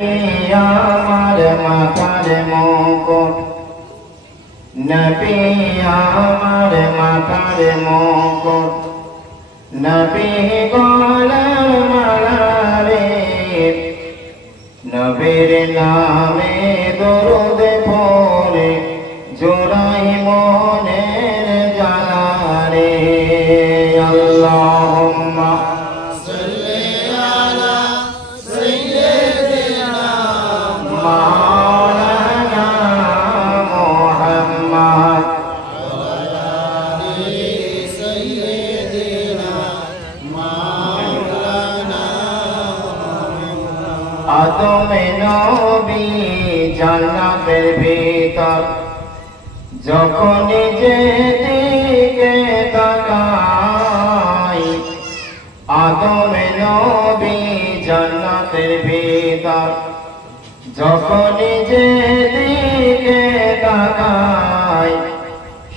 আমার মাথার মুকুট নবী আমার মাথার মুকুট নবী গলার মালা রে নবীর নামে দরুদ পড়ে জোড়াই মনের জ্বালা রে আল্লাহুম্মা সাল্লি আলা সাইয়্যিদিনা মাওলানা মুহাম্মদ ওয়া আলি সাইয়্যিদিনা মাওলানা আদম নবী জান্নাতের ভিতর যখন যেদিকে তাকাই আদম নবী জান্নাতের ভিতর যখন যেদিকে তাকাই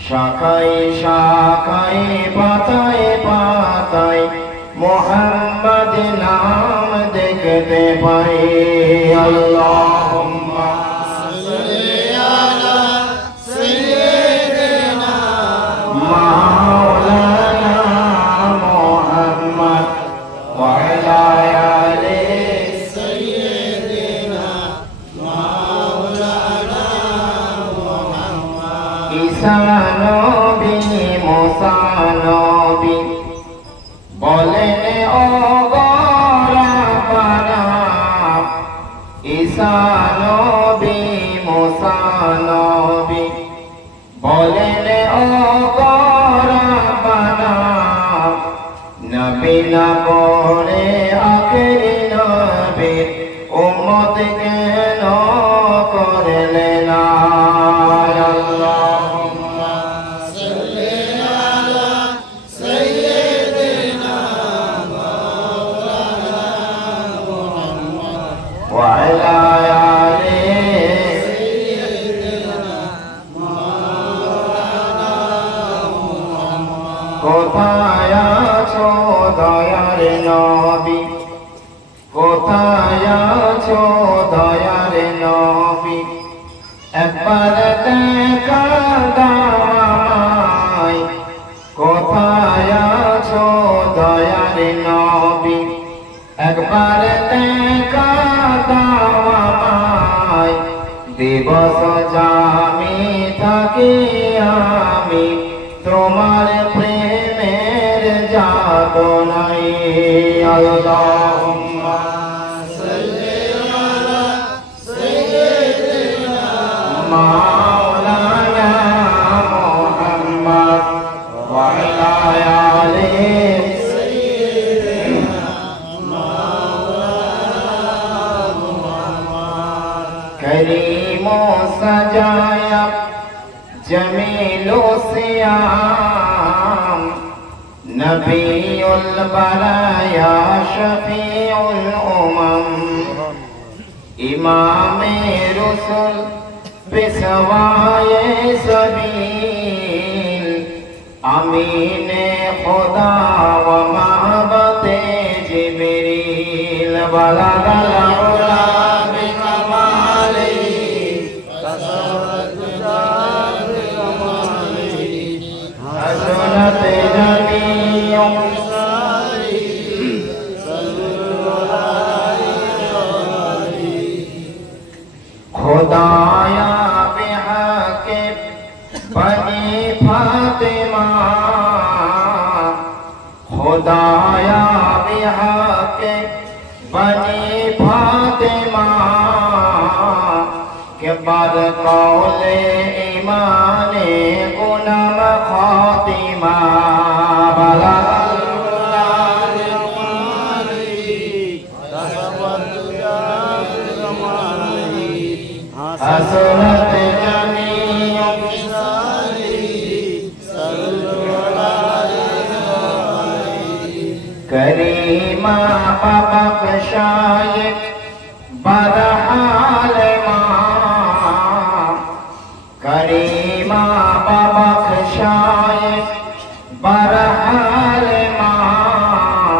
শাখায় শাখায় পাতায় পাতায় মুহাম্মদ নাম দেখতে পাই আল্লাহুম্মা সাল্লি আলা সাইয়্যিদিনা মাওলানা মুহাম্মদ ওয়া আলা আলি সাইয়্যিদিনা মাওলানা মুহাম্মদ ঈসা নবী মুসা নবী বলেন ও গোরাপানা ঈসা নবী মুসা নবী বলেন ও গোরাপানা নবী না করে আখেরি নবীর উম্মত কেন করলে না আল্লাহুম্মা সাল্লি আলা সাইয়্যিদিনা মাওলানা মুহাম্মদ ওয়া আলা আলি সাইয়্যিদিনা মাওলানা মুহাম্মদ কোথায় আছো দয়ার নবী কোথায় আছো দয়ার নবী একবার দেখা দাও আমায় কোথায় আছো দয়ার নবী একবার দেখা দাও আমায় দিবস জামি থাকি আমি তোমার প্রেমের যাতনায় আল্লাহুম্মা সাল্লি আলা সাইয়্যিদিনা মাওলানা মুহাম্মদ ওয়া আলা আলি সাইয়্যিদিনা মাওলানা মুহাম্মদ করিম সাজায়া জমিল সিয়াম নবিউল বারায়া শফিউল উমাম ইমামে রসুল পেশওয়ায়ে সাবিল আমিনে খোদা ওয়া মাহবতে জিবরিল বালাগাল উলা বিকামালিহি কাসারত জারি কামালিহি হাসনাত জামিউ সালিহি সাল্লাল্লাহু আলাইহি खुदाया बिहाके बनी फातिमा खुदाया बिहाके बनी फातिमा के बाद कौले ईमाने गुनम खातिमा बला حسنت جميع خصاله صلى करीमा बख्शाए बरहाल माँ करीमा बख्शाए बरहाल माँ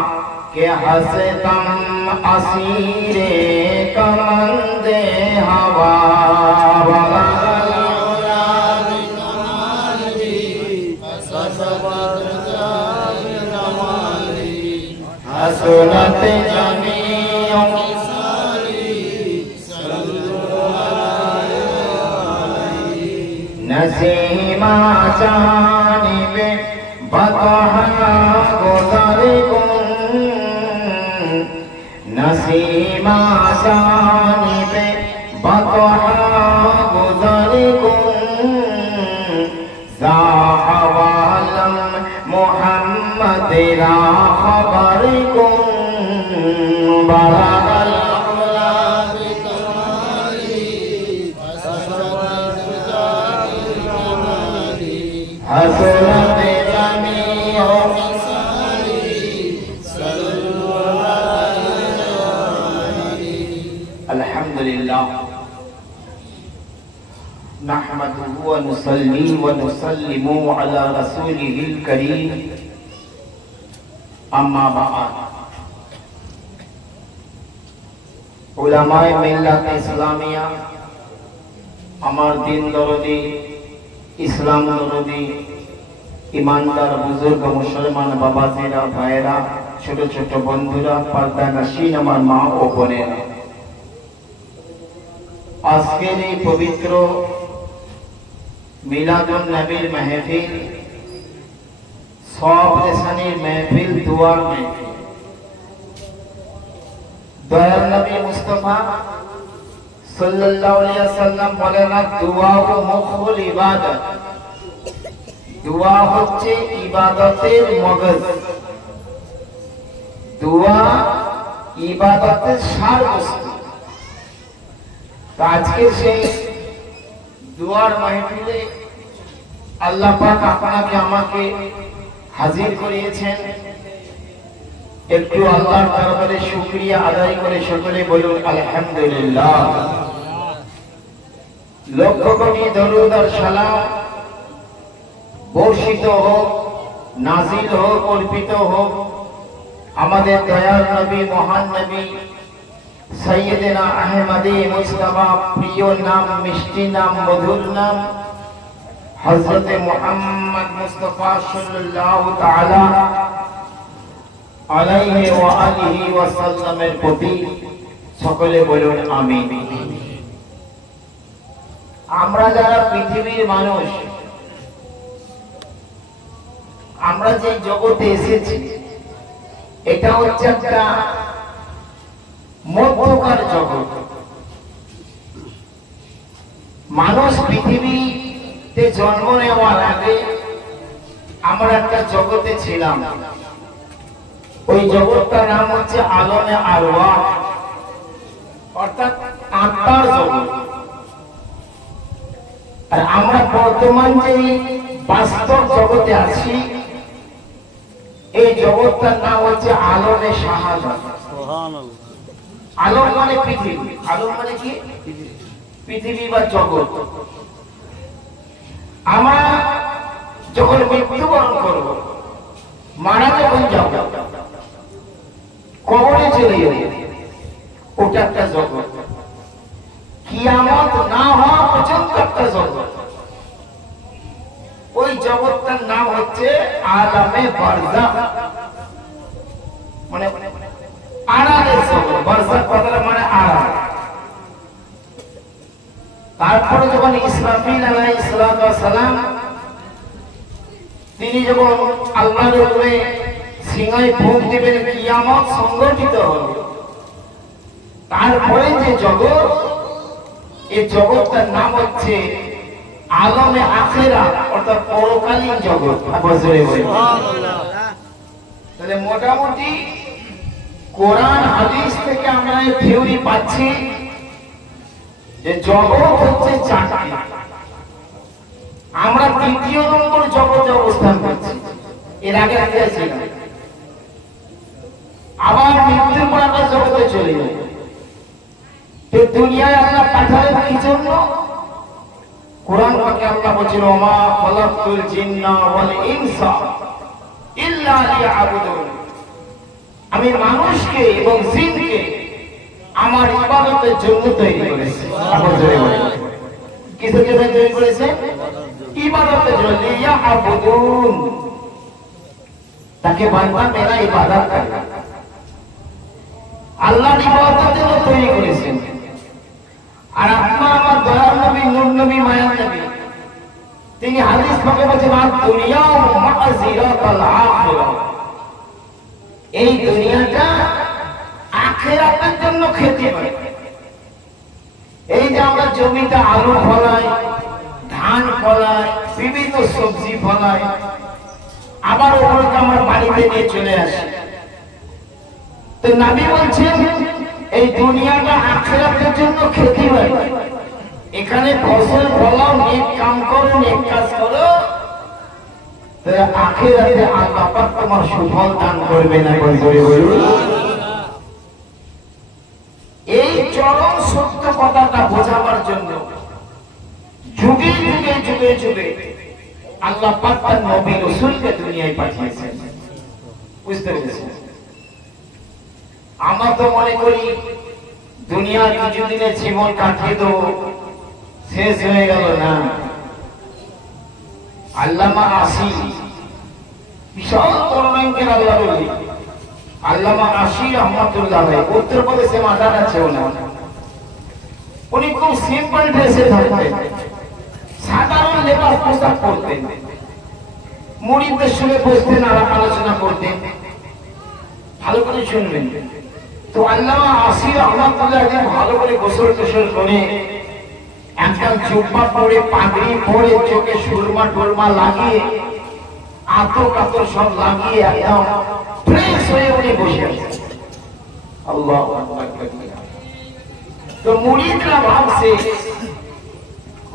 के हसतम असीरे कमन नसीमा जानिबे बतहा गुज़ारिकुम नसीमा जानिबे बतहा गुज़ारिकुम ज़ाहवालम मुहम्मद रा खबरिकुम बरअल हसनत जमीउ अल्हम्दुलिल्लाह नहमदुहु व नुसल्ली व नुसल्लिमु अला रसूलिहिल करीम अम्मा बाद उलमाए मिल्लत इस्लामिया আমার দিন দরদি ইসলাম দরদি ईमानदार बुजुर्ग मुसलमान बाबाजीरा भाईरा छोट छोट बंधुरा पर्दा नशीन आमार मा ओ बोनेरा आजकेर এই पवित्र मिलादुन नबीर महफिल सब लेसानिर महफिल दुआर महफिल दयाल नबी मुस्तफा सल्लल्लाहु अलैहि वसल्लम बोलेन दुआ ও মুখুল ইবাদত दुआ হচ্ছে ইবাদতের মগজ दुआ ইবাদতের সার বস্তু আজকে সেই দুয়ার মাহফিলে আল্লাহ পাক আপনাকে আমাকে হাজির করিয়েছেন একটু আল্লাহর দরবারে শুকরিয়া আদায় করে সকলে বলুন আলহামদুলিল্লাহ লক্ষ কোটি দরুদ আর সালাম বর্ষিত হোক নাজিল হোক অর্পিত হোক আমাদের দয়াল নবী মহান নবী সৈয়দনা আহমদে মুস্তাফা প্রিয় নাম মিষ্টি নাম মধুর নাম হযরত মুহাম্মদ মুস্তাফা সাল্লাল্লাহু তাআলা আলাইহি ওয়া আলিহি ওয়া সাল্লামের প্রতি সকলে বলুন আমিন। আমরা যারা পৃথিবীর মানুষ আমরা যে জগতে এসেছি এটা হচ্ছে একটা মধ্যকার জগৎ। মানুষ পৃথিবীতে জন্ম নেওয়ার আগে আমরা একটা জগতে ছিলাম, ওই জগৎটার নাম হচ্ছে আলমে আরওয়াহ অর্থাৎ আত্মার জগৎ। আর আমরা বর্তমান যে বাস্তব জগতে আছি এই জগৎটার নাম হচ্ছে আলমে শাহাদাত। আলম মানে পৃথিবী, আলম মানে কি পৃথিবী বা জগৎ। আমরা যখন মৃত্যুবরণ করব, মারা যখন যাব, কবরে চলে যাব, ওটা একটা জগৎ। কিয়ামত না হওয়া পর্যন্ত একটা জগৎ। ওই জগৎটার নাম হচ্ছে আলামে বারজাখ, মানে আড়ালের জগৎ। বারজাখ কথাটা মানে আড়াল। তারপরে যখন ইসরাফিল আলাইহিস সালাম তিনি যখন আল্লাহর উপরে সিংহায় ফুঁক দিবেন, কিয়ামত সংগঠিত হবে। তারপরে যে জগৎ, এই জগৎটার নাম হচ্ছে আলমে আখিরাত অর্থাৎ পরকালীন জগৎ। তাহলে মোটামুটি কোরআন হাদিস থেকে আমরা এই থিওরি পাচ্ছি যে জগৎ হচ্ছে চারটি। আমরা তৃতীয় নম্বর জগতে অবস্থান করছি, এর আগে ছিলাম। আবার মৃত্যুর পর আমরা জগতে চলে যাই। তো দুনিয়ায় আল্লাহ পাঠালেন কি জন্য? কোরআন পাকে আল্লাহ বলেছিল ওমা খালাকতুল জিন্না ওয়াল ইনসা ইল্লা লিয়াবুদুন, আমি মানুষকে এবং জিনকে আমার ইবাদতের জন্য তৈরি করেছি। আবার জোরে বলেন কিসের জন্য তৈরি করেছে? ইবাদতের জন্য। লিয়াবুদুন, তাকে বান্দা মেরা ইবাদত করে, আল্লাহর ইবাদতের জন্য তৈরি করেছেন। আর আপনার আমার দয়ার নবী, নূর নবী, মায়ার নবী তিনি হাদিস পাকে বলেছেন দুনিয়া মাযিরাতুল আখিরাহ, এই দুনিয়াটা আখিরাতের জন্য খেতে হয়। এই যে আমরা জমিতে আলু ফলাই, ধান ফলাই, বিভিন্ন সবজি ফলাই, আবার ওগুলোকে আমার বাড়িতে নিয়ে চলে আসি। তো নবী বলছেন এই দুনিয়াটা আখিরাতের জন্য খেতে হয়। এখানে ফসল ফলাও, নেক কাম করো, নেক কাজ করো, আখিরাতে আল্লাহ পাক তোমার সুফল দান করবে না। এই চরম সত্য কথাটা বোঝাবার জন্য যুগে যুগে যুগে যুগে আল্লাহ পাক তার নবী রাসূলকে দুনিয়ায় পাঠিয়েছেন। বুঝতে পেরেছেন? আমরা তো মনে করি দুনিয়ার কিছুদিনের জীবন কাটিয়ে দেবো, শেষ হয়ে গেল না। আল্লামা আসি, বিশাল বড় ব্যাংকের আল্লাহ বলি, আল্লামা আসি রহমাতুল্লাহ উত্তরপ্রদেশে মাদার আছে ওনার। উনি খুব সিম্পল ড্রেসে থাকতেন, সাধারণ লেবাস পোশাক পরতেন, মুরিদদের সঙ্গে বসতেন আর আলোচনা করতেন। ভালো করে শুনবেন তো, আল্লামা আসি রহমাতুল্লাহ ভালো করে গোসল টোসল করে একটা জুব্বা পরে, পাগড়ি পরে, চোখে সুরমা টুরমা লাগিয়ে, আতর কাতর সব লাগিয়ে একদম ফ্রেশ হয়ে উনি বসে আছেন। আল্লাহু আকবার। তো মুরিদরা ভাবছে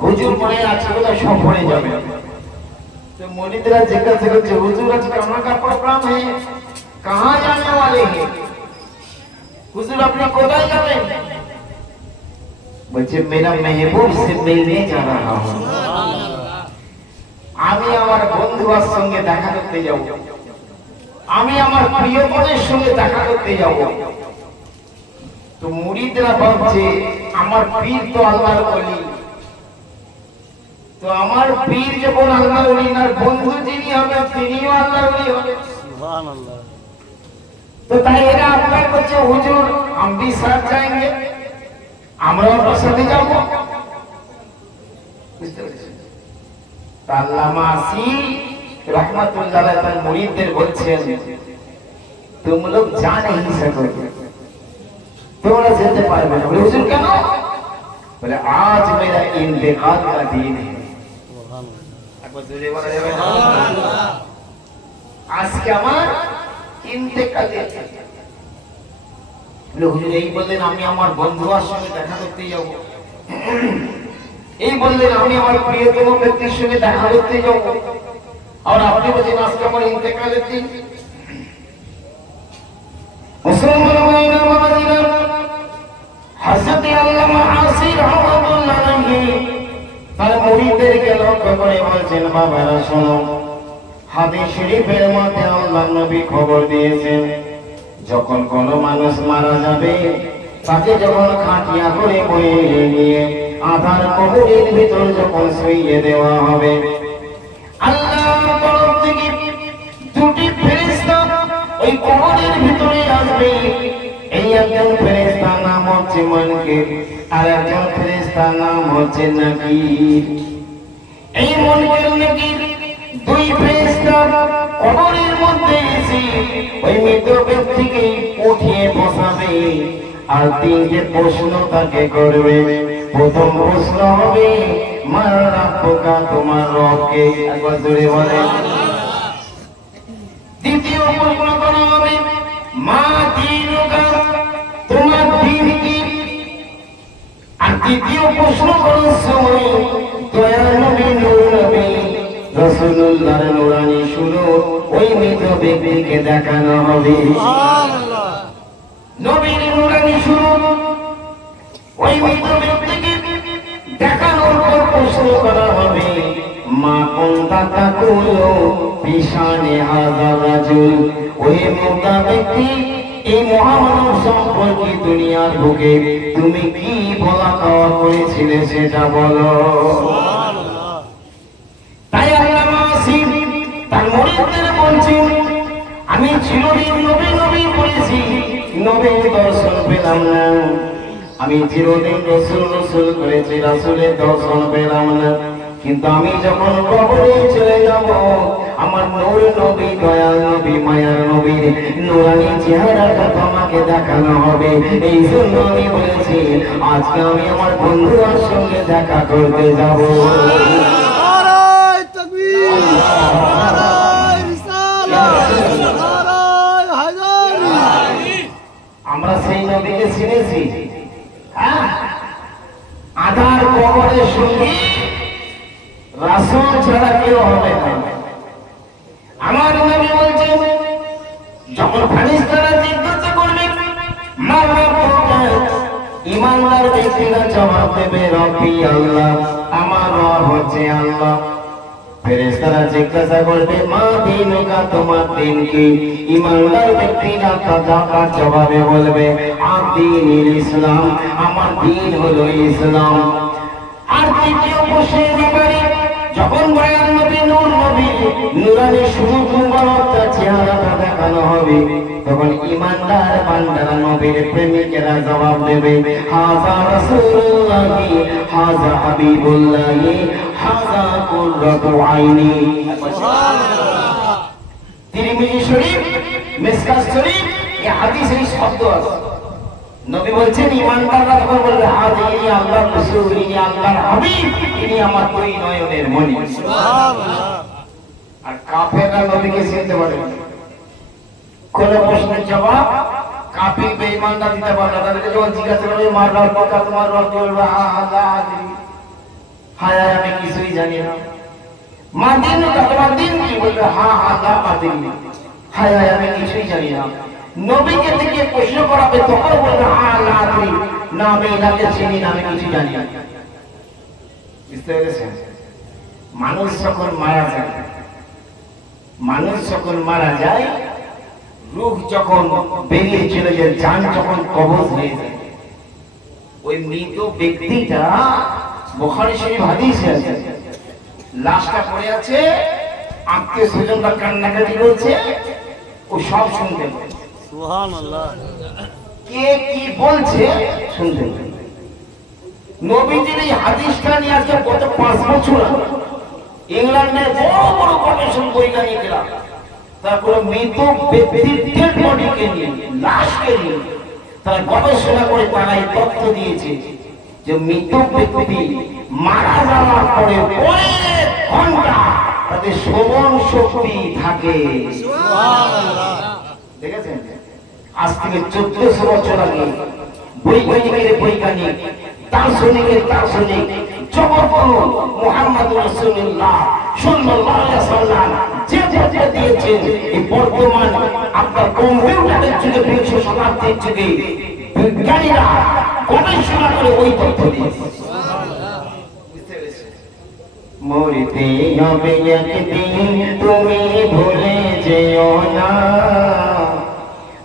হুজুর মনে আছে বলে সফরে যাবে। तो मुरीदरा जिज्ञासा करते हुजूर आज कहाँ का प्रोग्राम है, कहाँ जाने वाले हैं? हुजूर अपने कोথায় যাবেন? बच्चे मेरा महबूब से मिलने जा रहा हूँ। আমি আমার বন্ধুর সঙ্গে দেখা করতে যাব, আমি আমার প্রিয় বোনের সঙ্গে দেখা করতে যাব। তো মুরিদরা ভাবছে আমার পীর তো আল্লাহর ওলি, তো আমার পীর যখন আল্লাহর ওলি, আর বন্ধু যিনি হবে তিনিও আল্লাহর ওলি হবে। সুবহানাল্লাহ। তো তাই এরা আপনার কাছে হুজুর हम भी साथ जाएंगे, আমরাও আপনার সাথে যাব। বুঝতে পেরেছেন? আল্লামা আসি रहमतुल्लाह अलैह তার মুরিদদের বলছেন तुम लोग जा नहीं सकोगे, তোমরা যেতে পারবে না। বলে হুজুর কেন? বলে आज मेरा इंतकाल का दिन है। একবার জোরে বলা যাবে না? আজকে আমার ইন্তেকালের দিন। বলে হুজুর এই বললেন আমি আমার বন্ধুর সঙ্গে দেখা করতে যাব, এই বললেন আমি আমার প্রিয়তম ব্যক্তির সঙ্গে দেখা করতে যাব, আর আপনি বলছেন আজকে আমার ইন্তেকালের দিন। মুসলমান ভাইরা, হযরত আল্লামা আসি রাহমাতুল্লাহ আলাইহি তার মুরিদদেরকে লক্ষ্য করে বলছেন বাবারা শোনো, হাদিস শরীফের মধ্যে আল্লাহর নবী খবর দিয়েছেন যখন কোনো মানুষ মারা যাবে তাকে যখন খাটিয়া করে বয়ে নিয়ে আধার কবরের ভিতর যখন শুইয়ে দেওয়া হবে, আল্লাহর তরফ থেকে দুটি ফেরেশতা ওই কবরের ভিতরে আসবে। এই একজন ফেরেশতার নাম হচ্ছে মুনকির, আর একজন ফেরেশতার নাম হচ্ছে নাকির। এই মুনকির নাকির দুই ফেরেশতা কবরের মধ্যে এসে ওই মৃত ব্যক্তিকে উঠিয়ে বসাবে আর তিনটে প্রশ্ন তাকে করবে। প্রথম প্রশ্ন হবে মার রাব্বুকা, তোমার রবকে, একবার জোরে বলেন। দ্বিতীয় প্রশ্ন করা হবে মা দীনুকা, তোমার দ্বীন কি? আর তৃতীয় প্রশ্ন করার সময় দয়ার নবী নূর নবী রাসূলুল্লাহর নূরানি সুরত ওই মৃত ব্যক্তিকে দেখানো হবে। সুবহানাল্লাহ। নবীর নূরানি সুরত ওই মৃত ব্যক্তিকে দেখানোর পর প্রশ্ন করা হবে মা কুনতা তাকুলু বিশানে হাযা রাজুল, ওই মৃত ব্যক্তি এই মহামানব সম্পর্কে দুনিয়ার বুকে তুমি কি বলা কওয়া করেছিলে সেটা বলো। সুবহানাল্লাহ। তাই আল্লামা আসি তার মুরিদদের বলছেন আমি চিরদিন নবী নবী বলেছি, নবীর দর্শন পেলাম না। আমি চিরদিন রাসূল রাসূল করেছি, রাসূলের দর্শন পেলাম না। কিন্তু আমি যখন কবরে চলে যাব আমার নূর নবী দয়াল নবী মায়ার নবীর নূরানি চেহারাটা তোমাকে দেখানো হবে। এই জন্য আমি বলেছি আজকে আমি আমার বন্ধুদের সঙ্গে দেখা করতে যাব। আমরা সেই নবীকে চিনেছি। আধার কবরের সঙ্গে রাসূল ছাড়া কেউ হবে না। আমার নবী বলছেন যখন ফেরেশতারা জিজ্ঞাসা করবে মা রাব্বুকা, ঈমানদার ব্যক্তিরা জবাব দেবে রব্বি আল্লাহ, আমার রব হচ্ছে আল্লাহ। ফেরেশতারা জিজ্ঞাসা করবে মা দীনুকা, তোমার দিন কি? ঈমানদার ব্যক্তিরা তার জবাবে বলবে আদিনুল ইসলাম, আমার দিন হলো ইসলাম। আর তৃতীয় প্রশ্নের ব্যাপারে যখন দয়াল নবী নূর নবী নূরানি সুরূপ মুবারকটা চেহারাটা দেখানো হবে তখন ঈমানদার বান্দারা নবীর প্রেমিকেরা জবাব দেবে হাযা রাসূলুল্লাহি হাযা হাবিবুল্লাহি হাযা কুররাতু আইনি। সুবহানাল্লাহ। তিরমিজি শরীফ, মিশকাত শরীফ এই হাদিসে এই শব্দ আছে। নবী বলছেন ঈমানদাররা তখন বলবে হাযা ইনি আল্লাহর রাসূল, ইনি আল্লাহর হাবিব, ইনি আমার দুই নয়নের মণি। সুবহানাল্লাহ। আর কাফেররা নবীকে চিনতে পারে না। কোন প্রশ্নের জবাব কাফির বেঈমানরা দিতে পারে না। তাদেরকে যখন জিজ্ঞাসা করবে মার রব্বুকা, তোমার রব বলবে আল্লাহ আদি, হায় আমি কিছুই জানি না। মা দীনুকা, তোমার দিন কি? বলবে আল্লাহ আদি, হায় আমি কিছুই জানি না। নবীকে থেকে প্রশ্ন করাবে তখন বলবে আল্লাহ আদি, না আমি এটাকে চিনি না, আমি কিছু জানি না। বুঝতে পেরেছেন? মানুষ যখন মারা যায়, মানুষ যখন মারা যায়, রূহ যখন বেরিয়ে চলে যায়, জান যখন কবজ হয়ে যায়, ওই মৃত ব্যক্তিটা বুখারী শরীফ হাদিসে আছে, লাশটা পড়ে আছে, আত্মীয় স্বজনরা কান্নাকাটি করছে, ও সব শুনতে পায়। সুবহানাল্লাহ। কে কি বলছে শুনতে পায়। নবীজির এই হাদিসটা নিয়ে আজকে গত 5 বছর ইংল্যান্ডের বড় বড় গবেষণ বৈজ্ঞানিকরা তারপরে মৃত ব্যক্তির বডিকে নিয়ে, লাশকে নিয়ে তারা গবেষণা করে তারা এই তথ্য দিয়েছে যে মৃত ব্যক্তি মারা যাওয়ার পরে কয়েক ঘন্টা তাদের শ্রবণ শক্তি থাকে। সুবহানাল্লাহ। দেখেছেন? আজ থেকে 1400 বছর আগে বৈজ্ঞানিকের বৈজ্ঞানিক, দার্শনিকের দার্শনিক, জগৎগুরু মুহাম্মদ রাসূলুল্লাহ সাল্লাল্লাহু আলাইহি ওয়াসাল্লাম যে তথ্য দিয়েছেন এই বর্তমান আপনার কম্পিউটারের যুগে, 20 শতাব্দীর যুগে বিজ্ঞানীরা গবেষণা করে ওই তথ্য দিয়েছে। সুবহানাল্লাহ। বুঝতে পেরেছেন? মরতে হবে একদিন, তুমি ভুলে যেও না,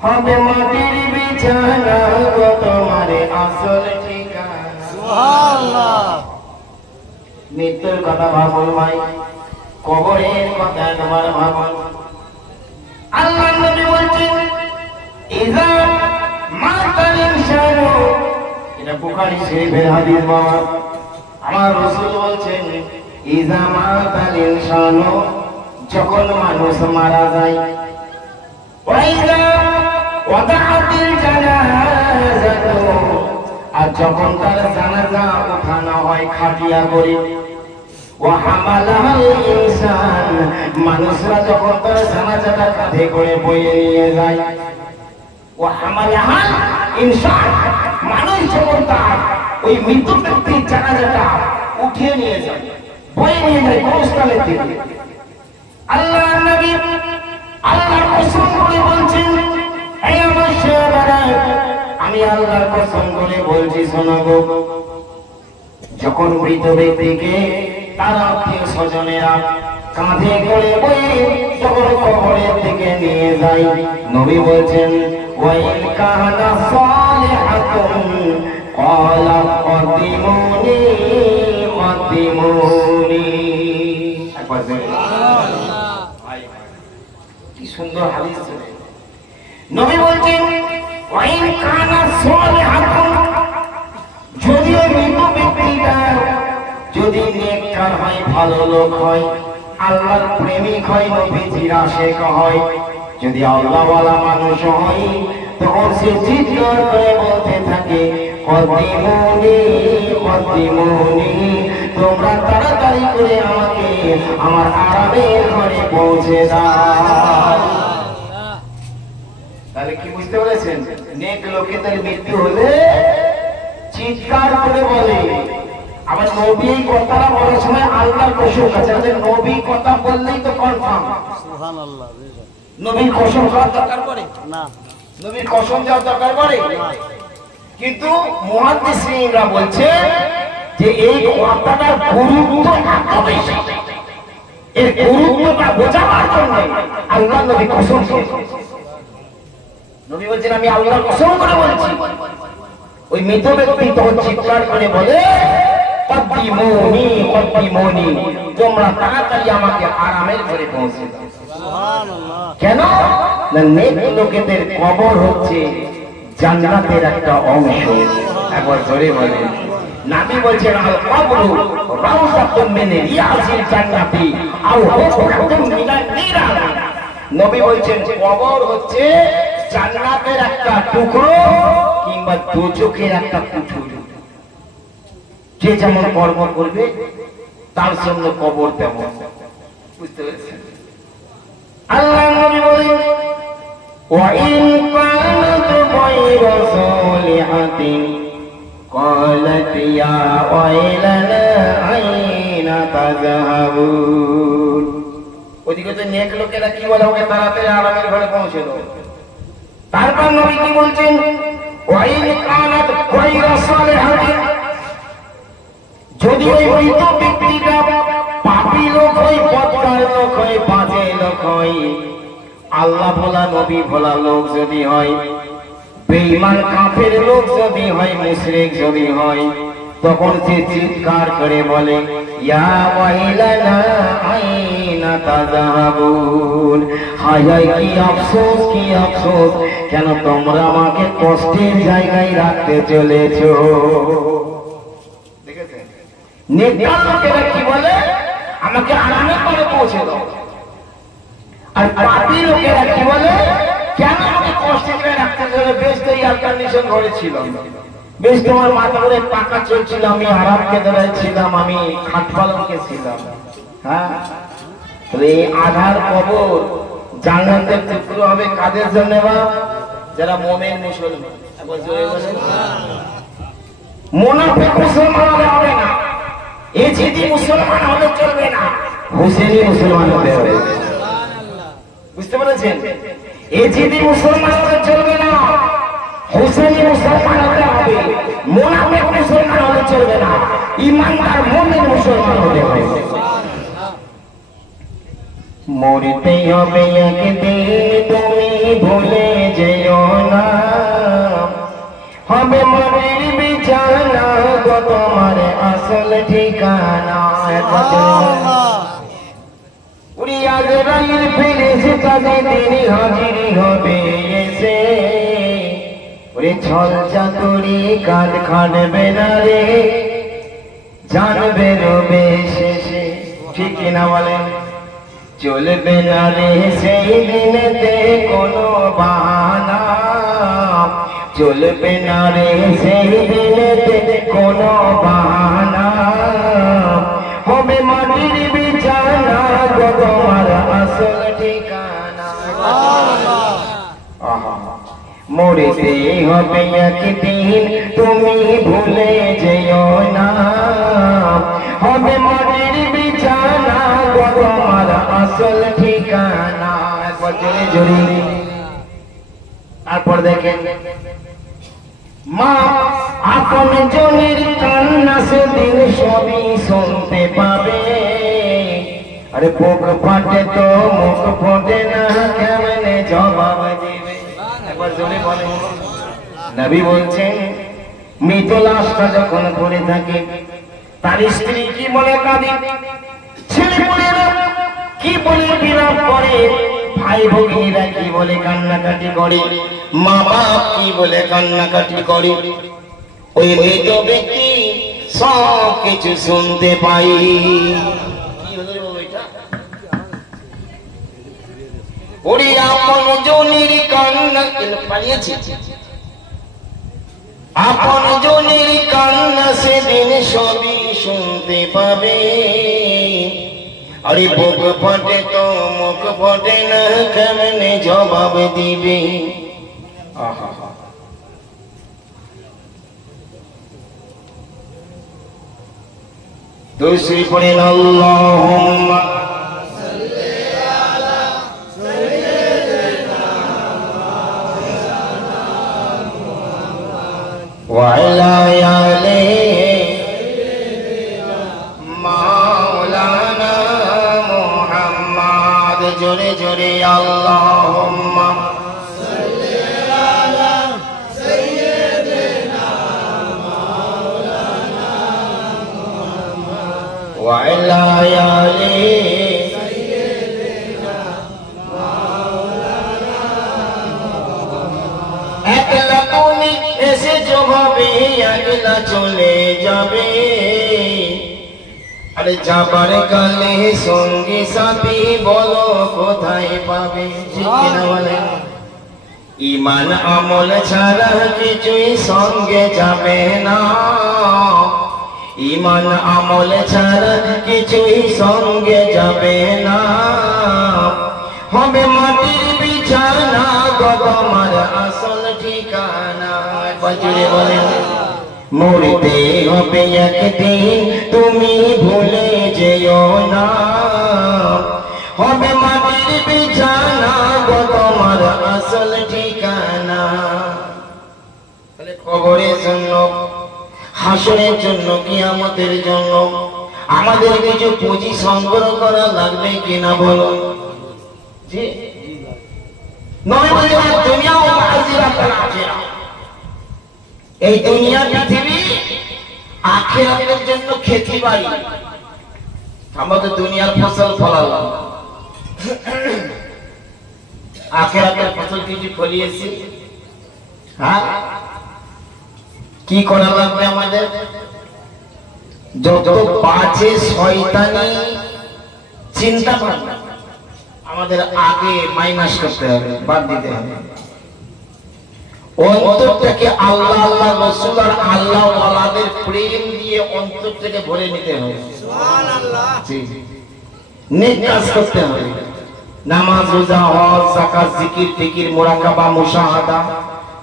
হবে মাটির বিছানা গো তোমার আসল ঠিকানা। সুবহানাল্লাহ। মৃত্যুর কথা ভাবুন ভাই, কবরের কথা একবার ভাবুন। আল্লাহ নবী বলছেন ইযা মাতাল ইনসানু, এটা বুখারী শরীফের হাদিস। বাবা আমার রাসূল বলছেন ইযা মাতাল ইনসানু, যখন মানুষ মারা যায়, ওয়া ইযা ওয়াদাআতিল জানাযাতু, আর যখন তার জানাজা উঠানো হয় খাটিয়া করে, ওয়া হামালাল ইনসান, মানুষরা যখন তার জানাজাটা কাঁধে করে বয়ে নিয়ে যায়, ওয়া হামালাল ইনসান, মানুষ যখন তার ওই মৃত ব্যক্তির জানাজাটা উঠিয়ে নিয়ে যায়, বয়ে নিয়ে যায় কবরস্থানের দিকে। আল্লাহ নবী আল্লাহর কসম করে বলছেন এই আমার সাহাবারা, আমি আল্লাহর কসম করে বলছি শোনো গো, যখন মৃত ব্যক্তিকে তার আত্মীয় স্বজনেরা কাঁধে করে বয়ে যখন কবরের দিকে নিয়ে যায়, নবী বলছেন ওয়াইন কানা সালিহাতুন ক্বালা কদ্দিমুনি কদ্দিমুনি। সুবহানাল্লাহ। কি সুন্দর হাদিস। নবী বলছেন ওয়াইন কানা সালিহাতুন, যদি মৃত ব্যক্তিটা যদি নেক নেককার হয়, ভালো লোক হয়, আল্লাহর প্রেমিক হয়, নবীজির আশিক হয়, যদি আল্লাহওয়ালা মানুষ হয়, তখন সে চিৎকার করে বলতে থাকে, কদ্দিমুনি কদ্দিমুনি, তোমরা তাড়াতাড়ি করে আমাকে আমার আরামের ঘরে পৌঁছে দাও। তাহলে কি বুঝতে পেরেছেন? নেক লোকেদের মৃত্যু হলে চিৎকার করে বলে। আবার নবী কথাটা বলার সময় আল্লাহর কসম আছে, নবী কথা বললেই তো কনফার্ম। সুবহানাল্লাহ। নবীর কসম করার দরকার পড়ে না, নবীর কসম যাওয়ার দরকার পড়ে। কিন্তু মুহাদ্দিসিনরা বলছে যে এই কথাটার গুরুত্ব এত বেশি, এর গুরুত্বটা বোঝাবার জন্য আল্লাহ নবী কসম করেছেন। নবী বলছেন আমি আল্লাহর কসম করে বলছি। ওই মৃত ব্যক্তি তখন চিৎকার করে বলে, কদ্দিমুনি কদ্দিমুনি, তোমরা তাড়াতাড়ি আমাকে আরামের ঘরে পৌঁছে দাও। সুবহানাল্লাহ। কেন না, নেক লোকেদের কবর হচ্ছে জান্নাতের একটা অংশ। একবার জোরে বলে। নবী বলছেন আল কবরু রাউযাতুম মিন রিয়াজিল জান্নাতি আও হুফরাতুম মিনান নিরান। নবী বলছেন কবর হচ্ছে জান্নাতের একটা টুকরো কিংবা দোজখের একটা কুঠুরি। যে যেমন কর্ম করবে তার জন্য কবর তেমন। বুঝতে পেরেছেন? আল্লাহ নবী বলেন, ওয়া ইন কানাত গায়রা সালিহাতিন ক্বালাত ইয়া ওয়াইলানা আইনা তাযহাবুন। ওদিকে তো নেক লোকেরা কি বলে, ওকে তাড়াতাড়ি আরামের ঘরে পৌঁছে দাও। তারপর নবী কি বলছেন, ওয়া ইন কানাত গায়রা সালিহাতিন, যদি ওই মৃত ব্যক্তিটা পাপী লোক হয়, বদকার লোক হয়, বাজে লোক হয়, আল্লাহ ভোলা নবী ভোলা লোক যদি হয়, বেঈমান কাফের লোক যদি হয়, মুশরিক যদি হয়, তখন সে চিৎকার করে বলে, ইয়া ওয়াইলানা আইনা তাযহাবুন, হায় হায় কি আফসোস কি আফসোস, কেন তোমরা আমাকে কষ্টের জায়গায় রাখতে চলেছো। নেককার লোকেরা কি বলে, আমাকে আরামে করে পৌঁছে দাও। আর পাপী লোকেরা কি বলে, কেন আমাকে কষ্টে করে রাখতে চলে, বেশ তো এয়ার কন্ডিশন ঘরে ছিল, বেশ তোমার মাথা করে পাকা চলছিল, আমি আরাম কেদারায় ছিলাম, আমি খাট পালনকে ছিলাম। হ্যাঁ, তাহলে এই আধার কবর জান্নাতের টুকরো হবে কাদের জন্য? যারা মুমিন মুসলমান। একবার জোরে বলেন। মুনাফিক মুসলমান হবে না, এজিদি মুসলমান হলে চলবে না, হুসেনি মুসলমান হতে হবে। বুঝতে পেরেছেন? এজিদি মুসলমান হলে চলবে না, হুসেনি মুসলমান হতে হবে। মুনাফিক মুসলমান হলে চলবে না, ঈমানদার মুমিন মুসলমান হতে হবে। মরতে হবে একদিন, তুমি ভুলে যেও না, হবে মনের বিছানা গো তোমার আসল ঠিকানা। উড়ি আজরাইল ফেরেশতা যেদিন হাজির হবে এসে, ওরে ছল চাতুরি কাঁধ খাটবে না রে, জানবে রবে শেষে। ঠিক কিনা বলেন? চলবে না রে সেই দিনেতে কোনো বাহানা, চলবে না রে সেই দিনেতে কোনো বাহানা, হবে মাটির বিছানা গো তোমার আসল ঠিকানা। মরতে হবে একদিন, তুমি ভুলে যেও না, হবে মাটির বিছানা গো তোমার আসল ঠিকানা। একবার জোরে জোরে। তারপর দেখেন, মা আপন জনের কান্না সেদিন সবই শুনতে পাবে, আরে বুক ফাটে তো মুখ ফোটে না, কেমনে জবাব দিবে। একবার জোরে বলেন। নবী বলছেন, মৃত লাশটা যখন পড়ে থাকে, তার স্ত্রী কি বলে কাঁদে, ছেলেপুলেরা কি বলে বিলাপ করে, ভাই ভগিনীরা কি বলে কান্নাকাটি করে, মা বাপ কি বলে কান্নাকাটি করে। ওই মৃত ব্যক্তি সব কিছু শুনতে পাই। কি হলো রে বাবা এটা? ওরে আপন জনের কান্না পালিয়েছি, আপন জনের কান্না সেদিন সবই শুনতে পাবে। আরে বুক ফটে তো মুখ ফটে না, কেমনে জবাব দিবে? আহা দুসরি পড়েন আল্লাহুম্মা সাল্লি আলা সাইয়্যিদিনা মুহাম্মদ ওয়া আলা আলি সাইয়্যিদিনা মাওলানা মুহাম্মদ। জোরে জোরে আল্লাহুম্মা সাল্লি আলা সাইয়্যিদিনা মাওলানা মুহাম্মদ ওয়া আলা আলি সাইয়্যিদিনা মাওলানা মুহাম্মদ। একলা তুমি এসেছো ভাবে একলা চলে যাবে, আরে যাবার কালে সঙ্গী সাথী বলো কোথায় পাবে? বলে ইমান আমল ছাড়া কিছুই সঙ্গে যাবে না, ইমান আমল ছাড়া কিছুই সঙ্গে যাবে না। হবে মাটির বিছানা গো তোমার আসল ঠিকানা। বাজুরে বলেন মরতে হবে একদিন তুমি ভুলে যেও না, হবে মাটির বিছানা গো তোমার আসল ঠিকানা। তাহলে কবরের জন্য, হাসরের জন্য, কিয়ামতের জন্য আমাদের কিছু পুঁজি সংগ্রহ করা লাগবে কিনা বলো? জি নয় বলে দুনিয়া ও আখিরাতের আখিরা, এই দুনিয়া পৃথিবী আখিরাতের জন্য খেতি বাড়ি। আমাদের দুনিয়ার ফসল ফলালাম, আখিরাতের ফসল কিছু ফলিয়েছি। হ্যাঁ কি করা লাগবে আমাদের? যত বাজে শয়তানি চিন্তা ভাবনা আমাদের আগে মাইনাস করতে হবে, বাদ দিতে হবে। অন্তর থেকে আল্লাহ আল্লাহ রাসূল আর আল্লাহ ওয়ালাদের প্রেম দিয়ে অন্তর থেকে ভরে নিতে হবে। সুবহানাল্লাহ। জি নেক কাজ করতে হবে। নামাজ, রোজা, হজ, যাকাত, জিকির, ফিকির, মুরাকাবা, মুশাহাদা,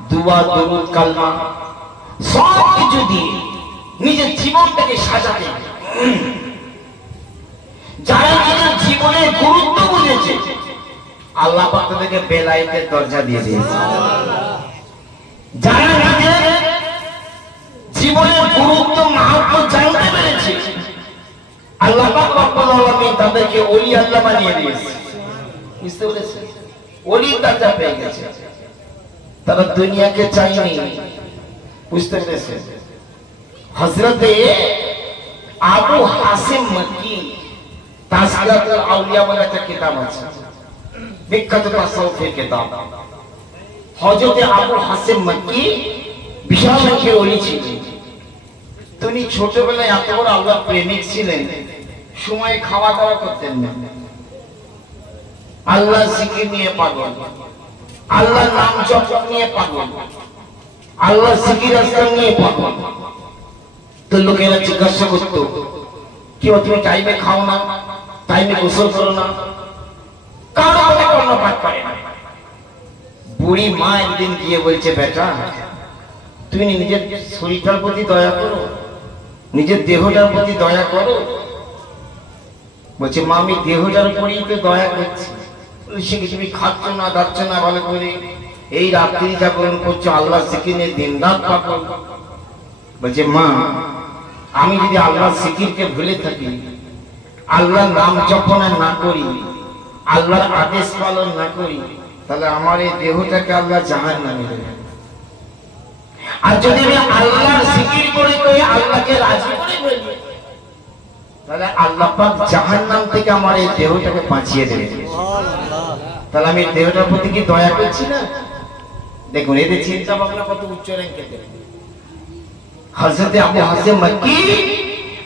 দুআ, দরুদ, কালমা সব কিছু দিয়ে নিজের জীবনটাকে সাজাতে। যারা নিজের জীবনের গুরুত্ব বুঝেছে আল্লাহ পাক তাদেরকে বেলায়েতের দরজা দিয়ে দিয়েছে। যারা নিজের জীবনের গুরুত্ব মাহাত্ম্য জানতে পেরেছে আল্লাহ পাক রব্বুল আলামিন তাদেরকে ওলি আল্লাহ বানিয়ে দিয়েছে। বুঝতে পেরেছেন? ওলির দরজা পেয়ে গেছে, তারা দুনিয়াকে চায়নি। বুঝতে পেরেছেন? হযরতে আবু হাসিম মক্কি তাসকিরাতুল আউলিয়া বলে একটা কিতাব আছে, বিখ্যাত তাসাউফের কিতাব। হযরতে আবু হাসিম মক্কি বিশাল একটি ওলি ছিলেন। তিনি ছোটবেলায় এত বড় আল্লাহর প্রেমিক ছিলেন, সময় খাওয়া দাওয়া করতেন না, আল্লাহ জিকির নিয়ে পাগল, আল্লাহ নাম জপ নিয়ে পাগল, আল্লাহ জিকির আজকার নিয়ে পাগল। তো লোকেরা জিজ্ঞাসা করতো, কি তুমি টাইমে খাও না, টাইমে গোসল করো না, কারো কথা কর্ণপাত করে না। বুড়ি মা একদিন গিয়ে বলছে, বেটা তুমি নিজের শরীরটার প্রতি দয়া করো, নিজের দেহটার প্রতি দয়া করো। বলছে, মা আমি দেহটার উপরেই তো দয়া করছি। বলছে কি তুমি খাচ্ছ না, দাচ্ছ না ভালো করে, এই রাত্রি জাগরণ করছো, আল্লাহ জিকিরে দিন রাত পাগল। বলছে, মা আমি যদি আল্লাহ জিকিরকে ভুলে থাকি, আল্লাহ নাম জপনা না করি, আল্লাহর আদেশ পালন না করি, তাহলে আমার এই দেহটাকে আল্লাহ জাহান্নামে দেবে। আর যদি আমি আল্লাহর জিকির করে আল্লাহকে রাজি করে বলি, তাহলে আল্লাহ পাক জাহান্নাম থেকে আমার এই দেহটাকে বাঁচিয়ে দেবে। তাহলে আমি দেহটার প্রতি কি দয়া করছি না? দেখুন এদের চিন্তা ভাবনা কত উচ্চ র্যাঙ্কে। হযরত আবু হাসিম মক্কি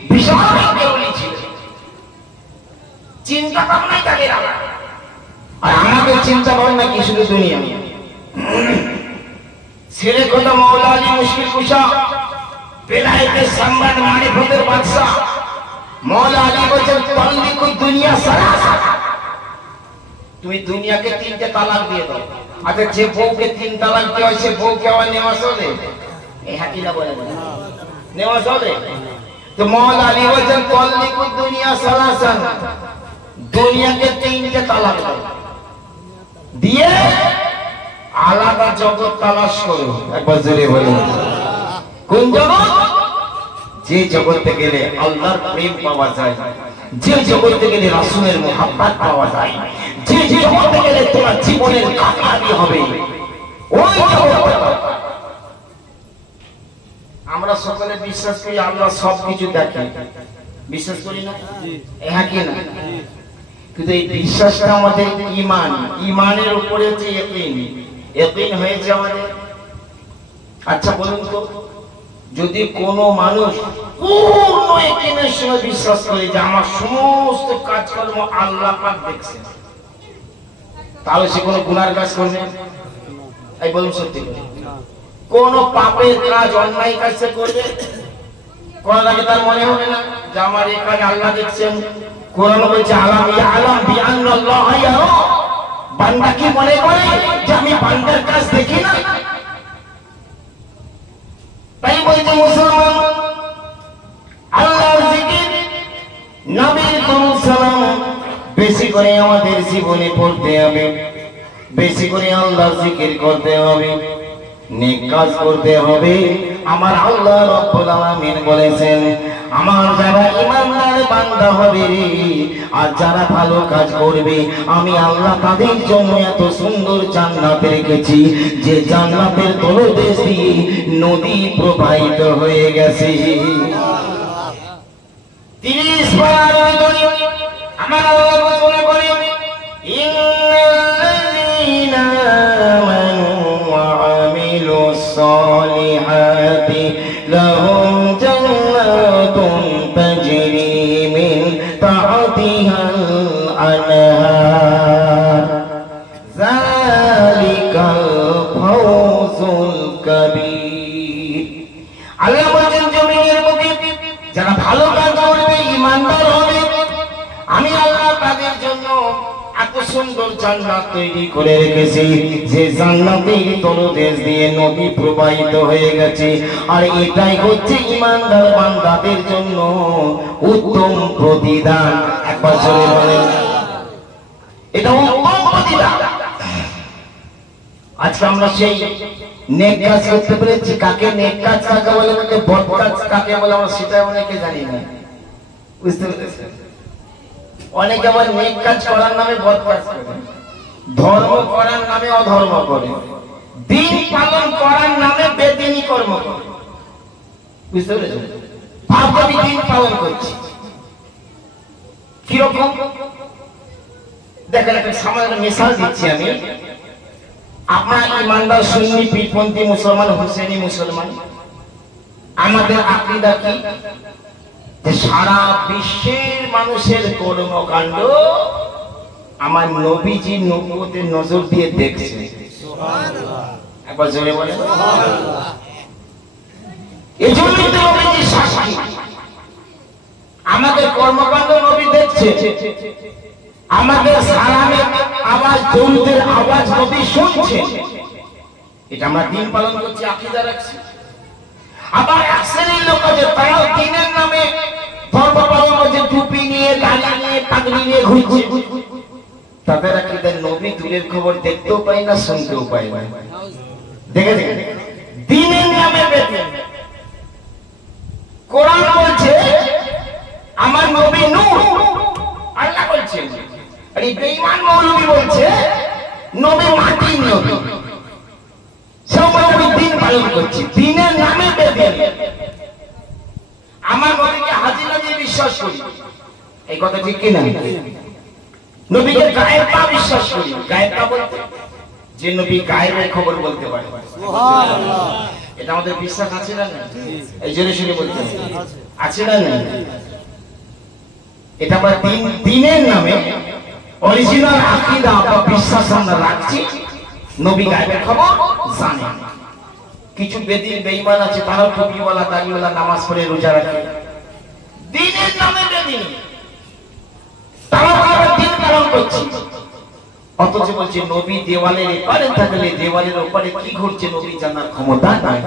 বিশাল দেওয়ালি ছিল, চিন্তা ভাবনাই তাদের আলাদা। আর আমাদের চিন্তা ভাবনা কি শুধু দুনিয়া। ছেলে কথা মৌলা আলী মুশকিল কুশা, বেলায়েতের সম্রাট, মারিফতের বাদশা মৌলা আলী বলেছেন তাল্লিকু দুনিয়া সালাসা, তুমি দুনিয়াকে তিনটে তালাক দিয়ে দাও। আচ্ছা, যে বউকে তিন তালাক দেওয়া হয় সে বউকে আবার নেওয়া চলে? এই হাকিলা বলে নেওয়া চলে? তো মৌলা আলী বলেছেন তাল্লিকু দুনিয়া সালাসান, দুনিয়াকে তিনটে তালাক দাও, দিয়ে আলাদা জগৎ তালাশ করো। একবার জোরে বলুন কোন জগৎ? যে জগতে গেলে আল্লাহর প্রেম পাওয়া যায়, যে জগতে গেলে রাসূলের মুহাব্বত পাওয়া যায়, যে জগতে গেলে তোমার জীবনের কামিয়াবি হবে, ওই জগৎ। আমরা সকলে বিশ্বাস করি আল্লাহ সবকিছু দেখে, বিশ্বাস করি না? হ্যাঁ কি না? কিন্তু এই বিশ্বাসটা আমাদের ঈমান, ঈমানের উপরে হচ্ছে ইয়াকিন, ইয়াকিন হয়েছে আমাদের। আচ্ছা বলুন তো, যদি কোনো মানুষ পূর্ণ ইয়াকিনের সঙ্গে বিশ্বাস করে যে আমার সমস্ত কাজকর্ম আল্লাহ পাক দেখছেন, তাহলে সে কোনো গুনার কাজ করবে? এই বলুন সত্যি করে, কোন পাপের কাজ, অন্যায় কাজ সে করবে? করার আগে তার মনে হবে না যে আমার এই কাজ আল্লাহ দেখছেন? কোরআন বলছে আলাম ইয়ালাম বিআন্নাল্লাহ ইয়ারা, বান্দা কি মনে করে যে আমি বান্দার কাজ দেখি না? তাই বলছে মুসলমান, আল্লাহর জিকির, নবীর দরুদ সালাম বেশি করে আমাদের জীবনে পড়তে হবে, বেশি করে আল্লাহর জিকির করতে হবে, নেক কাজ করতে হবে। আমার আল্লাহ রাব্বুল আলামিন বলেছেন আমার যারা ঈমানদার বান্দা হবে রে, আর যারা ভালো কাজ করবে আমি আল্লাহ তাদের জন্য এত সুন্দর জান্নাত রেখেছি, যে জান্নাতের তলদেশ দিয়ে নদী প্রবাহিত হয়ে গেছে। 30 বার আমার আল্লাহ ঘোষণা করে ইন্নাল্লাযীনা আমানু ওয়া আমিলুস সালিহাতি লাহুম জান্নাতুন তাজরি মিন তাহতিহাল আনহার যালিকাল ফাওজুল কাবীর। আল্লাহ বলেন জমিনের বুকে যারা ভালো কাজ করবে, ঈমানদার হবে, আমি আল্লাহ তাদের জন্য এত সুন্দর জান্নাত তৈরি করে রেখেছি, যে জান্নাতের তলদেশ দিয়ে নদী প্রবাহিত হয়ে গেছে। আর এটাই হচ্ছে ঈমানদার বান্দাদের জন্য উত্তম প্রতিদান। একবার জোরে বলেন, এটা উত্তম প্রতিদান। আজকে আমরা সেই নেক কাজ করতে পেরেছি। কাকে নেক কাজ কাকে বলে, কাকে বদ কাজ কাকে বলে, আমরা সেটা অনেকে জানি না। বুঝতে পেরেছেন? অনেকে আবার নেক কাজ করার নামে বদ কাজ করে, ধর্ম করার নামে অধর্ম করে, দিন পালন করার নামে বেদিনী কর্ম করে। বুঝতে পেরেছেন? আমি দিন পালন করছি কিরকম দেখেন, একটা সামান্য মিসাল দিচ্ছি আমি। আপনার ঈমানদার সুন্নি পীরপন্থী মুসলমান, হুসেনি মুসলমান, আমাদের আকীদা কি? সারা বিশ্বের মানুষের কর্মকাণ্ড আমার নবীজির নবুয়তের নজর দিয়ে দেখছে। একবার জোরে বলেন সুবহানাল্লাহ। এজন্যই তো নবীজি সাক্ষী, আমাদের কর্মকাণ্ড নবী দেখছে, আমাদের সালামের আওয়াজ, দরুদের আওয়াজ নবী শুনছে। এটা আমরা দিন পালন করছি, আকীদা রাখছি। আবার এক শ্রেণীর লোক আছে, তারাও দিনের নামে ধর্ম পালন করছে, টুপি নিয়ে, দাড়ি নিয়ে, পাগড়ি নিয়ে ঘুরছে। তাদের আকীদা নবী দূরের খবর দেখতেও পায় না, শুনতেও পায় না। দেখে দেখে দিনের নামে বেদিন। কোরআন বলছে আমার নবী নূর, আল্লাহ বলছেন। আর এই বেঈমান মৌলবী বলছে নবী মাটির নবী। সব নবী দিন পালন করছে, দিনের নামে বেদিন। আমার নবীকে হাজির নাজির বিশ্বাস করি, এই কথা ঠিক কি না? নবীকে গায়েবটা বিশ্বাস করি। গায়েবটা বলতে যে নবী গায়েবের খবর বলতে পারে। সুবহানাল্লাহ। এটা আমাদের বিশ্বাস আছে না? এই জোরে শুনে বলতে আছে না? এটা আমরা দিনের নামে অরিজিনাল আকীদা বা বিশ্বাস আমরা রাখছি। নবী গায়েবের খবর জানে। কিছু বেদিন বেঈমান আছে, তারাও টুপিওয়ালা দাড়িওয়ালা নামাজ পড়ে রোজা রাখে দিনের নামে বেদিন, তারা দিন পালন করছে, অথচ বলছে নবী দেওয়ালের এপারে থাকলে দেওয়ালের ওপারে কি ঘটছে নবী জানার ক্ষমতা নাই।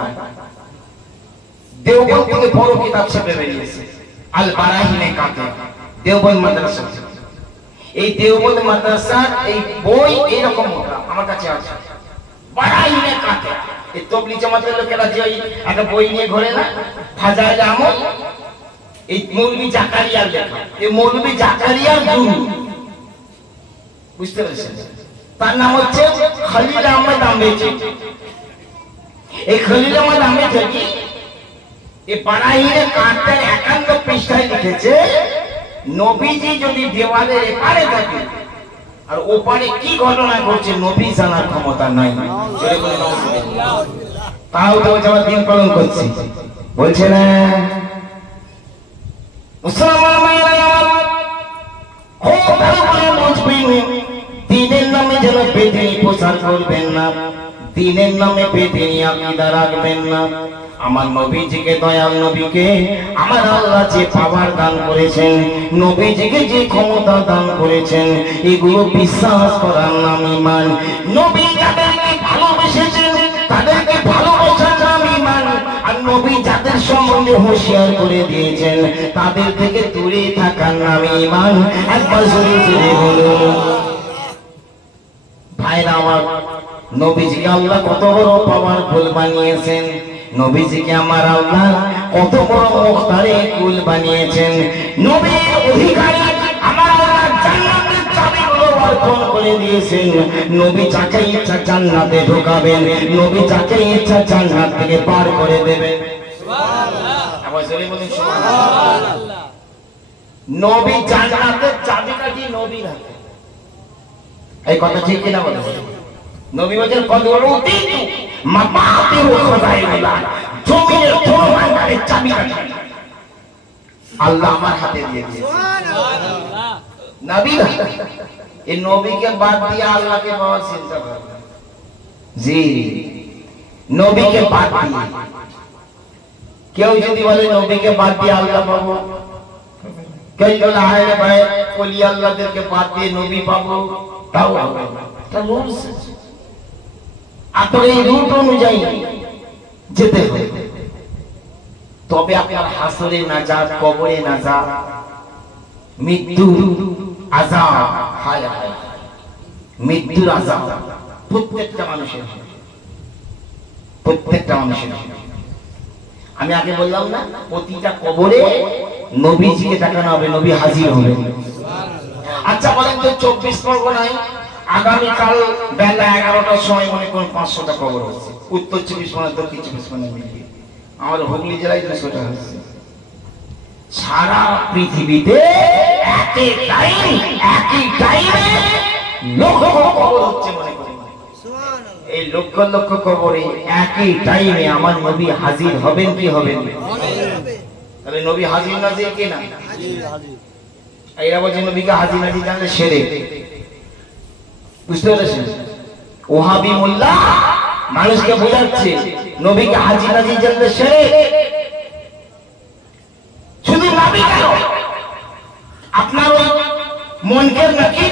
দেওবন্দ থেকে বড় কিতাব ছেপে বেরিয়েছে আল বারাহিনে কাতে, দেওবন্দ মাদ্রাসা। এই দেওবন্দ মাদ্রাসার এই বই এইরকম আমার কাছে আছে, বারাহিনে কাতে। এই তবলিগ জামাতের লোকেরা যে একটা বই নিয়ে ঘোরে না, ফাজাইল আমল, এই মৌলভী জাকারিয়ার লেখা। এই মৌলভী জাকারিয়ার গুরু, বুঝতে পেরেছেন? তার নাম হচ্ছে খলিল আহমদ আহমেদি। এই খলিল আহমদ আহমেদি এই বারাহিনে কাতের 51 পৃষ্ঠায় লিখেছে, নবীজি যদি দেওয়ালের এপারে থাকে আর ওপারে কি ঘটনা ঘটছে নবী জানার ক্ষমতা নাই। তাও তো যারা দিন পালন করছে বলছে না দিনের নামে যেন বেদিনী প্রচার করবেন না, দিনের নামে বেদিনী আকীদা রাখবেন না। আমার নবীজিকে, দয়াল নবীকে আমার আল্লাহ যে পাওয়ার দান করেছেন, নবীজিকে যে ক্ষমতা দান করেছেন, এগুলো বিশ্বাস করার নাম ঈমান। নবী যাদেরকে ভালোবেসেছেন তাদেরকে ভালোবাসার নাম ঈমান। আর নবী যাদের সম্বন্ধে হুঁশিয়ার করে দিয়েছেন তাদের থেকে দূরে থাকার নাম ঈমান। একবার জোরে জোরে বলুন। ভাইরা আমার, নবীজিকে আল্লাহ কত বড় পাওয়ারফুল বানিয়েছেন, নবীজিকে আমার আল্লাহ কত বড় মুখতারে কুল বানিয়েছেন। নবীর অধিকারী আমার আল্লাহ জান্নাতের চাবিগুলো অর্পণ করে দিয়েছেন। নবী যাকে ইচ্ছা জান্নাতে ঢোকাবেন, নবী যাকে ইচ্ছা জান্নাত থেকে পার করে দেবেন। সুবহানাল্লাহ। আবার জোরে বলুন সুবহানাল্লাহ। নবী জান্নাতের চাবিকাঠি নবীর হাতে। এই কথা ঠিক কিনা বলেন? নবী বলেন কদরুতি মাফাতিহু খাযাইনুল্লাহ, জমিনের কোন ভান্ডারের চাবিকাঠি আল্লাহ আমার হাতে দিয়ে দিয়েছেন। সুবহানাল্লাহ। নবী এই নবীকে বাদ দিয়ে আল্লাহকে পাওয়ার চিন্তা করেন। জি, নবীকে বাদ দিয়ে কেউ যদি বলে নবীকে বাদ দিয়ে আল্লাহ পাবো, কেউ বলে আরে ভাই ওলি আল্লাহদেরকে বাদ দিয়ে নবী পাবো, তাও হবে না। এটা রুলস আছে, আপনার এই রুট অনুযায়ী যেতে হবে। তবে আপনার হাসরে নাজাত, কবরে নাজাত, মৃত্যু আযাব, হায় হায় মৃত্যুর আযাব প্রত্যেকটা মানুষের, প্রত্যেকটা মানুষের। আমি আগে বললাম না, প্রতিটা কবরে নবীজিকে দেখানো হবে, নবী হাজির হবে। আচ্ছা বলেন তো 24 পরগনায় আগামীকাল বেলা 11টার সময় মনে করুন 500টা কবর হচ্ছে, উত্তর 24 পরগনা, দক্ষিণ 24 পরগনা মিলিয়ে আমার হুগলি জেলায় 200টা হচ্ছে। সারা পৃথিবীতে একই টাইমে লক্ষ কবর হচ্ছে মনে করেন। এই লক্ষ লক্ষ কবরে একই টাইমে আমার নবী হাজির হবেন কি হবেন? তাহলে নবী হাজির নাজির কি না? এরা বলছে নবীকে হাজির নাজির জানলে সেরে, বুঝতে পেরেছেন? ওহাবি মোল্লা মানুষকে বোঝাচ্ছে নবীকে হাজির নাজির জানলে সেরে। শুধু নবী কেন, আপনার ওই মনকের নাকি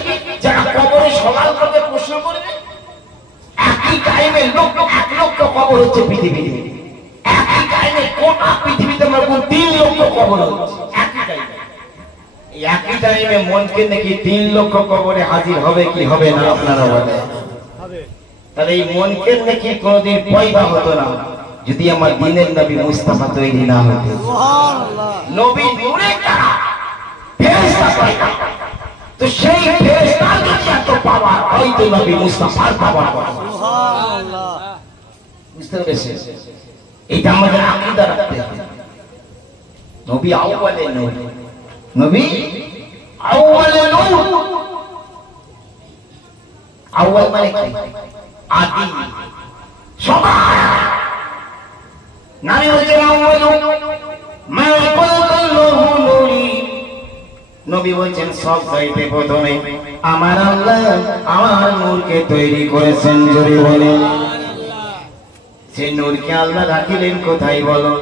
যারা কবরে সওয়াল করবে, প্রশ্ন করবে, একই টাইমে এক লক্ষ কবর হচ্ছে পৃথিবীতে। একই টাইমে গোটা পৃথিবীতে 3 লক্ষ কবর হচ্ছে একই টাইমে। একই টাইমে মনকে নাকি 3 লক্ষ কবরে হাজির হবে কি হবে না আপনারা বলেন? তাহলে এই মনকে নাকি কোনোদিন পয়দা হতো না যদি আমার দিনের নবী মুস্তাফা তৈরি না হতো। সুবহানাল্লাহ। নবী নূরে কারা, ফেরেশতা পয়দা, তো সেই ফেরেশতার যদি এত পাওয়ার হয় তো নবী মুস্তাফার পাওয়ার। সুবহানাল্লাহ। বুঝতে পেরেছেন? এটা আমাদের আকীদা রাখতে হবে। নবী আউয়ালে নূর, নবী আউয়ালে নূর। আউয়াল মানে কি? আদি, সবার নামি বলছেন মা কুল্লুহু নূরি, নবী বলছেন সব চাইতে প্রথমে আমার আল্লাহ আমার নূরকে তৈরি করেছেন। জোরে বলেন সেই নূরকে আল্লাহ রাখিলেন কোথায় বলো?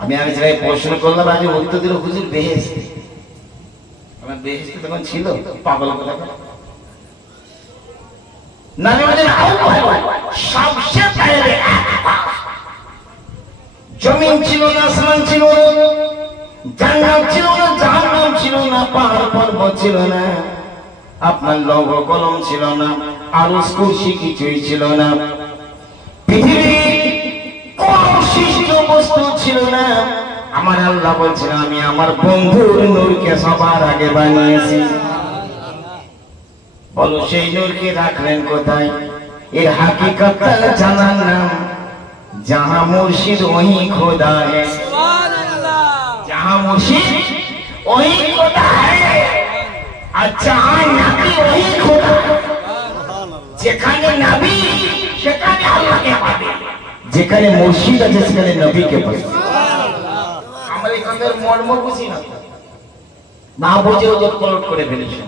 আমি আগে জায়গায় প্রশ্ন করলাম, আগে উত্তর দিল হুজুর বেহেশতে। আমার বেহেশতে তখন ছিল পাগল কথা। নবী বলেন সবচেয়ে পহলে জমিন ছিল না, আসমান ছিল না, জান্নাত ছিল না, জাহান্নাম ছিল না, পাহাড় পর্বত ছিল না, আপনার লৌহ কলম ছিল না, আরশ কুরসি কিছুই ছিল না, পৃথিবীর কোন সৃষ্ট বস্তু ছিল না। আমার আল্লাহ বলছেন আমি আমার বন্ধুর নূরকে সবার আগে বানিয়েছি। বলো সেই নূরকে রাখলেন কোথায়? এর হাকিকতটা জানার নাম जहां मुर्शिद वही खुदा है, जहां मुर्शिद वही खुदा है, और जहां नबी वही खुदा। যেখানে নবী সেখানে আল্লাহকে পাবে, যেখানে মুর্শিদ আছে সেখানে নবীকে পাবে। আমরা এখানের মর্ম বুঝি না, না বুঝে ওদের পলট করে ফেলেছি,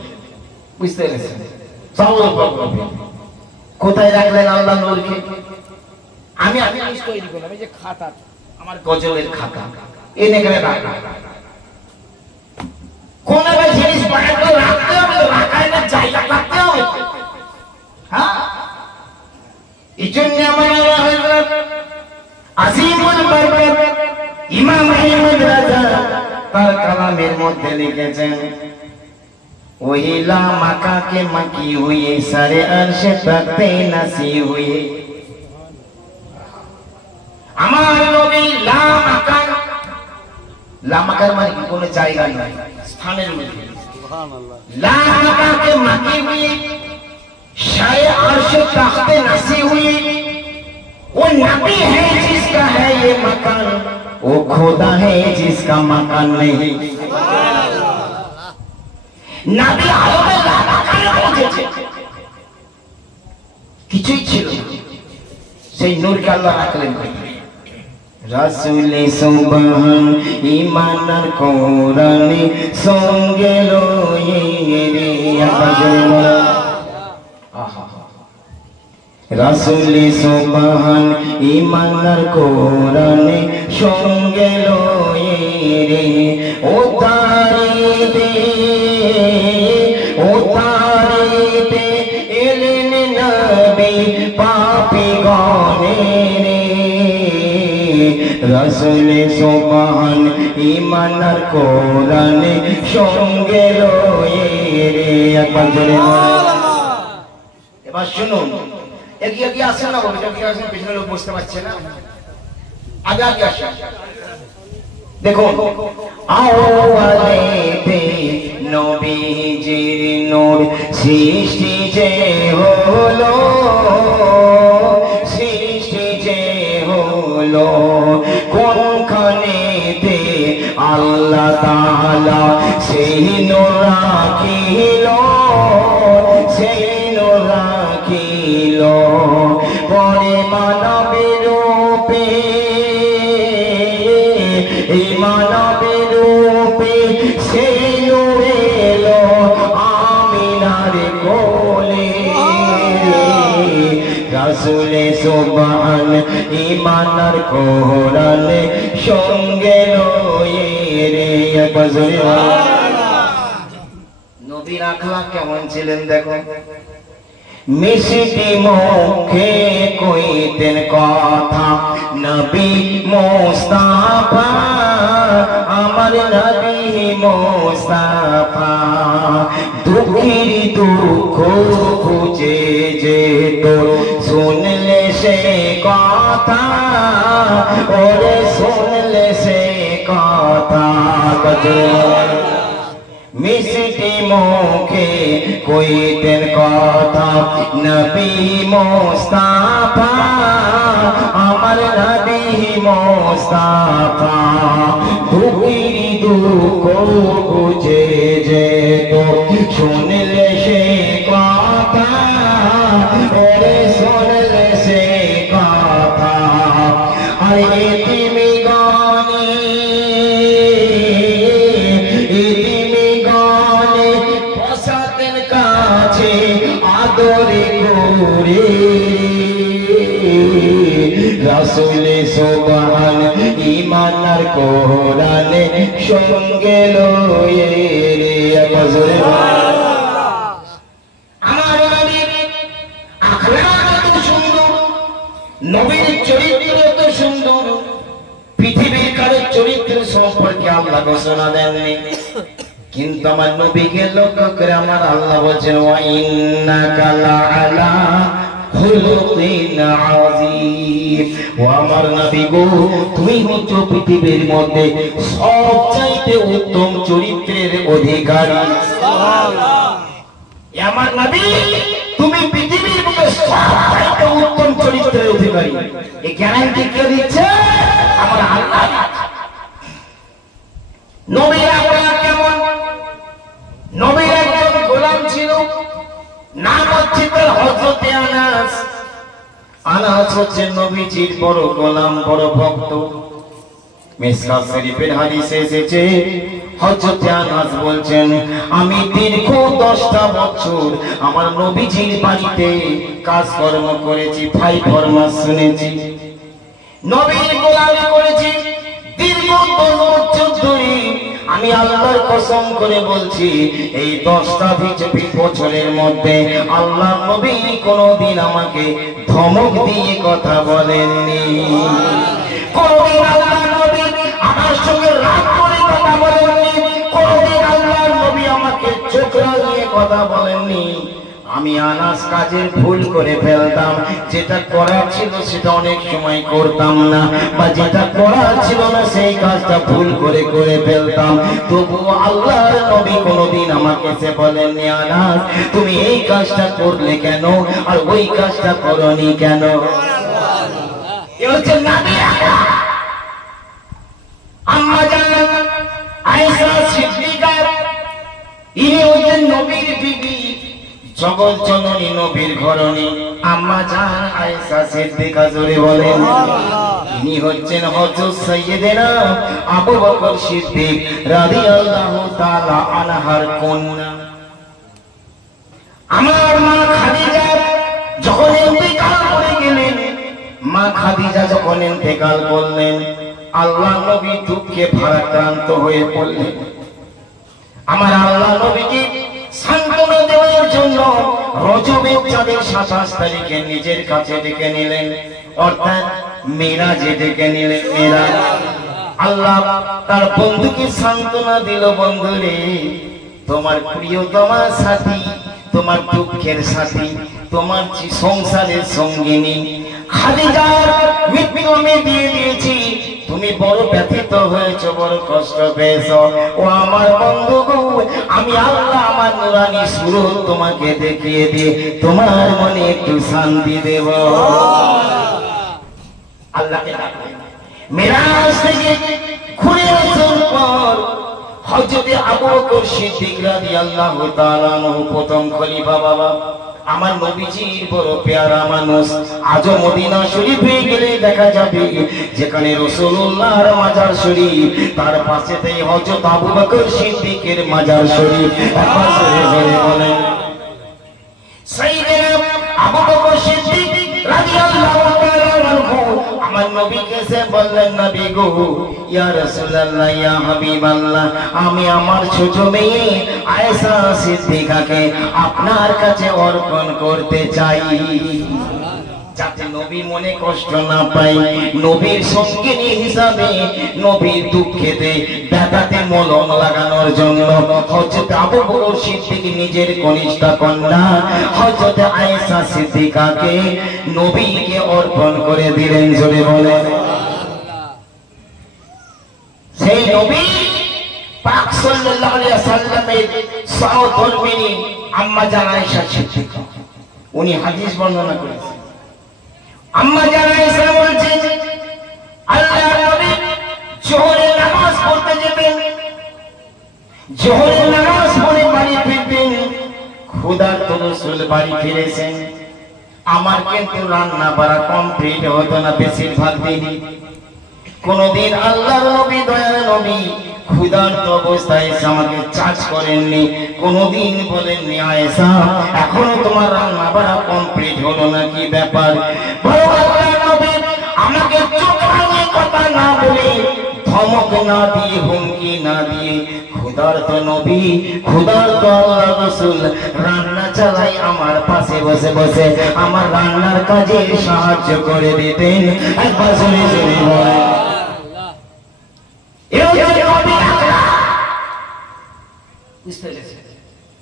বুঝতে পেরেছেন? কোথায় রাখলেন আল্লাহ নূরকে? আমি লিস্ট তৈরি করলাম, এই যে খাতা, আমার গজলের খাতা, এনে করে রাখা। কোন একটা জিনিস বাইরে করে রাখতে হবে, রাখার না জায়গা রাখতে হবে। হ্যাঁ, এই জন্য আমার হযরত আজিমুল বরকত ইমাম আহমদ রাজা তার কালামের মধ্যে লিখেছেন वही ला मका के मकी हुई सारे अर्श तकते नसी हुई। আমার নবী লা মাকান, লা মাকান মানে কি কোনো জায়গা নয়, স্থানের মধ্যে। সুবহানাল্লাহ। লা মাকা के मकी हुई सारे अर्श तकते नसी हुई। वो नबी है जिसका है ये मकान, वो खुदा है जिसका मकान नहीं। নবী আলমে লামাকানে পৌঁছেছে, কিছুই ছিল না, সেই নূরকে আল্লাহ রাখলেন। রাসূলে সুবহান ঈমানার কোরআনে সঙ্গে লয়ে রে আবাজে। আহা, রাসূলে সুবহান ঈমানার কোরআনে সঙ্গে লয়ে রে ও তারিতে उतारे एलेन नबी पापी गने रे रसूले सुबहान ईमानार कोरआने संगे लये रे। একবার জোরে এবার শুনুন, এগিয়ে এগিয়ে আসেন না, বলতে এগিয়ে আসেন, পিছনে লোক বুঝতে পারছে না, আগে আগে আসেন। দেখুন আওয়ালেতে নবীজির নূর সৃষ্টি যে হলো, সৃষ্টি যে হলো, কোনখানেতে আল্লাহ তাআলা সেই নূর রাখিল, সেই নূর রাখিল। পরে মানবের রূপে, মানবের রূপে সেই নূর এলো আমিনার কোলে। রাসূলে সুবহান ঈমানার কোরআনে সঙ্গে লয়ে রে। একবার জোরে নবী রাখলা কেমন ছিলেন দেখো, মিষ্টি মুখে কইতেন কথা নবী মুস্তাফা, আমার নবী মুস্তাফা। দুঃখের দুঃখ খুঁজে যেত, শুনলে সে কথা, ওরে শুনলে সে কথা। মিষ্টি মুখে কইতেন কথা নবী মুস্তাফা, আমার নবী মুস্তাফা। দুঃখের দুঃখ বুঝে যেত, শুনলে সে কথা, ওরে শুনলে সে কথা। ইতিমিগণে বসাতেন কাছে আদরে করে রাসূলে সুবহান ঈমান আর কোরআনে সঙ্গে লয়ে রে বজরে আমার নবীর আখলাক এত সুন্দর, নবীর চরিত্র এত সুন্দর, পৃথিবীর কারো চরিত্র সম্পর্কে আল্লাহ ঘোষণা দেননি, কিন্তু আমার নবীকে লক্ষ্য করে আমার আল্লাহ বলেন ওয়া ইন্নাকা লাআলা খুলুকিন আযীম। ও আমার নবী গো, তুমি হচ্ছ পৃথিবীর মধ্যে সবচাইতে উত্তম চরিত্রের অধিকারী। সুবহানাল্লাহ। আমার নবী, তুমি পৃথিবীর মধ্যে সবচাইতে উত্তম চরিত্রের অধিকারী। এই গ্যারান্টি কে দিচ্ছে? আমার আল্লাহ। নবীর আখলাক কেমন? নবীর একজন গোলাম ছিল, নাম হচ্ছে তার হযরত আনাস। আনাস হচ্ছে নবীজির বড় গোলাম, বড় ভক্ত। মিশকাত শরীফের হাদিসে এসেছে, হযরত আনাস বলছেন, আমি দীর্ঘ 10টা বছর আমার নবীজির বাড়িতে কাজকর্ম করেছি, ভাই ফরমাস শুনেছি, নবীর গোলামি করেছি দীর্ঘ 10 বছর ধরে। আমি আল্লাহর কসম করে বলছি, এই 10টা বছরের মধ্যে আল্লাহ নবী কোনদিন আমাকে ধমক দিয়ে কথা বলেননি, কোনদিন আল্লাহ নবী আমার সঙ্গে রাগ করে কথা বলেননি, কোনদিন আল্লাহ নবী আমাকে চোখ রাঙিয়ে কথা বলেননি। আমি আনাস কাজের ভুল করে ফেলতাম, যেটা করার ছিল সেটা অনেক সময় করতাম না, বা যেটা করার ছিল না সেই কাজটা ভুল করে করে ফেলতাম, তবুও আল্লাহর নবী কোনদিন আমাকে সে বলেননি, আনাস তুমি এই কাজটা করলে কেন আর ওই কাজটা করনি কেন। এ হচ্ছে নবী। আম্মা জান আয়েশা সিদ্দিকা, ইনি হচ্ছেন নবীর বিবি, জগৎ জননী নবীর ঘরণী আম্মা জান আয়েশা সিদ্দিকা, জোরে বলেন। ইনি হচ্ছেন হযরত সাইয়্যিদানা আবু বকর সিদ্দিক রাদিয়াল্লাহু তাআলা আনহার কন্যা। আমার মা খাদিজা যখন ইন্তেকাল করে গেলেন, মা খাদিজা যখন ইন্তেকাল করলেন, আল্লাহ নবী দুঃখে ভারাক্রান্ত হয়ে পড়লেন। আমার আল্লাহ নবীকে সান্ত্বনা দেওয়ার জন্য রজবের চাঁদের 27 তারিখে নিজের কাছে ডেকে নিলেন, অর্থাৎ মেরাজে ডেকে নিলেন। মেরাজ আল্লাহ তার বন্ধুকে সান্ত্বনা দিল, বন্ধুরে তোমার প্রিয়তমা সাথী, তোমার দুঃখের সাথী, তোমার সংসারের সঙ্গিনী খাদিজার মৃত্যু আমি দিয়ে দিয়েছি, তুমি বড় ব্যথিত হয়েছো, বড় কষ্ট পেয়েছো। ও আমার বন্ধু গো, আমি আল্লাহ আমার নুরানি সুরত তোমাকে দেখিয়ে দিয়ে তোমার মনে একটু শান্তি দেব। আল্লাহকে ডাকলেন। মেরাজ থেকে ঘুরে আসার পর হযরত আবু বকর সিদ্দিক রাদিয়াল্লাহু তাআলা আনহু প্রথম খলিফা, বাবা আমার নবীজির বড় পেয়ারা মানুষ। আজও মদিনা শরীফে গেলে দেখা যাবে যেখানে রাসূলুল্লাহর মাজার শরীফ, তার পাশেতেই হযরত আবু বকর সিদ্দিকের মাজার শরীফ। পাশে জোরে বলেন সাইয়েদনা আবু বকর সিদ্দিক রাদিয়াল্লাহু তাআলা আনহু আমার নবীকে সে বললেন, নবী গো, ইয়া রাসূলুল্লাহ, ইয়া হাবিবাল্লাহ, আমি আমার ছোট মেয়ে আয়েশা সিদ্দিকাকে আপনার কাছে অর্পণ করতে চাই, যাতে নবী মনে কষ্ট না পায়, নবীর সঙ্গিনী হিসাবে নবীর দুঃখেতে ব্যথাতে মলম লাগানোর জন্য হযরত আবু বকর সিদ্দিক নিজের কনিষ্ঠা কন্যা হযরত আয়েশা সিদ্দিকাকে নবীকে অর্পণ করে দিলেন। জোরে বলেন সেই নবী পাক সাল্লাল্লাহু আলাইহি ওয়াসাল্লামের সহধর্মিণী আম্মা জান আয়েশা সিদ্দিকা, উনি হাদিস বর্ণনা করেছেন। আম্মা জান আয়েশা বলছেন, আল্লাহর নবী জোহরের নামাজ পড়তে যেতেন, জোহরের নামাজ পড়ে বাড়ি ফিরতেন, ক্ষুধার্ত রাসূল বাড়ি ফিরেছেন, আমার কিন্তু রান্না বাড়া কমপ্লিট হতো না বেশিরভাগ দিনই। কোনদিন আল্লাহর নবী দয়ার নবী ক্ষুধার্ত অবস্থায় আমাকে চার্জ করেননি, কোনদিন বলেননি আয়েশা এখনো তোমার রান্না বাড়া কমপ্লিট হলো না, কি ব্যাপার? আল্লাহর নবী আমাকে চোখ ভাঙে কথা না বলে, ধমক না দিয়ে, হুমকি না দিয়ে, ক্ষুধার্ত নবী ক্ষুধার্ত আল্লাহ রাসূল রান্না চালাই আমার পাশে বসে বসে আমার রান্নার কাজে সাহায্য করে দিতেন। একবার জোরে জোরে বলেন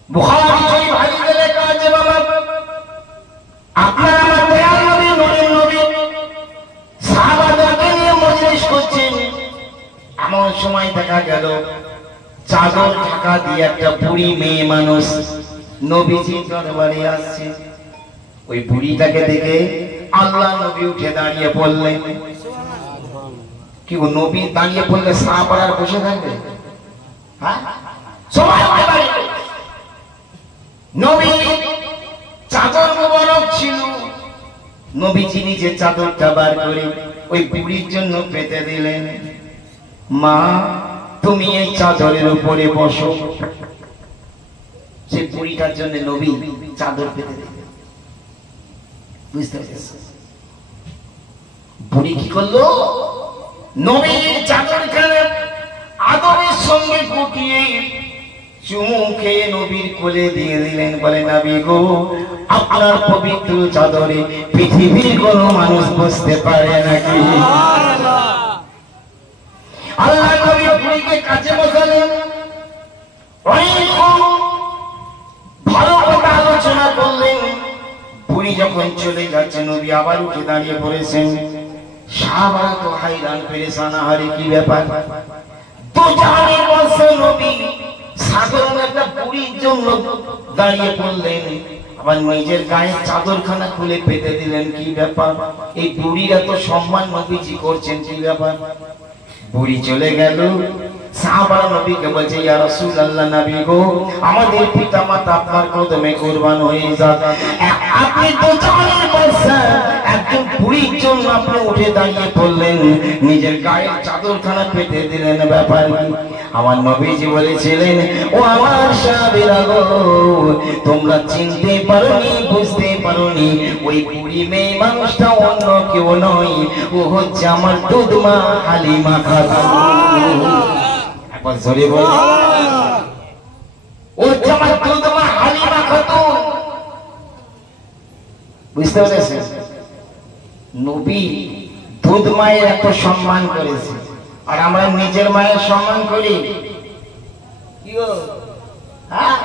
বুখারী শরীফ হাদিসে লেখা আছে বাবা, আপনারা আমার দয়াল নবী নূরের নবী সাহাবাদেরকে নিয়ে মজলিস করছেন, এমন সময় দেখা গেল চাদর ঢাকা দিয়ে একটা বুড়ি মেয়ে মানুষ নবীজির দরবারে আসছে। ওই বুড়িটাকে দেখে আল্লাহ নবী উঠে দাঁড়িয়ে পড়লেন। কি ও নবী দাঁড়িয়ে পড়লে সাহাবারা বসে থাকবে? হ্যাঁ, সবাই নবী চাদর মোবারক ছিল, নবীজি নিজে চাদরটা বার করে ওই বুড়ির জন্য পেতে দিলেন। মা তুমি এই চাদরের উপরে বসো। সেই বুড়িটার জন্য নবী চাদর পেতে দিলেন। বুঝতে পেরেছেন? বুড়ি কি করলো? নবীর চাদরখানা আদরের সঙ্গে গুটিয়ে চুমু খেয়ে নবীর কোলে দিয়ে দিলেন। বলে নবী গো, আপনার পবিত্র চাদরে পৃথিবীর কোন মানুষ বসতে পারে নাকি? আল্লাহ নবী বুড়িকে কাছে বসালেন, অনেকক্ষণ ভালো কথা আলোচনা করলেন। বুড়ি যখন চলে যাচ্ছে নবী আবার উঠে দাঁড়িয়ে পড়েছেন। সাহাবারা তো হায়রান পেরেশান, আহারে কি ব্যাপার? তো জাহানের বর্ষা নবী সাধারণ একটা বুড়ির জন্য দাঁড়িয়ে পড়লেন, আবার নিজের গায়ে চাদরখানা খুলে পেতে দিলেন। কি ব্যাপার? এই বুড়ির এত সম্মান নবীজি করছেন, কি ব্যাপার? বুড়ি চলে গেল। সাহাবারা নবীকে বলছে, ইয়া রাসূলুল্লাহ, নবী গো, আমাদের পিতামাতা আপনার কদমে কুরবান হয়ে যাক, আপনি তো জানেন বর্ষা একজন বুড়ির জন্য আপনি উঠে দাঁড়িয়ে পড়লেন, নিজের গায়ে চাদরখানা পেতে দিলেন, ব্যাপার কি? আমার নবীজি বলেছিলেন, ও আমার সাহাবীরা গো, তোমরা চিনতে পারোনি, বুঝতে পারোনি, ওই বুড়ি মেয়ে মানুষটা অন্য কেউ নয়, ও হচ্ছে আমার দুধমা হালিমা খাতুন। একবার জোরে বল, ও হচ্ছে আমার দুধমা হালিমা খাতুন। বুঝতে পেরেছেন? নবী দুধ মায়ের এত সম্মান করেছে, আর আমরা নিজের মায়ের সম্মান করি? কি গো, হ্যাঁ?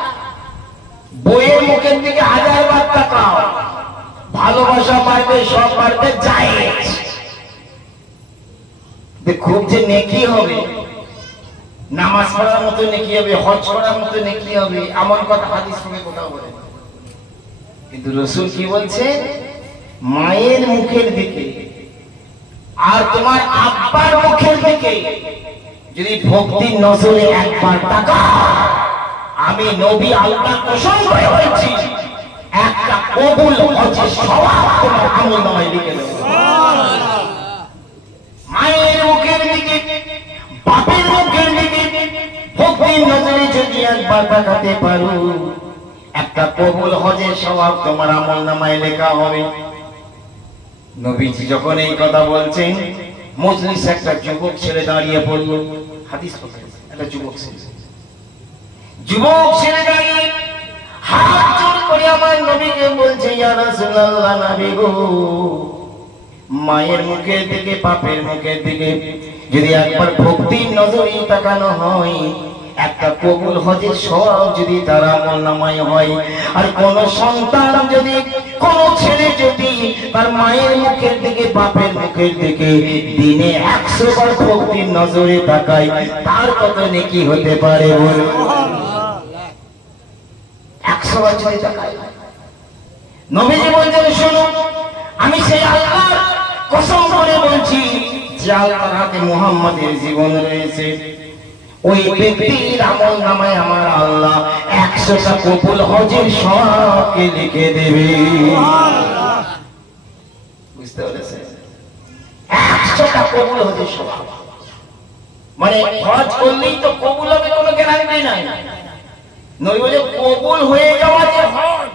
বইয়ের মুখের দিকে 1000 বার তাকাও, ভালোবাসা বাড়বে, সব বাড়বে, জায়েজ। খুব যে নেকি হবে, নামাজ পড়ার মতো নেকি হবে, হজ করার মতো নেকি হবে, এমন কথা হাদিস থেকে কোথাও বলে। কিন্তু রাসূল কি বলছে? মায়ের মুখের দিকে আর তোমার আব্বার মুখের দিকে যদি ভক্তির নজরে একবার তাকাও, আমি নবী আল্লাহ কসম করে বলছি, একটা কবুল হজের সওয়াব তোমার আমলনামায় লিখে দেব। মায়ের মুখের দিকে, বাপের মুখের দিকে ভক্তির নজরে যদি একবার তাকাতে পারো, একটা কবুল হজের সওয়াব তোমার আমলনামায় লেখা হবে। নবীজি যখন এই কথা বলছেন, মজলিসে একটা যুবক ছেলে দাঁড়িয়ে পড়ল। হাদিস একটা যুবক ছেলে দাঁড়িয়ে হাত জোড় করে আমার নবীকে বলছে, ইয়া রাসূলুল্লাহ, নবী গো, মায়ের মুখের দিকে, বাপের মুখের দিকে যদি একবার ভক্তির নজরে তাকানো হয়, একটা কবুল হজের সওয়াব যদি তার আমলনামায় হয়, আর কোন সন্তান যদি, কোন ছেলে যদি তার মায়ের মুখের দিকে, বাপের মুখের দিকে দিনে 100 বার ভক্তির নজরে তাকায়, তার কত নেকি হতে পারে বলুন? 100 বার যদি তাকায়। নবীজি বলছেন, শুনুন, আমি সেই আল্লাহর কসম করে বলছি, যে আল্লাহর হাতে মুহাম্মাদের জীবন রয়েছে, ওই ব্যক্তির আমলনামায় আমার আল্লাহ 100টা কবুল হজের সওয়াবকে লিখে দেবে। বুঝতে পেরেছেন? 100 ওটা কবুল হতে স্বভাব। মানে হজ করলেই তো কবুল হবে কোনো গ্যারান্টি নাই। নবী বলে কবুল হয়ে যাওয়া যে হজ,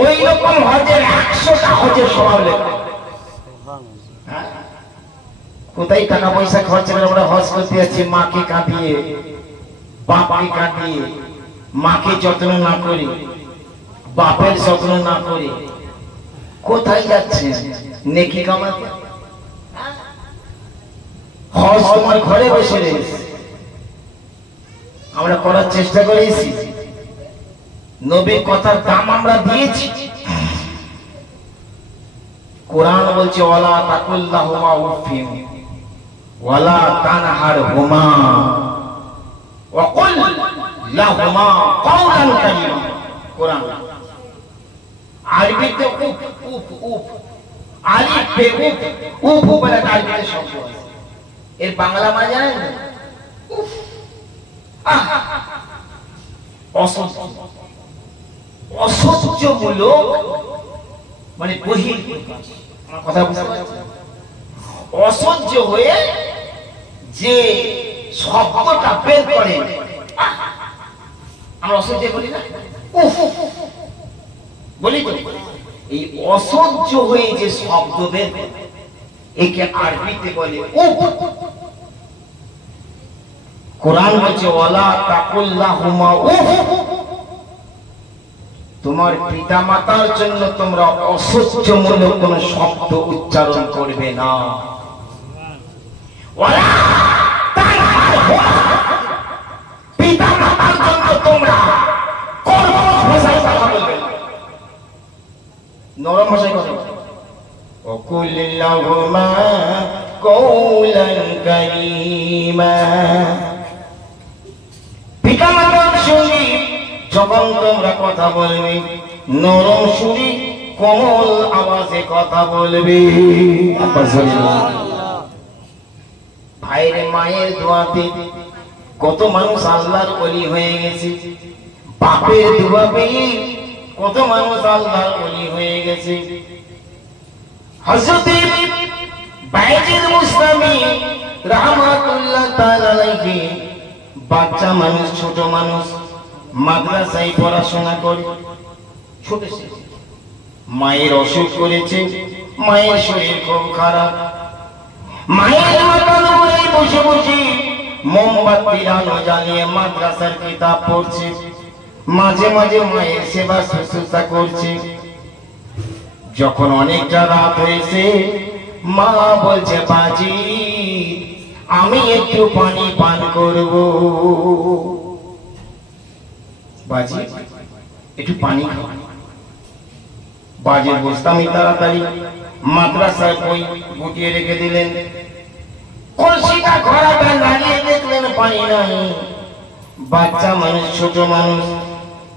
ওই রকম হজের 100টা হজের স্বভাব লেখা। কোথায় টাকা পয়সা খরচ করে আমরা হজ করতে যাচ্ছি, মাকে কাঁদিয়ে, বাপকে কাঁদিয়ে, মাকে যত্ন না করি, বাপের যত্ন না করি, কোথায় যাচ্ছে নেকি কামাতে? হজ তোমার ঘরে বসে রয়েছে, আমরা করার চেষ্টা করেছি, নবীর কথার দাম আমরা দিয়েছি। কোরআন বলছে ওয়ালা তাকুল্লাহুমা উফিন ওয়ালা তানহারহুমা ওয়া কুল লাহুমা কাওলান কারীমা। কোরআন আরবিতে উফ উফ উফ, আলিফ বে উফ, উফ বলে আরবিতে শব্দ আছে। এর বাংলা মানে জানেন? উফ, আহ, অসহ্য, অসহ্যমূলক, মানে বহির কথা বুঝতে পারছেন? অসহ্য হয়ে যে শব্দটা বের করে, আমরা অসহ্য বলি না, উফ বলি তো, এই অসহ্য হয়ে যে শব্দ বের করে একে আরবিতে বলে উফ। কোরআন বলছে ওয়ালা তাকুল্লাহুমা উফ, তোমার পিতা মাতার জন্য তোমরা অসহ্যমূলক কোন শব্দ উচ্চারণ করবে না। ওয়ালা তানহারহুমা, পিতা মাতার জন্য তোমরা কর্কশ ভাষায় কথা বলবে না, নরম ভাষায় কথা বলবে। وقل لهما قولا كريما, পিতা মাতার সঙ্গে যখন তোমরা কথা বলবে নরম সুরে কোমল আওয়াজে কথা বলবে। ভাইয়ের মায়ের দোয়াতে কত মানুষ আল্লাহর ওলি হয়ে গেছে, বাপের দোয়া পেয়ে কত মানুষ আল্লাহর ওলি হয়ে গেছে। হযরত বাইজিদ মুস্তামি রাহমাতুল্লাহ তাআলা আলাইহি বাচ্চা মানুষ, ছোট মানুষ, মাদ্রাসায় পড়াশোনা করে, ছোট ছিল, মায়ের অসুখ করেছে, মায়ের শরীর খুব খারাপ, মায়ের মাথার উপরে বসে বসে মোমবাতির আলো জ্বালিয়ে মাদ্রাসার কিতাব পড়ছে, মাঝে মাঝে মায়ের সেবা শুশ্রূষা করছে। যখন অনেকটা রাত হয়েছে, মা বলছে বাজি আমি একটু পানি পান করব, বাজি একটু পানি খাও। বাজে বুঝতামই তাড়াতাড়ি মাদ্রাসায় বই গুটিয়ে রেখে দিলেন, কলসিটা ঘোরাটা নাড়িয়ে দেখলেন পানি নাই। বাচ্চা মানুষ, ছোট মানুষ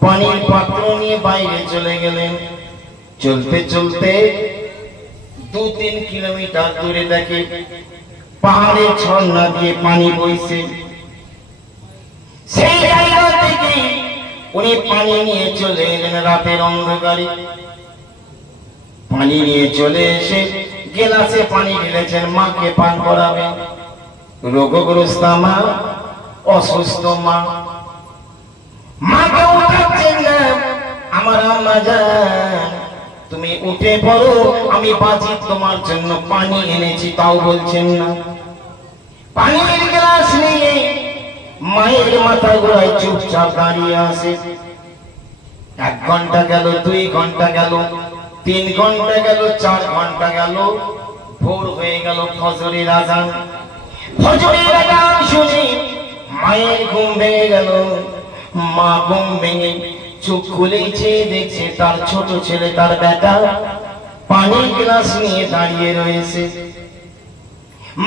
পানির পাত্র নিয়ে বাইরে চলে গেলেন। চলতে চলতে 2-3 কিলোমিটার দূরে দেখে পাহাড়ের ঝর্ণা দিয়ে পানি বইছে। সেই জায়গা থেকে উনি পানি নিয়ে চলে এলেন রাতের অন্ধকারে। পানি নিয়ে চলে এসে গেলাসে পানি ঢেলেছেন, মাকে পান করাবে। রোগগ্রস্ত মা, অসুস্থ মা, মাকে উঠাচ্ছেন না। আমার আম্মা জান তুমি উঠে পড়ো, আমি বাজি তোমার জন্য পানি এনেছি, তাও বলছেন না। পানির গ্লাস নিয়ে মায়ের মাথা গোড়ায় চুপচাপ দাঁড়িয়ে আছে। 1 ঘন্টা গেল, 2 ঘন্টা গেল, 3 ঘন্টা গেল, 4 ঘন্টা গেল, ভোর হয়ে গেল, ফজরের আযান। ফজরের আযান শুনে মায়ের ঘুম ভেঙে গেল। মা ঘুম ভেঙে চোখ খুলেছে, দেখছে তার ছোট ছেলে, তার বেটা পানির গ্লাস নিয়ে দাঁড়িয়ে রয়েছে।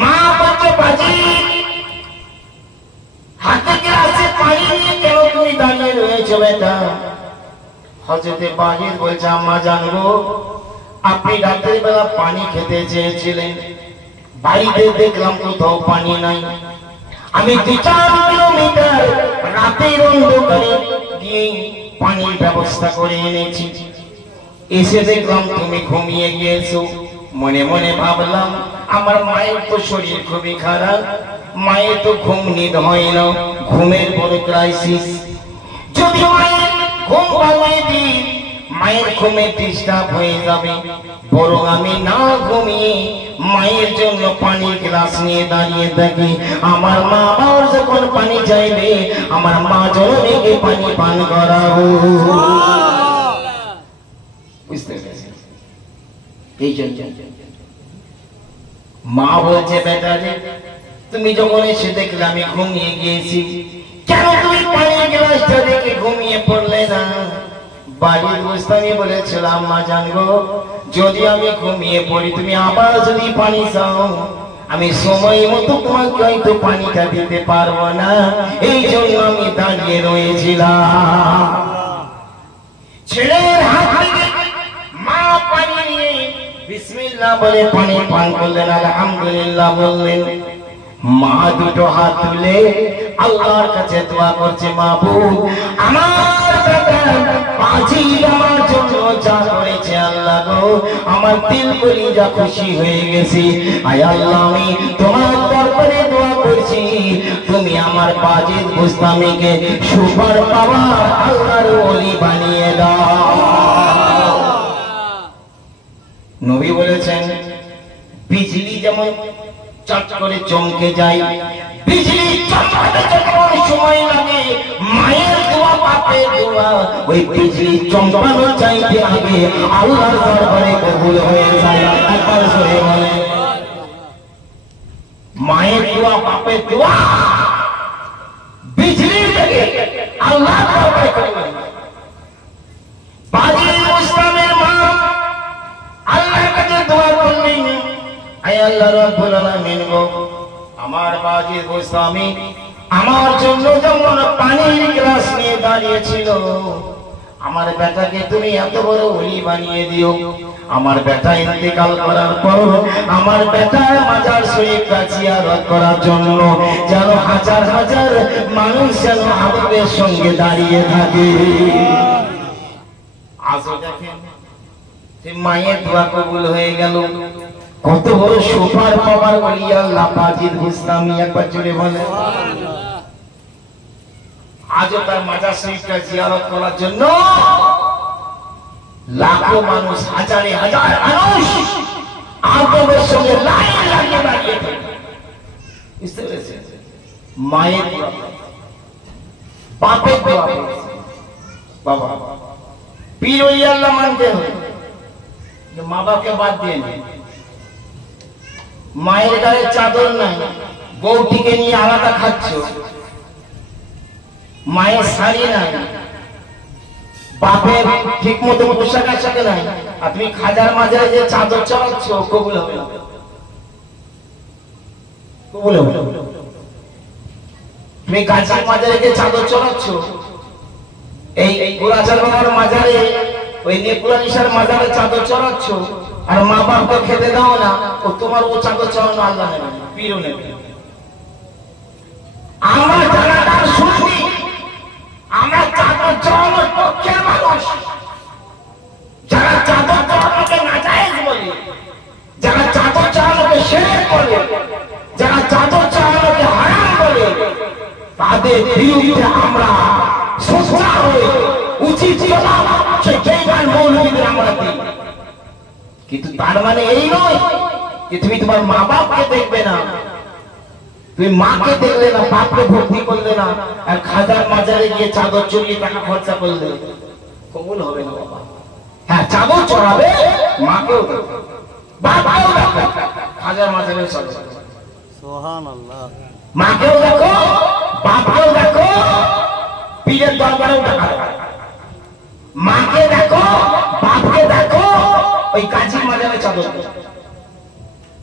মা বলছে বাজি হাতে গ্লাসে পানি নিয়ে কেন তুমি দাঁড়িয়ে রয়েছো বেটা? হযরত বাজিদ বলছে আম্মা জানবো আপনি রাতের বেলা পানি খেতে চেয়েছিলেন, বাড়িতে দেখলাম কোথাও পানি নাই, আমি 2-4 কিলোমিটার রাতের অন্ধকারে গিয়ে পানির ব্যবস্থা করে এনেছি। এসে দেখলাম তুমি ঘুমিয়ে গিয়েছো। মনে মনে ভাবলাম আমার মায়ের তো শরীর খুবই খারাপ, মায়ের তো ঘুম নিদ হয় না, ঘুমের বড় ক্রাইসিস। যদি মায়ের ঘুম ভাঙিয়ে দিই মায়ের ঘুমে ডিস্টার্ব হয়ে যাবে, বরং আমি না ঘুমিয়ে মায়ের জন্য পানির গ্লাস নিয়ে দাঁড়িয়ে থাকি। আমার মা আবার যখন পানি চাইবে আমার মা জননীকে পানি পান করাবো। বুঝতে পেরেছেন? এই জন্য মা বলছে, বেটা রে তুমি যখন এসে দেখলে আমি ঘুমিয়ে গিয়েছি, কেন তুমি পানির গ্লাসটা দেখে ঘুমিয়ে পড়লে না? বাড়ির গোস্তামি বলেছিলাম, মা জানবো যদি আমি ঘুমিয়ে পড়ি তুমি আবার যদি পানি চাও আমি সময় মতো তোমাকে হয়তো পানিটা দিতে পারবো না, এই জন্য আমি দাঁড়িয়ে রয়েছিলাম। ছেলের হাত থেকে মা পানি নিয়ে বিসমিল্লাহ বলে পানি পান করলেন, আলহামদুলিল্লাহ বললেন। মা দুটো হাত তুলে আল্লাহর কাছে দোয়া করছে, মাবুদ আমার বেটা পাঁচি আমার জন্য যা করেছে আল্লাহ গো, আমার দিল কলিজা খুশি হয়ে গেছে। আয় আল্লাহ আমি তোমার দরবারে দোয়া করছি, তুমি আমার বাজিদ বুস্তামিকে সুপার পাওয়ার আল্লাহর ওলি বানিয়ে দাও। নবী বলেছেন বিজলি যেমন চট করে চমকে যায়, বিজলি চমকাতে যখন সময় লাগে মায়ের দোয়া বাপের দোয়া ওই বিজলি চমকানোর চাইতে আগে আল্লাহর দরবারে কবুল হয়ে যায়। একবার জোরে বলে মায়ের দোয়া বাপের দোয়া বিজলি থেকে আল্লাহর দরবারে কবুল। বাজিদ মুসলিমের মা আল্লাহর কাছে দোয়া করলেন, আয় আল্লাহ রাব্বুল আলামিন গো আমার বাজিদ গোস্বামী আমার জন্য যেমন পানির গ্লাস নিয়ে দাঁড়িয়েছিল, আমার বেটাকে তুমি এত বড় ওলি বানিয়ে দিও। আমার বেটা ইন্তেকাল করার পর আমার বেটা মাজার শরীফটা জিয়ারত করার জন্য যেন হাজার হাজার মানুষ যেন আদবের সঙ্গে দাঁড়িয়ে থাকে। আজও দেখেন মায়ের দোয়া কবুল হয়ে গেল। কত বড় সুপার পাওয়ার ওলি আল্লাহ বাজিদ গোস্বামী, একবার জোরে বলে। আজও তার মাজার শরীফটা জিয়ারত করার জন্য লাখো মানুষ, হাজারে হাজার মানুষ আদবের সঙ্গে লাইন লাগিয়ে দাঁড়িয়ে থাকে। বুঝতে পেরেছেন? মায়ের দোয়া, বাপের দোয়া। বাবা পীর ওলি আল্লাহ মানতে হবে, মা বাপকে বাদ দিয়ে মায়ের গায়ে চাদর নাই, বউটিকে নিয়ে আলাদা খাচ্ছ, মায়ের শাড়ি নাই, বাপের ঠিক মতো পোশাক আশাক নাই, আর তুমি খাজার মাজারে যে চাদর চালাচ্ছ কবুল হবে না, কবুল হবে না। তুমি গাছের মাজারে যে চাদর চালাচ্ছ, এই গোরাচার বাবার মাজারে ওই নেপুরানিসার মাজারে চাদর চড়াচ্ছ, আর মা বাপকে খেতে দাও না, ও তোমার ও চাদর চড়ানো আল্লাহ নেবে, পীরও নেবে। আমরা যারা তার শুনি আমরা চাদর চড়ানোর পক্ষের মানুষ, যারা চাদর চড়ানোকে নাজায়েজ বলে, যারা চাদর চড়ানোকে শিরক বলে, যারা চাদর চড়ানোকে হারাম বলে, তাদের বিরুদ্ধে আমরা সোচ্চার হই। উচিত জবাব সেই বেঈমান মৌলবীদের আমরা দিই। কিন্তু তার মানে এই নয় যে তুমি তোমার মা বাপকে দেখবে না, তুমি মাকে দেখলে না, বাপকে ভক্তি করলে না, আর খাজার মাজারে গিয়ে চাদর চড়িয়ে টাকা খরচা করলে কবুল হবে না বাবা। হ্যাঁ চাদর চড়াবে, মাকেও দেখবে, বাপকেও দেখবে, খাজার মাজারে সুবহানাল্লাহ, মাকেও দেখো, বাপকেও দেখো, পীরের দরবারেও দেখা, মাকে দেখো, বাপকে দেখো, ওই কাজী মাজারে চাদর,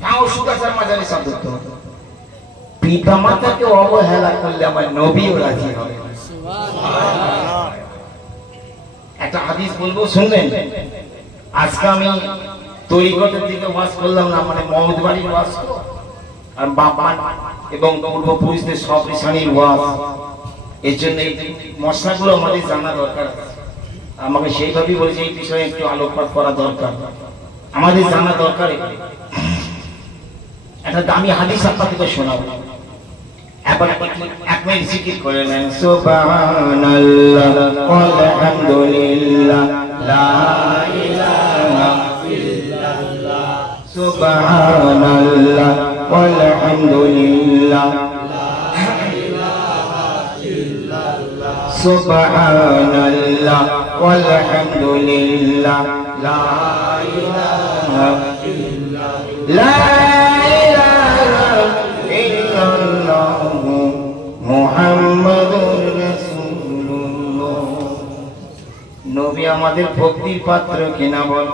তাও সুদাসার মাজারে চাদর। পিতা মাতাকে অবহেলা করলে আমার নবীও রাজি হবে। একটা হাদিস বলবো, শুনবেন? আজকে আমি তরিকতের দিকে ওয়াজ করলাম না, মানে মহম্মদ বাড়ির ওয়াজ, আর বাবা এবং পূর্বপুরুষদের সব ঋষানির ওয়াজ। এর জন্য এই মশলাগুলো আমাদের জানা দরকার। আমাকে সেইভাবেই বলেছে এই বিষয়ে একটু আলোকপাত করা দরকার, আমাদের জানা দরকার। একটা দামি হাদিস আপনাদেরকে শোনাবো। এবার এক মিনিট জিকির করে নেন। সুবহানাল্লাহ আলহামদুলিল্লাহ লা ইলাহা ইল্লাল্লাহ সুবহানাল্লাহ আলহামদুলিল্লাহ লা ইলাহা ইল্লাল্লাহ সুবহানাল্লাহ আলহামদুলিল্লাহ লা ইলাহা ইল্লাল্লাহ লা মুহাম্মাদুর রাসূলুল্লাহ। নবী আমাদের ভক্তির পাত্র কিনা বল?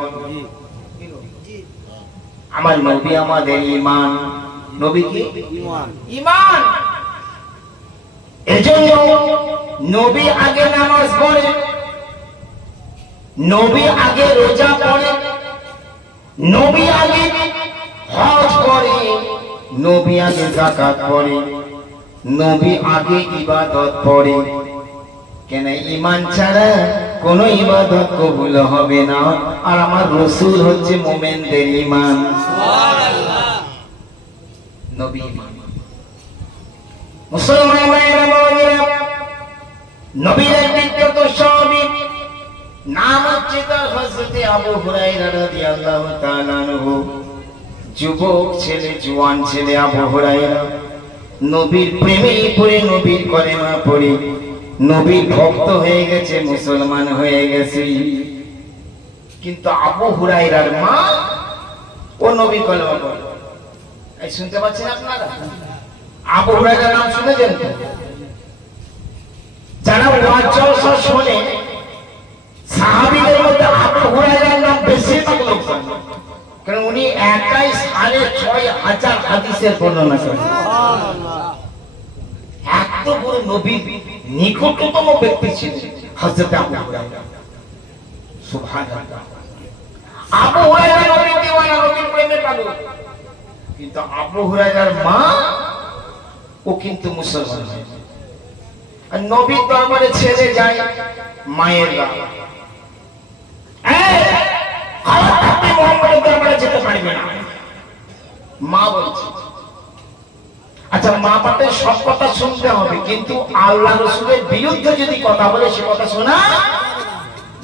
আমার নবী আমাদের ঈমান। নবী কি? ঈমান। এজন্য নবী আগে নামাজ পড়ে, নবী আগে রোজা পড়ে, নবী আগে হজ করে, নবী আগে যাকাত পড়ে, নবী আগে ইবাদত পড়ে। কেন? ঈমান ছাড়া কোনো ইবাদত কবুল হবে না। আর আমার রাসূল হচ্ছে মুমিনদের ঈমান। সুবহানাল্লাহ। নবী ঈমান। মুসলমান ভাইরা বোনেরা, নবীর বিখ্যাত সাহাবী নাম হচ্ছে তার হযরত আবু হুরায়রা রাদিয়াল্লাহু তাআলা আনহু। যুবক ছেলে, জওয়ান ছেলে আবু হুরায়রা নবীর প্রেমে পড়ে, নবীর কলেমা পড়ে নবীর ভক্ত হয়ে গেছে, মুসলমান হয়ে গেছে। কিন্তু আবু হুরায়রার মা ও নবীর কলেমা পড়ে। এই শুনতে পাচ্ছেন আপনারা? আবু হুরায়রার নাম শুনেছেন তো? যারা ওয়াজ জলসা শুনে, সাহাবীদের মধ্যে আবু হুরায়রার নাম বেশিরভাগ লোক জানে। কারণ উনি একাই ৬,৫০০ হাদিসের বর্ণনা করেন। এত বড় নবীর নিকটতম ব্যক্তি ছিলেন হযরত আবু হুরায়রা। সুবহানাল্লাহ। আবু হুরায়রা নবীর দিওয়ানা, নবীর প্রেমে পাগল। কিন্তু আবু হুরায়রার মা ও কিন্তু মুসলমান হয়। আর নবীর দরবারে ছেড়ে যায় মায়ের রাগ। আপনি মুহাম্মদের দরবারে যেতে পারবেন না, মা বলছে। আচ্ছা, মা বাপে সব কথা শুনতে হবে, কিন্তু আল্লাহ রাসূলের বিরুদ্ধে যদি কথা বলে সে কথা শোনা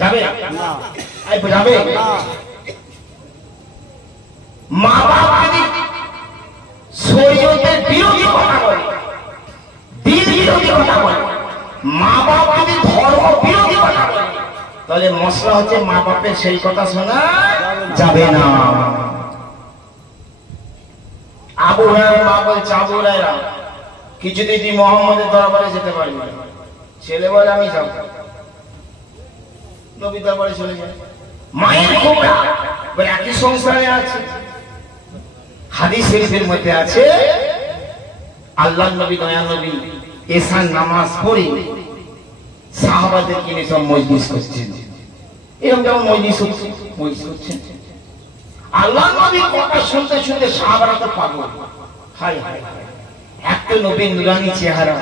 যাবে না। যাবে না। মা বাপ যদি শরীয়তের বিরোধী কথা বলে, দিন বিরোধী কথা বলে, মা বাপ যদি ধর্ম বিরোধী কথা বলে, তাহলে মশলা হচ্ছে মা বাপের সেই কথা শোনা যাবে না। আবু হুরায়রা মা বলছে, আবু হুরায়রা কিছুদিন তুই মুহাম্মদের দরবারে যেতে পারবি না। ছেলে বলে আমি যাব। নবী দরবারে চলে যায়। মায়ের খুব রাগ, বলে একই সংসারে আছে। হাদিস শরীফের মধ্যে আছে, আল্লাহর নবী, দয়া নবী এশার নামাজ পড়ে সাহাবাদেরকে নিয়ে সব মজলিস করছেন। এরকম যেমন মজলিস হচ্ছে, আল্লাহর নবীর কথা শুনতে শুনতে সাহাবারা তো পাগল। হায় হায়, একটা নবীর নুরানি চেহারা,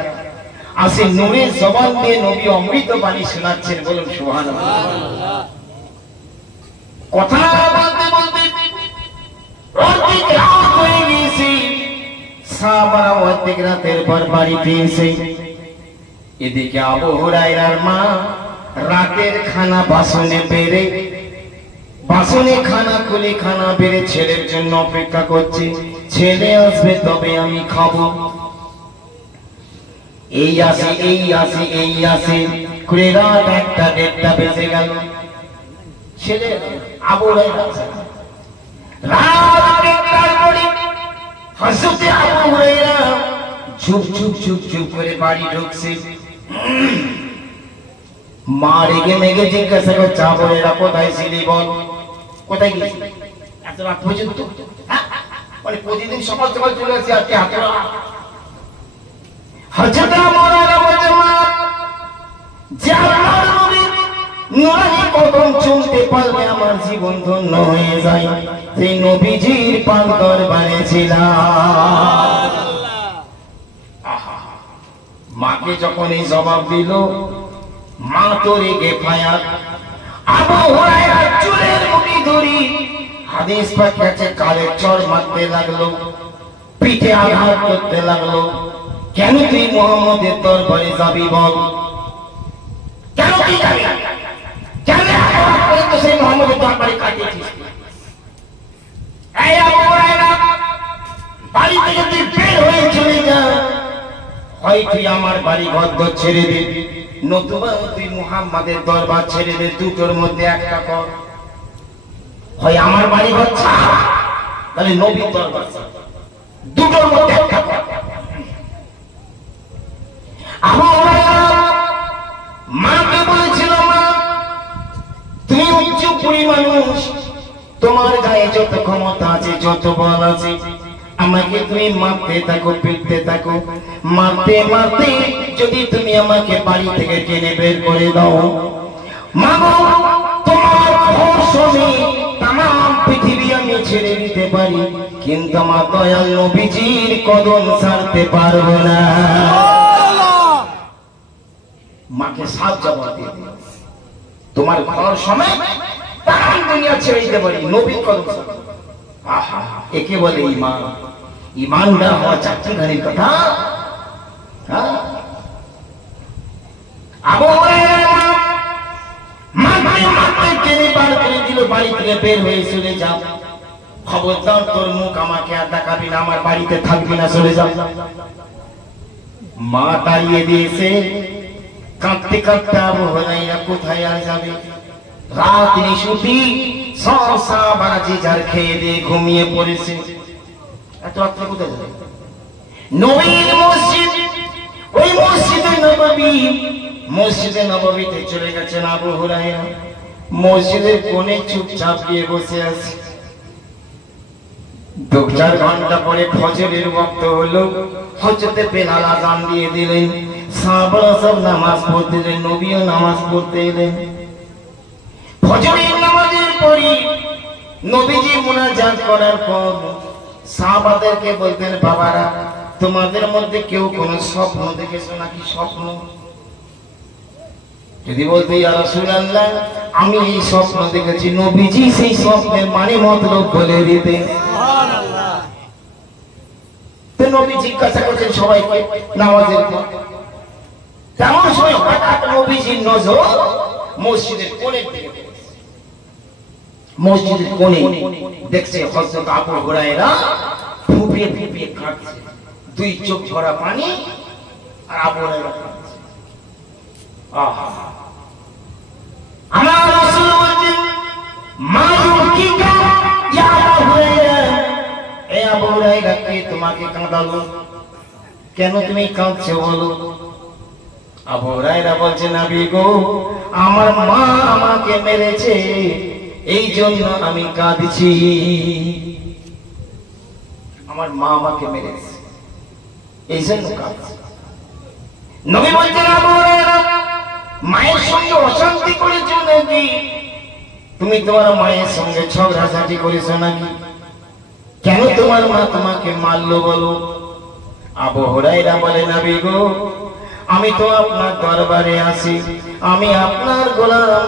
আর সেই নূরের জবান দিয়ে নবী অমৃত বাণী শোনাচ্ছেন। বলুন সুবহানাল্লাহ। কথা বলতে বলতে অর্ধেক রাত হয়ে গেছে। সাহাবারা অর্ধেক রাতের পর বাড়িতে এসে, এদিকে আবু হুরায়রার মা রাতের খানা বাসনে বেড়ে, বাসনে খানা খুলে খানা বেড়ে ছেলের জন্য অপেক্ষা করছে। ছেলে আসবে তবে আমি খাবো। এই আসে, এই আসে, এই আসে করে রাত ১টা ১:৩০ বেজে গেল। ছেলে আবু হুরায়রা রাত ১টার পরে হযরত আবু হুরায়রা চুপ চুপ চুপ চুপ করে বাড়ি ঢুকছে। মা রেগে মেগে জিজ্ঞাসা করছে, আবু হুরায়রা কোথায় ছিলি বল, কোথায় গেছিলি এত রাত পর্যন্ত? মানে প্রতিদিন সকাল সকাল চলে আসি, আজকে এত রাত? হযরত আবু হুরায়রা বলছে, মা, যে আল্লাহর নবীর নুরানি কদম চুমতে পারলে আমার জীবন ধন্য হয়ে যায়, সেই নবীজির পাক দরবারে ছিলাম। মাকে যখন এই জবাব দিল, মা তো রেগে ফায়ার। আবু হুরায়রা চুলের মুঠি ধরি হাদিস পাক আছে কালে চড় মারতে লাগলো। পিঠে আঘাত করতে লাগলো। কেন তুই মুহাম্মদের দরবারে যাবি বল? কেন তুই যাবি? কেন আঘাত করে তো সেই মুহাম্মদের দরবারে কাটিয়েছিস? এই আবু হুরায়রা, বাড়ি থেকে তুই বের হয়ে চলে যা। হয় তুই আমার বাড়ি ঘর ছেড়ে দে, নতুবা তুই মুহাম্মাদের দরবার ছেড়ে দে। দুটোর মধ্যে একটা কর। হয় আমার বাড়ি ঘর ছাড়, তাহলে নবীর দরবার ছাড়। দুটোর মধ্যে একটা কর। আবু হুরায়রা মাকে বলেছিল, মা তুমি উচ্চ পুরী মানুষ, তোমার গায়ে যত ক্ষমতা আছে, যত বল আছে, আমাকে তুমি মারতে থাকো, পিটতে থাকো। মারতে মারতে যদি তুমি আমাকে বাড়ি থেকে টেনে বের করে দাও, মা গো, তোমার ধর্ষণে তামাম পৃথিবী আমি ছেড়ে দিতে পারি, কিন্তু আমার দয়াল নবীজির কদম ছাড়তে পারবো না। মাকে সাত জবাব দিয়ে দিল, তোমার ঘর সমেত তামাম দুনিয়া ছেড়ে দিতে পারি, নবীর কদম ছাড়তে। আহা, একে বলে ঈমান। ঈমানদার হওয়া চাকরির কথা। আবু হুরায়রা মাকে টেনে বার করে দিল, বাড়ি থেকে বের হয়ে চলে যাও। খবরদার তোর মুখ আমাকে আর দেখাবি না, আমার বাড়িতে থাকবি না, চলে যাও। মা দাঁড়িয়ে দিয়েছে, কাঁদতে কাঁদতে আবু হুরায়রা কোথায় আর যাবে? রাত নিশুতি সব সাহাবারা যে যার খেয়ে দিয়ে ঘুমিয়ে পড়েছে। এত রাত্রে কোথায় যাবে? নবীর মসজিদ, ওই মসজিদে নববীতে চলে গেছেন আবু হুরায়রা। মসজিদের কোণে চুপচাপ গিয়ে বসে আছে। 2-4 ঘন্টা পরে ফজরের ওয়াক্ত হলো। হযরতে বেলাল আযান দিয়ে দিলেন, সাহাবারা সব নামাজ পড়তে এলেন, নবীও নামাজ পড়তে এলেন। ফজরের নামাজের পরে নবীজি মুনাজাত করার পর সাহাবাদেরকে বলতেন, বাবারা, তোমাদের মধ্যে কেউ কোন স্বপ্ন দেখেছো নাকি? স্বপ্ন যদি বলতে, ইয়া রাসূলুল্লাহ, আমি এই স্বপ্ন দেখেছি, নবীজি সেই স্বপ্নের মানে মতলব বলে দিতেন। সুবহানাল্লাহ। তো নবী জিজ্ঞাসা করছেন সবাইকে নামাজের পর। তেমন সময় হঠাৎ নবীজির নজর মসজিদের কোণের দিকে পড়েছে। মসজিদের কোণে দেখছে হযরত আবু হুরায়রা ফুপিয়ে ফুপিয়ে কাঁদছে, 2 চোখ ভরা পানি, আর আবু হুরায়রা কাঁদছে। আহা, আমার রাসূল বলেন, মা ইউকিকা ইয়া আবু হুরায়রা, এ আবু হুরায়রা, কে তোমাকে কাঁদালো? কেন তুমি কাঁদছো বলো? আবু হুরায়রা বলছে, নবী গো, আমার মা আমাকে মেরেছে, এই জন্য আমি কাঁদছি। আমার মা আমাকে মেরেছে, এই জন্য কাঁদছি। নবী বলছেন, আবু হুরায়রা, মায়ের সঙ্গে অশান্তি করেছো নাকি? তুমি তোমার মায়ের সঙ্গে ঝগড়াঝাটি করেছো নাকি? কেন তোমার মা তোমাকে মারলো বলো? আবু হুরায়রা বলে, নবী গো, আমি তো আপনার দরবারে আসি, আমি আপনার গোলাম,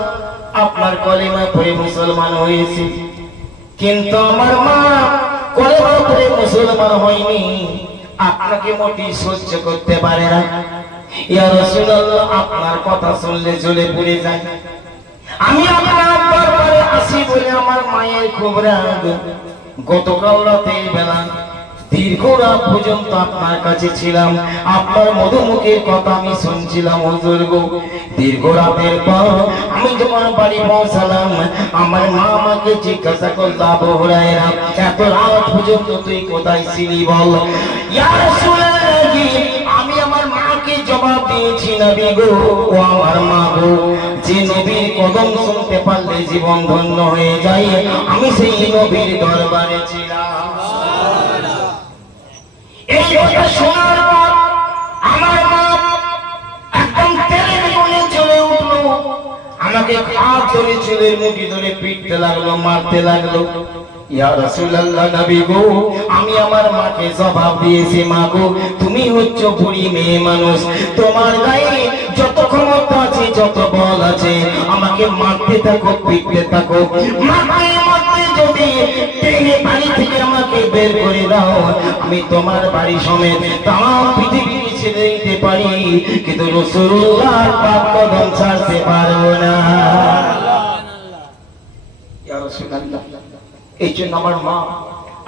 আপনার কলেমা পড়ে মুসলমান হয়েছি, কিন্তু আমার মা কলেমা পড়ে মুসলমান হয়নি, আপনাকে মোটেই সহ্য করতে পারে না। ইয়া রাসূলুল্লাহ, আপনার কথা শুনলে জ্বলে পুড়ে যায়। আমি আপনার দরবারে আসি বলে আমার মায়ের খুব রাগ। গতকাল রাতের বেলা দীর্ঘ রাত পর্যন্ত আপনার কাছে ছিলাম, আপনার মধুমুখের কথা আমি শুনছিলাম। হুজুর গো, দীর্ঘ রাতের পর আমি যখন বাড়ি পৌঁছালাম, আমার মা আমাকে জিজ্ঞাসা করল, আবু হুরায়রা, এত রাত পর্যন্ত তুই কোথায় ছিলি বল? ইয়া রাসূলুল্লাহ, আমি আমার মাকে জবাব দিয়েছি, নবী গো, ও আমার মা গো, যে নবীর কদম শুনতে পারলে জীবন ধন্য হয়ে যায়, আমি সেই নবীর দরবারে ছিলাম। এই কথা শোনার পর আমার মা একদম তেলের গুণে চলে উঠলো, আমাকে হাত ধরে চুলের মুঠি ধরে পিটতে লাগলো, মারতে লাগলো। ইয়া রাসূলুল্লাহ, নবী গো, আমি আমার মাকে জবাব দিয়েছি, মা গো, তুমি হচ্ছ বুড়ি মেয়ে মানুষ, তোমার গায়ে যত ক্ষমতা আছে, যত বল আছে, আমাকে মারতে থাকো, পিটতে থাকো। মারতে মারতে যদি টেনে বাড়ি থেকে আমাকে বের করে দাও, আমি তোমার বাড়ি সমেত তাম পৃথিবী ছেড়ে দিতে পারি, কিন্তু রাসূলুল্লাহর পাক কদম ছাড়তে পারবো না। ইয়া রাসূলুল্লাহ, এই জন্য আমার মা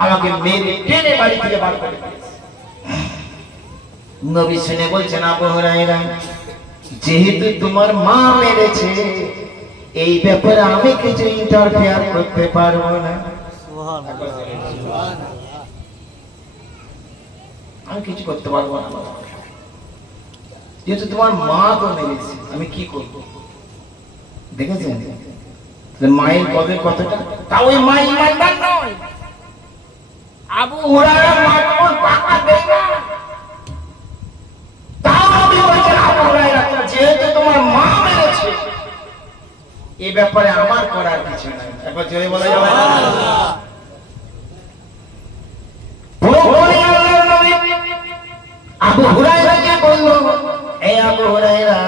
আমাকে মেরে টেনে বাড়ি থেকে বার করে দিয়েছে। নবী শুনে বলছেন, আবু হুরায়রা, যেহেতু তোমার মা মেরেছে, এই ব্যাপারে আমি কিছু ইন্টারফেয়ার করতে পারবো না। আমি কিছু করতে পারবো না, যেহেতু তোমার মা তো মেরেছে, আমি কি করবো? দেখেছেন মায়ের কবে কতটা, তা ওই মা ইমানদার নয়। আবু হুরায়রা মা কোন টাকা দেয় না, তাও নবী বলেছেন, আবু হুরায়রা, যেহেতু তোমার মা মেরেছে, এই ব্যাপারে আমার করার কিছু নাই। একবার জোরে বলা যাবে না? পুরোপুরি আল্লাহর নবী আবু হুরায়রাকে বলল, এই আবু হুরায়রা,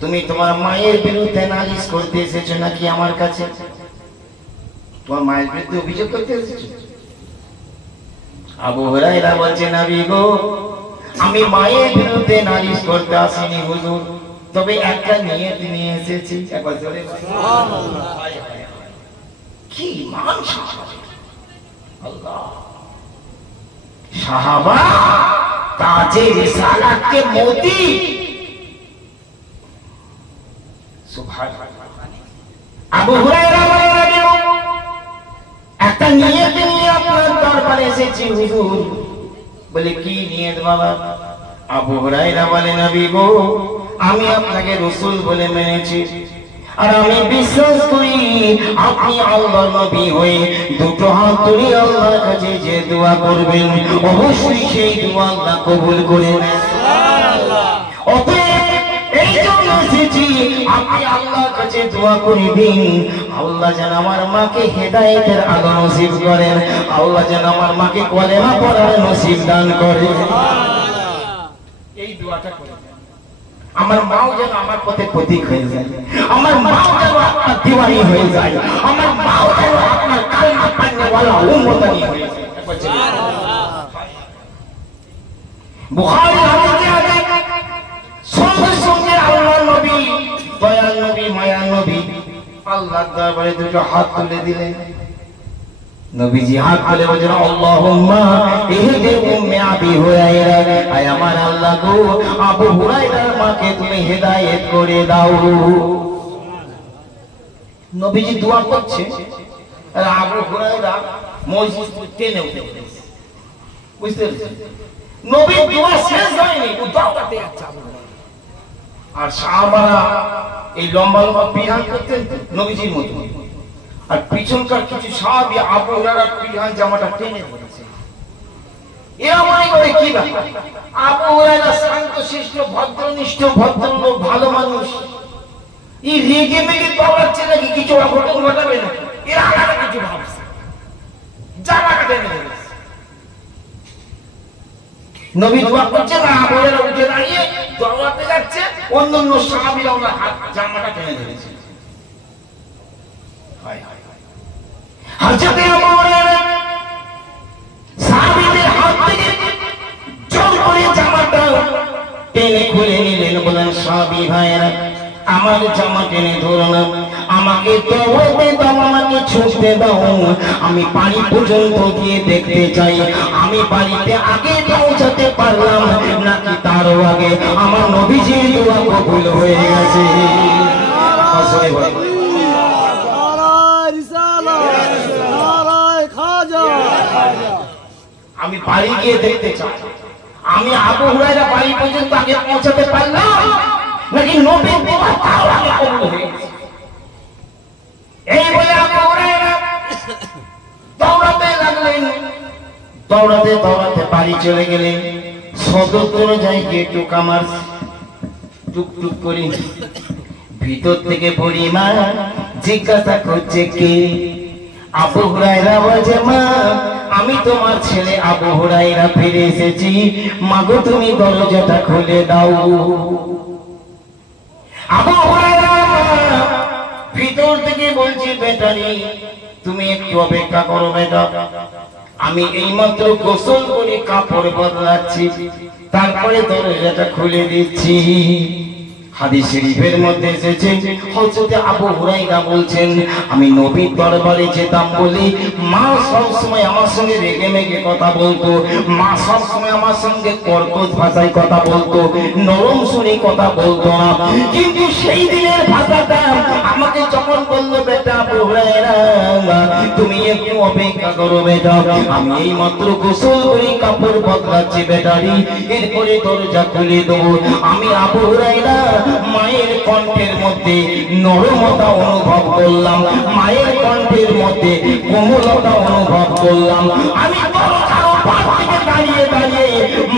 তুমি তোমার মায়ের বিরুদ্ধে নালিশ করতে এসেছো নাকি আমার কাছে? তোমার মায়ের বিরুদ্ধে অভিযোগ করতে এসেছো? আবু হুরায়রা বলছে, নবী গো, আমি মায়ের বিরুদ্ধে নালিশ করতে আসিনি হুজুর, তবে একটা নিয়ত নিয়ে এসেছি। একবার জোরে সুবহানাল্লাহ। কি মান আল্লাহ! সাহাবা তাজে রিসালাত কে মোতি, সুবহানাল্লাহ। আবু হুরায়রা বলেন, একটা নিয়ত নিয়ে আপনার দরবারে এসেছি হুজুর। বলে, কি নিয়ত বাবা? আবু হুরায়রা বলেন, নবী গো, আমি আপনাকে রাসূল বলে মেনেছি, আর আমি বিশ্বাস করি আপনি আল্লাহর নবী হয়ে দুটো হাত তুলে আল্লাহর কাছে যে দোয়া করবেন, অবশ্যই সেই দোয়া আল্লাহ কবুল করে নেন। সুবহানাল্লাহ। অতএব এই জন্য এসেছি, আপনি আল্লাহর কাছে দোয়া করবেন, আল্লাহ যেন আমার মাকে হেদায়েতের আলো নসিব করেন, আল্লাহ যেন আমার মাকে কলেমা পড়ার নসিব দান করেন। সুবহানাল্লাহ। এই দোয়াটা করে আমার মাও যেন আমার পথে প্রতীক হয়ে যায়, আমার মাও যেন আপনার দিওয়ানি হয়ে যায়, আমার মাও যেন আপনার কালেমা পড়নেওয়ালা উম্মতানি হয়ে যায়। বুখারী হাদিসে আছে, সঙ্গে সঙ্গে আল্লাহর নবী, দয়াল নবী, মায়ার নবী আল্লাহর দরবারে দুটো হাত তুলে দিলেন। নবীজি হাত তুলে বলেন, আল্লাহুম্মা ইহদি উম্মি আবি হুরায়রা, আয় আমার আল্লাহ গো, আবু হুরায়রার মাকে তুমি হেদায়েত করে দাও। নবীজি দোয়া করছে, আর আবু হুরায়রা মসজিদ টেনে উঠে গেছে। বুঝতে পেরেছেন? নবীর দোয়া শেষ হয়নি, ও দোয়াতে যাচ্ছে আবু হুরায়রা। আর সাহাবারা এই লম্বা লম্বা পিরান করতেন নবীজির মতো, আর পিছনকার কিছু সাহাবী আবু হুরায়রার পিরান জামাটা টেনে ধরেছে। এরা মনে করে কি ব্যাপার, আবু হুরায়রা শান্তশিষ্ট, ভদ্রনিষ্ঠ ভদ্রলোক, ভালো মানুষ, এই রেগে মেগে দৌড়াচ্ছে নাকি কিছু অঘটন ঘটাবে না, এরা আলাদা কিছু ভাবছে, জামাটা টেনে ধরেছে। নবী দোয়া করছে, না আবু হুরায়রা উঠে দাঁড়িয়ে দৌড়াতে যাচ্ছে, অন্যান্য সাহাবীরা ওনার হাত জামাটা টেনে ধরেছে। হযরত আবু হুরায়রা সাহাবীদের হাত থেকে জোর করে জামাটা টেনে খুলে নিলেন। বলেন, সাহাবী ভাইরা, আমার জামা টেনে ধরো না, আমাকে দৌড়াতে দাও, আমাকে ছুটতে দাও, আমি বাড়ি পর্যন্ত গিয়ে দেখতে চাই আমি বাড়িতে আগে পৌঁছাতে পারলাম নাকি তারও আগে আমার নবীজির দোয়া কবুল হয়ে গেছে। আসলে বলেন, আমি বাড়ি গিয়ে দেখতে চাই আমি আবু হুরায়রা বাড়ি পর্যন্ত আগে পৌঁছাতে পারলাম নাকি নবীর দোয়া তাও আগে কবুল হয়ে গেছে। এই বলে আবু হুরায়রা দৌড়াতে লাগলেন, দৌড়াতে দৌড়াতে বাড়ি চলে গেলেন। সদর দরজায় গিয়ে টোকা মারছে, টুকটুক করে ভিতর থেকে বুড়িমা জিজ্ঞাসা করছে, কে? আবু হুরায়রা বলছে, মা আমি তোমার ছেলে আবু হুরায়রা ফিরে এসেছি, মাগো তুমি দরজাটা খুলে দাও। আবু হুরায়রা ভিতর থেকে বলছে, বেটারি তুমি একটু অপেক্ষা করো বেটা, আমি এইমাত্র গোসল করে কাপড় বদলাচ্ছি, তারপরে দরজাটা খুলে দিচ্ছি। হাদিস শরীফের মধ্যে এসেছে, হযরত আবু হুরায়রা বলছেন, আমি নবীর দরবারে যেতাম বলি মা সব সময় আমার সঙ্গে রেগে মেগে কথা বলতো, মা সব সময় আমার সঙ্গে কর্কশ ভাষায় কথা বলতো, নরম সুরে কথা বলতো না। কিন্তু সেই দিনের ভাষাটা আমাকে যখন বললো, বেটা আবু হুরায়রা তুমি একটু অপেক্ষা করো বেটা, আমি এই মাত্র গোসল করে কাপড় বদলাচ্ছি বেটারি, এরপরে দরজা খুলে দেবো। আমি আবু হুরায়রা মায়ের কণ্ঠের মধ্যে নরমতা অনুভব করলাম, মায়ের কণ্ঠের মধ্যে কোমলতা অনুভব করলাম। আমি দাঁড়িয়ে দাঁড়িয়ে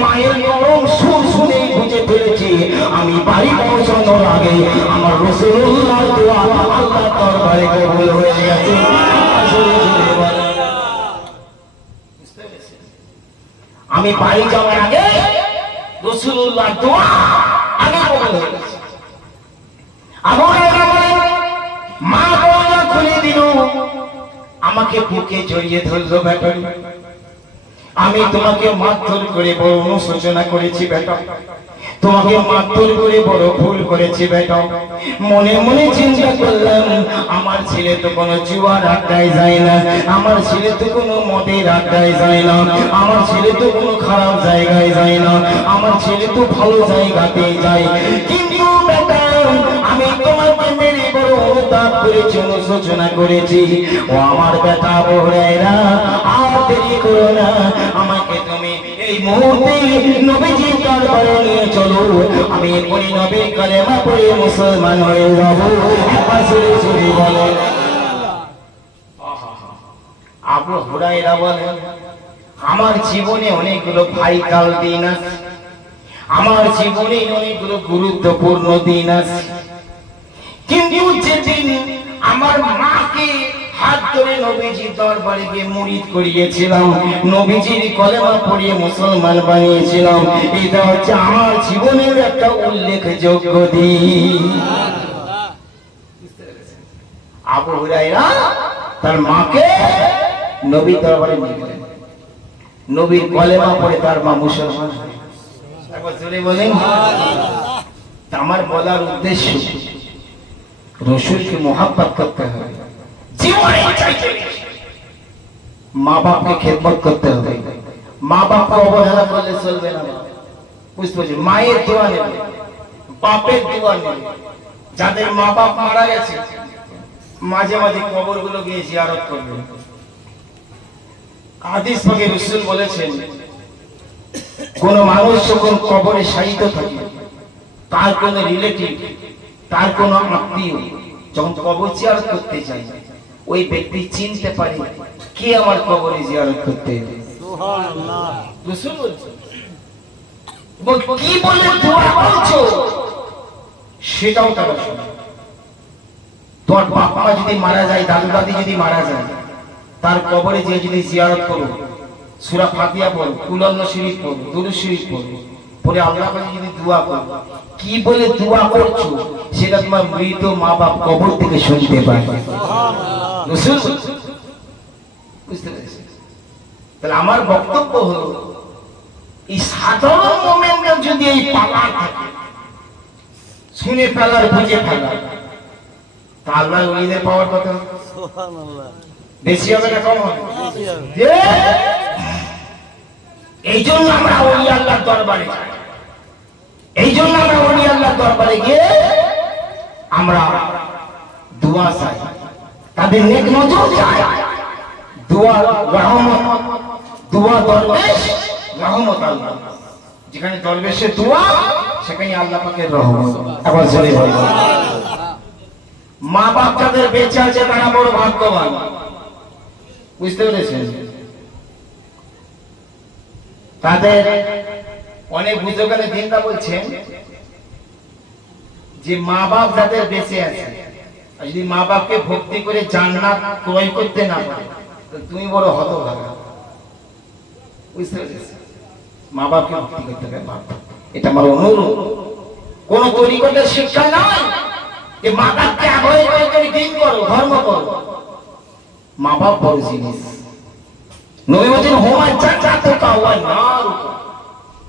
মায়ের নরম সুর শুনে বুঝে ফেলেছি আমি বাড়ি পৌঁছানোর আগে আমার রাসূলুল্লাহর দোয়া আল্লাহর দরবারে কবুল হয়ে গেছে। আমি বাড়ি যাওয়ার আগে রাসূলুল্লাহর দোয়া আগে কবুল হয়ে গেছে। আবু হুরায়রা বলেন, মা দরজা খুলে দিল, আমাকে বুকে জড়িয়ে ধরলো, বেটা আমি তোমাকে মারধর করে বড় অনুশোচনা করেছি বেটা, তোমাকে মারধর করে বড় ভুল করেছি বেটা। মনে মনে চিন্তা করলাম, আমার ছেলে তো কোনো জুয়ার আড্ডায় যায় না, আমার ছেলে তো কোনো মদের আড্ডায় যায় না, আমার ছেলে তো কোনো খারাপ জায়গায় যায় না, আমার ছেলে তো ভালো জায়গাতে যায়। কিন্তু বেটা আমি তোমাকে মেরে বড় অনুতাপ করেছি, অনুশোচনা করেছি। ও আমার বেটা আবু হুরায়রা, আর দেরি করো না, আমাকে তুমি এই মুহূর্তে নবীজির দরবারে নিয়ে চলো, আমি এখনই নবীর কালেমা পড়ে মুসলমান হয়ে যাব। আবু হুরায়রা বলেন, আমার জীবনে অনেকগুলো ভাইটাল দিন আছে, আমার জীবনে অনেকগুলো গুরুত্বপূর্ণ দিন আছে, কিন্তু যেদিন আমার মাকে হাত ধরে নবীজির দরবারে গিয়ে মুরিদ করিয়েছিলাম, নবীজির কলেমা পড়িয়ে মুসলমান বানিয়েছিলাম, এটা হচ্ছে আমার জীবনের একটা উল্লেখযোগ্য দিন। আবু হুরায়রা তার মাকে নবীর দরবারে নিয়ে গেলেন, নবীর কলেমা পড়ে তার মা মুসলমান। একবার জোরে বলেন। আমার বলার উদ্দেশ্য, রসুলকে মোহাব্বত করতে হবে, জীবনে মা বাপকে খেদমত করতে হবে, মা বাপকে অবহেলা করলে চলবে না। বুঝতে পারছি, মায়ের দোয়া নেবে, বাপের দোয়া নেবে। যাদের মা বাপ মারা গেছে মাঝে মাঝে কবরগুলো গিয়ে জিয়ারত করবে। হাদিস পাকে রাসূল বলেছেন, কোন মানুষ যখন কবরে শায়িত থাকে, তার কোন রিলেটিভ, তার কোন আত্মীয় যখন কবর জিয়ারত করতে যায়, ওই ব্যক্তি চিনতে পারে কে আমার কবরে জিয়ারত করতে এলো। সুবহানাল্লাহ। রাসূল বলেছেন, কি বলে দোয়া করছো সেটাও তারা শুনে। তোমার বাপ মা যদি মারা যায়, দাদু দাদি যদি মারা যায়, তার কবরে যে যদি জিয়ারত করো, সূরা ফাতিহা পড়ো, কুল আল্লাহ শরীফ পড়ো, দুরূদ শরীফ পড়ো, পরে আল্লাহর কাছে যদি দোয়া করো, কি বলে দোয়া করছো সেটা তোমার মৃত মা বাপ কবর থেকে শুনতে পায়। সুবহানাল্লাহ। রাসূল বুঝতে পেরেছেন? তাহলে আমার বক্তব্য হলো, এই সাধারণ মোমেন্টে যদি এই পাওয়ার থাকে, শুনে ফেলার, বুঝে ফেলার, তা আল্লাহর ওলিদের পাওয়ার কথা সুবহানাল্লাহ বেশি হবে না কম হবে? এই জন্য আমরা ওলি আল্লাহর দরবারে যাই, এই জন্য আমরা ওলি আল্লাহর দরবারে গিয়ে আমরা দোয়া চাই, তাদের নেক নজর চাই, দোয়া রহমত, দোয়া দরবেশ রহমত আল্লাহ। যেখানে দরবেশের দোয়া সেখানে আল্লাহ পাকের রহমত। আবার জোরে বলুন। মা বাপ যাদের বেঁচে আছে তারা বড় ভাগ্যবান। বুঝতে পেরেছেন? তাদের অনেক বুজুর্গানে দিনটা বলছেন যে মা বাপ যাদের বেঁচে আছে, যদি মা বাপকে ভক্তি করে জান্নাত ক্রয় করতে না পারে, তুমি বড় হতভাগা। বুঝতে পেরেছেন? মা বাপকে ভক্তি করতে হবে। এটা আমার অনুরোধ, কোন তরিকতের শিক্ষা নয় যে মা বাপকে অ্যাভয়েড করে দিন করো, ধর্ম করো। মা বাপ বড় জিনিস, নবী বলেন হুমা জান্নাতুকা ওয়া নারুকা,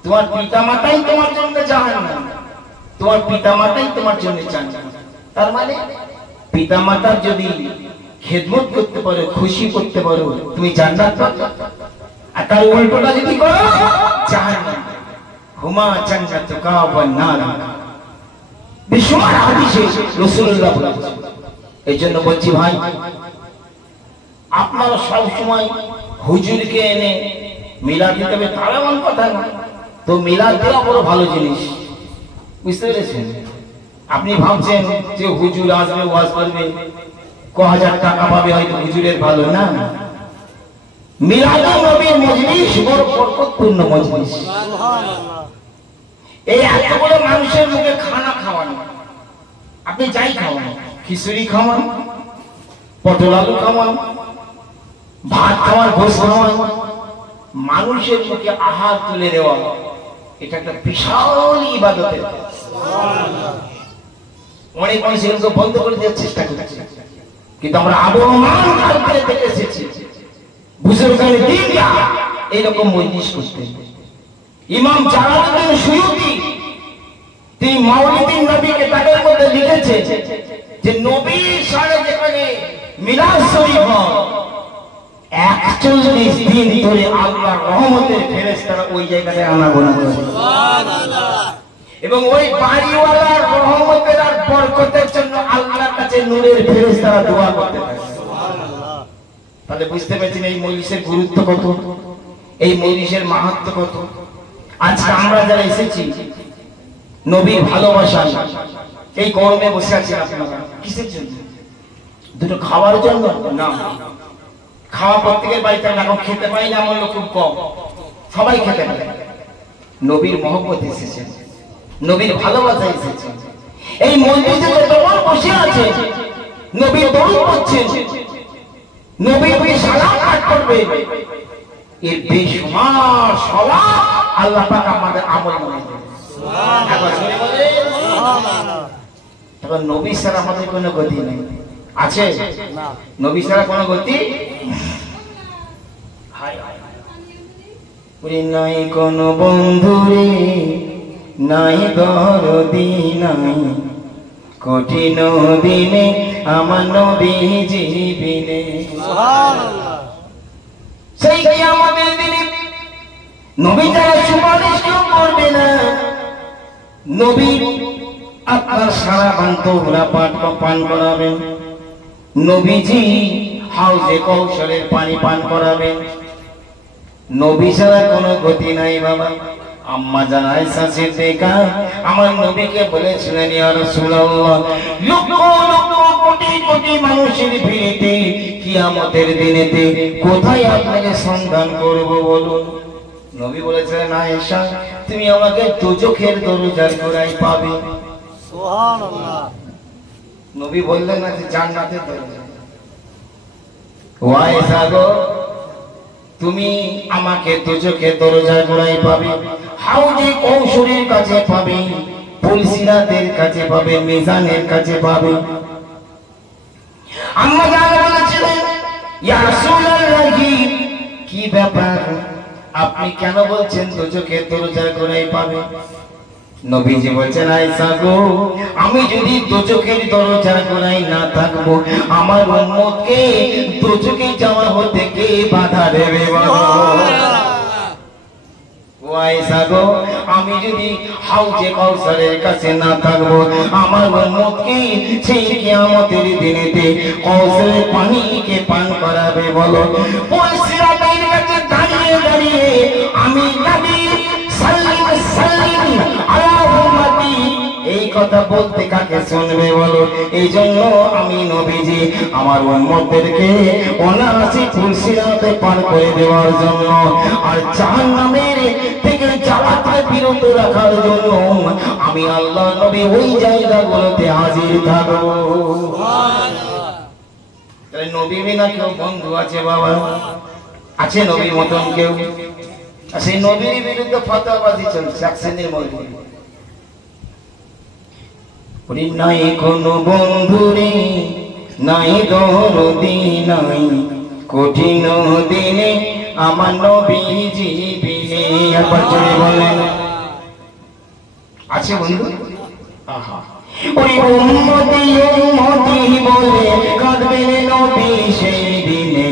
তোমার পিতামাতাই তোমার জন্য জাহান্নাম, তোমার পিতামাতাই তোমার জন্য জান্নাত। তার মানে পিতামাতার যদি খেদমত করতে পারো, খুশি করতে পারো, তুমি জান্নাত পাবে। আর তার উল্টোটা যদি করো জাহান্নাম। হুমা জান্নাতুকা ওয়া নারুকা, বিশুমার হাদিসে রাসূলুল্লাহ বলেছেন। এইজন্য বলছি ভাই, আপনারা সব সময় হুজুরকে এনে মিলাদ দিতে হবে তার এমন কথা না। তো মিলাদ দেওয়া বড় ভালো জিনিস, বুঝতে পেরেছেন? আপনি ভাবছেন যে হুজুর আসবে ওয়াজ করবে, ক হাজার টাকা পাবে, হয়তো হুজুরের ভালো না। মিলাদুন নবীর মজলিস বড় বরকতপূর্ণ মজলিস। এই এতগুলো মানুষের মুখে খানা খাওয়ানো, আপনি যাই খাওয়ান, খিচুড়ি খাওয়ান, পটল আলু খাওয়ান, ভাত খাওয়ান, গোশ খাওয়ান, মানুষের মুখে আহার তুলে দেওয়া, এটা একটা বিশাল ইবাদতের কাজ। অনেক মানুষ এগুলো বন্ধ করে দেওয়ার চেষ্টা করছে, কিন্তু আমরা আবহমান কাল করে দেখে এসেছি বুজুর্গানে দিনরা এইরকম মজলিস করতেন। ইমাম জালালউদ্দিন সুয়ুতি তিনি মাওলিদিন নবীকে তাদের মধ্যে লিখেছে যে নবীর সাথে যেখানে মিলাদ শরীফ হয় 41 দিন ধরে আল্লাহর রহমতের ফেরেশতারা ওই জায়গায় আনাগোনা করে, সুবহানাল্লাহ। এবং ওই বাড়িওয়ালার রহমতের আর বরকতের জন্য আল্লাহর কাছে নূরের ফেরেশতারা দোয়া করতে থাকে, সুবহানাল্লাহ। তাহলে বুঝতে পেরেছেন এই মজলিসের গুরুত্ব কত, এই মজলিসের মাহাত্ম্য কত। আজকে আমরা যারা এসেছি নবীর ভালোবাসা, এই গরমে বসে আছেন আপনারা কিসের জন্য? দুটো খাওয়ার জন্য না। খাওয়া প্রত্যেকের বাড়িতে এখন খেতে পাই না, এমন খুব কম, সবাই খেতে পারে। নবীর মহব্বত এসেছে, নবীর ভালোবাসা এসেছে। এই মসজিদে যতক্ষণ বসে আছে নবীর দরুদ পড়ছেন, নবীর সালাম পাঠ করবে, এর বেশুমার সওয়াব আল্লাহ পাক আমাদের আমল বানিয়ে দেবেন, সুবহানাল্লাহ। তখন নবী ছাড়া আমাদের কোনো গতি নেই, আছে না? নবী ছাড়া কোনো গতি নাই, কোন বন্ধু রে নাই, দরদি নাই, কঠিন দিনে আমার নবীজি বিনে, সুবহানাল্লাহ। সেই কিয়ামতের দিনে নবী যারা সুপারিশ করবে না, নবী আপনার সারা বান্তরা পান করাবেন, নবীজি হাউজে কৌশলের পানি পান করাবেন। নবী ছাড়া কোনো গতি নাই বাবা। আম্মা জান আয়েশা সিদ্দিকা আমার নবীকে বলেছিলেন, ইয়া রাসূলুল্লাহ, লক্ষ লক্ষ কোটি কোটি মানুষের ভিড়েতে কিয়ামতের দিনেতে কোথায় আপনাকে সন্ধান করব বলুন? নবী বলেছিলেন, আয়েশা তুমি আমাকে দুজখের দরজার গোড়ায় পাবে, সুবহানাল্লাহ। নবী বললেন না যে জান্নাতের দরজা। ও আয়েশা গো, তুমি আমাকে দুজখের দরজার গোড়ায় পাবে, হাউজে কৌশলের কাছে পাবে, পুলসিরাতের কাছে পাবে, মিজানের কাছে পাবে। আম্মা জান বলেছিলেন, ইয়া রাসূলুল্লাহ কি ব্যাপার, আপনি কেন বলছেন দুজখের দরজার গোড়ায় পাবে? নবীজি বলছেন, আয়েশা গো, আমি যদি দুজখের দরজার গোড়ায় না থাকবো, আমার উম্মতকে দুজখে যাওয়া হতে কে বাধা দেবে বলো? ও আয়েশা গো, আমি যদি হাউজে কাউসারের কাছে না থাকবো, আমার উম্মতকে সেই কিয়ামতের দিনেতে কাউসারের পানিকে পান করাবে বলো? পুলসিরাতের কাছে দাঁড়িয়ে দাঁড়িয়ে আমি নবী সাল্লিম সাল্লিম আলা উম্মতি এই কথা বলতে কাকে শুনবে বলো? এই জন্য আমি নবীজি আমার উম্মতদেরকে অনায়াসে পুলসিরাতে পার করে দেওয়ার জন্য আর জাহান্নামের থেকে জ্বালাতে বিরত রাখার জন্য আমি আল্লাহ নবী ওই জায়গাগুলোতে হাজির থাকবো, সুবহানাল্লাহ। তাই নবী বিনা কেউ বন্ধু আছে বাবা? আছে নবীর মতন কেউ? সেই নবীর বিরুদ্ধে ফতোয়াবাজি চলছে এক শ্রেণীর মধ্যে। নাই কোনো বন্ধু রে নাই দরদি নাই, কঠিন দিনে আমার নবীজি বিনে। একবার জোরে বলেন আছে বন্ধু। আহা ওই উম্মতি উম্মতি বলে কাঁদবেন নবী সেই দিনে,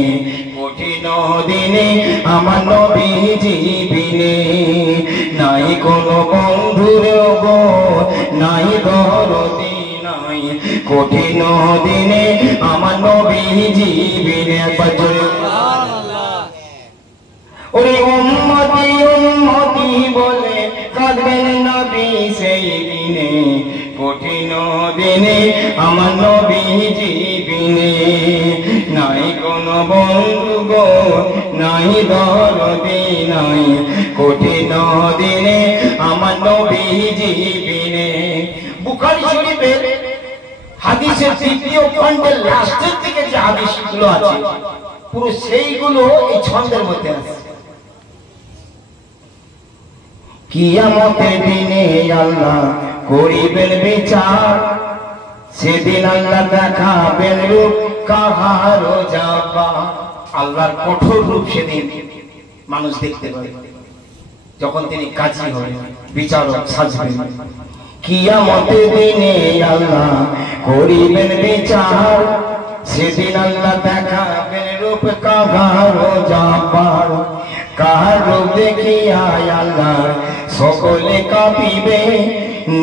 কঠিন দিনে আমার নবীজি বিনে। নাই কোনো বন্ধুর গো নাই দরদি নাই, কঠিন দিনে আমার নবীজি বিনে। একবার জোরে ওরে উম্মতি উম্মতি বলে কাঁদবেন নবী সেই দিনে, কঠিন দিনে আমার নবীজি বিনে। নাই কোনো বন্ধু গো নাই দরদি নাই, কঠিন দিনে আমার নবীজি বিনে। বুখারী শরীফের হাদিসের তৃতীয় খণ্ডের লাস্টের দিকে যে হাদিসগুলো আছে পুরো সেইগুলো এই ছন্দের মধ্যে আছে। কিয়ামতের দিনে আল্লাহ করিবেন বিচার, সেদিন আল্লাহ দেখাবেন রূপ কাহারো যাবা। আল্লাহর কঠোর রূপ সেদিন মানুষ দেখতে পাবে যখন তিনি কাজী হবেন, বিচারক সাজবেন। কিয়ামতের দিনে আল্লাহ করিবেন বিচার, সেদিন আল্লাহ দেখাবেন রূপ কাহারো যাবার। কাহার রূপ দেখিয়া আল্লাহ সকলে কাঁপিবে,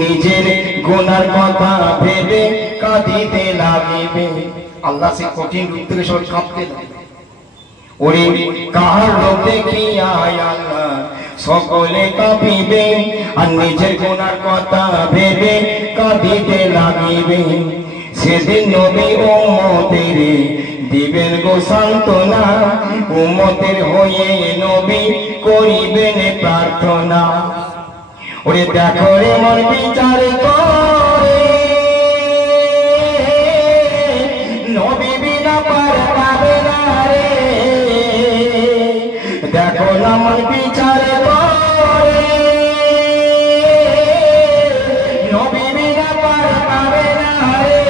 নিজের গুনার কথা ভেবে কাঁদিতে লাগিবে। আল্লাহ সে কঠিন রূপ থেকে সবাই কাঁপতে লাগবে। ওরে কাহার রূপ দেখিয়া আল্লাহ সকলে কাঁপিবে, আর নিজের গুনার কথা ভেবে কাঁদিতে লাগিবে। সেদিন নবী উম্মতের দিবেন গো সান্ত্বনা, উম্মতের হয়ে নবী করিবেন প্রার্থনা। ওরে দেখো রে মন বিচার করে, নবী বিনা পার পাবে না রে। দেখো না মন বিচার করে, নবী বিনা পার পাবে না রে।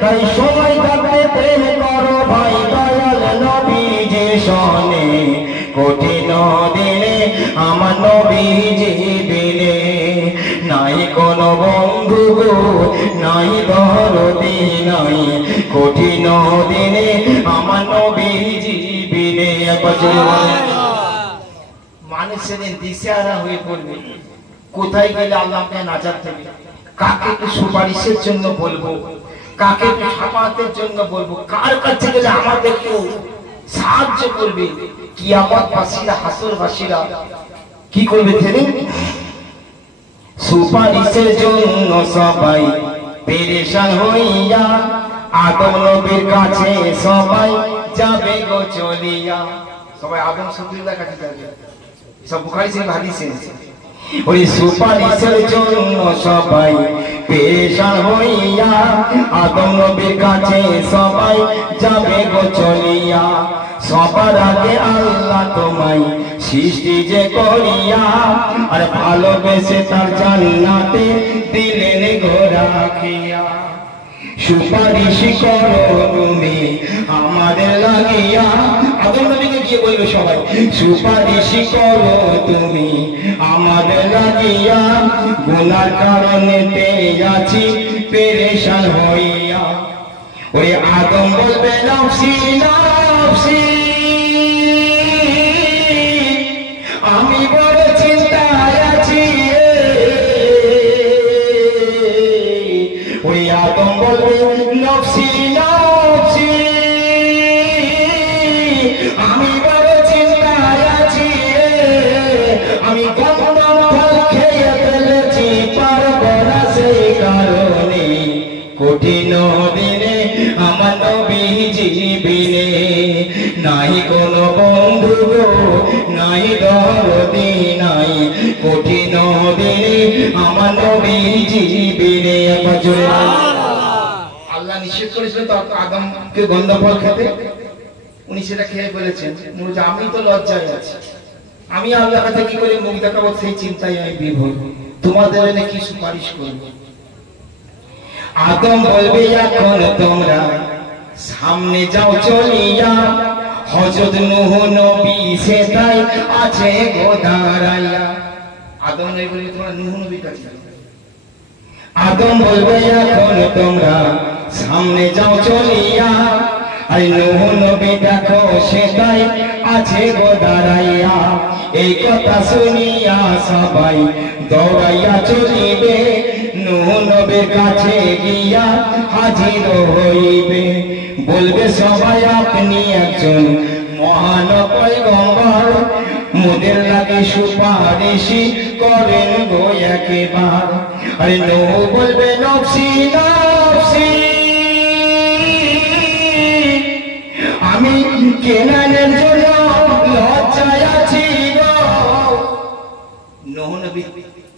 তাই সময় থাকতে প্রেম করো ভাই দয়াল নবীজি শোনে, কঠিন দিনে আমার নবীজি বিনে। নাই কোনো বন্ধু গো নাই দরদি নাই, কঠিন দিনে আমার নবীজি বিনে। মানুষ সেদিন দিশেহারা হয়ে পড়বে, কোথায় গেলে আল্লাহকে নাজাত দেবে, কাকে একটু সুপারিশের জন্য বলবো, কাকে একটু সাফাতের জন্য বলবো, কার কাছে গেলে আমাদের কেউ সাহায্য করবে। কিয়ামতবাসীরা হাসরবাসীরা কি করবে সেদিন? সুপারিশের জন্য সবাই পেরেশান হইয়া আদম নবীর কাছে সবাই যাবে গো চলিয়া। সবাই আদম শফিউল্লাহর কাছে যাবে, সব বুখারী শরীফ হাদিসে। ওই সুপারিশের জন্য সবাই পেরেশান হইয়া আদম নবীর কাছে সবাই যাবে গো চলিয়া। সবার আগে আল্লাহ তোমায় সৃষ্টি যে করিয়া, আর ভালোবেসে তার জান্নাতে দিলেন গো রাখিয়া। সুপারিশ করো তুমি আমাদের লাগিয়া। আদম নবীকে গিয়ে বলবে সবাই, সুপারিশ করো তুমি আমাদের লাগিয়া, গুনার কারণে আছি পেরেশান হইয়া। ওই আদম বলবে নফসি নফসি, আমি বড় চিন্তায় আছি। ওই আদম বলবে নফসি নফসি, আমি বড় চিন্তায় আছি। আমি গন্ধ ফল খেয়ে ফেলেছি, পারব না সেই কারণে, কঠিন দিনে আমার নবীজি বিনে। নাই কোনো বন্ধু গো নাই দরদি নাই, কঠিন দিনে আমার নবীজি বিনে। আল্লাহ নিষেধ করেছিল তো আদমকে গন্ধ ফল খেতে, উনি সেটা খেয়ে ফেলেছেন। আমি তো লজ্জায় আছি, আমি আল্লাহর কাছে কি করে মুখ দেখাবো সেই চিন্তায় আমি বিভোর, তোমাদের জন্য কি সুপারিশ করব। আদম বলবে এখন তোমরা সামনে যাও চলিয়া, হযরত নূহ নবী সেটাই আছে গো দাঁড়াইয়া। আদম নবী বলবে তোমরা নূহ নবীর কাছে, আদম বলবে এখন তোমরা সামনে যাও চলিয়া, আর নূহ নবী দেখো সেটাই আছে গো দাঁড়াইয়া। এই কথা শুনিয়া সবাই দৌড়াইয়া চলিবে, নূহ নবীর কাছে গিয়া হাজির হইবে। বলবে সবাই আপনি একজন মহান পয়গম্বর, মোদের লাগে সুপারিশি করেন গো একবার। আরে নূহ বলবে নফসি নফসি, আমি কেনানের জন্য লজ্জায় আছি গো। নূহ নবী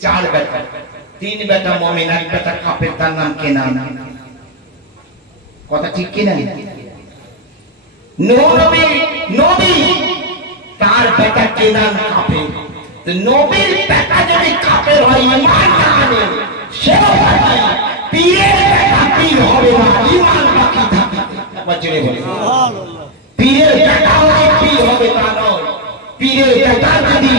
4 বেটা, 3 বেটা মুমিন, 1 বেটা কাফের, তার নাম কেনান। কথা ঠিক কিনা? নূহ নবী নবী, তার বেটা কেনান কাফের। তো নবীর বেটা যদি কাফের হয়, ঈমান না আনে, সেও ভাই পীরের বেটা পীর হবে না, ঈমান বাকি থাকে। একবার জোরে বলে সুবহানাল্লাহ। পীরের বেটা হলে পীর হবে তা নয়। পীরের বেটা যদি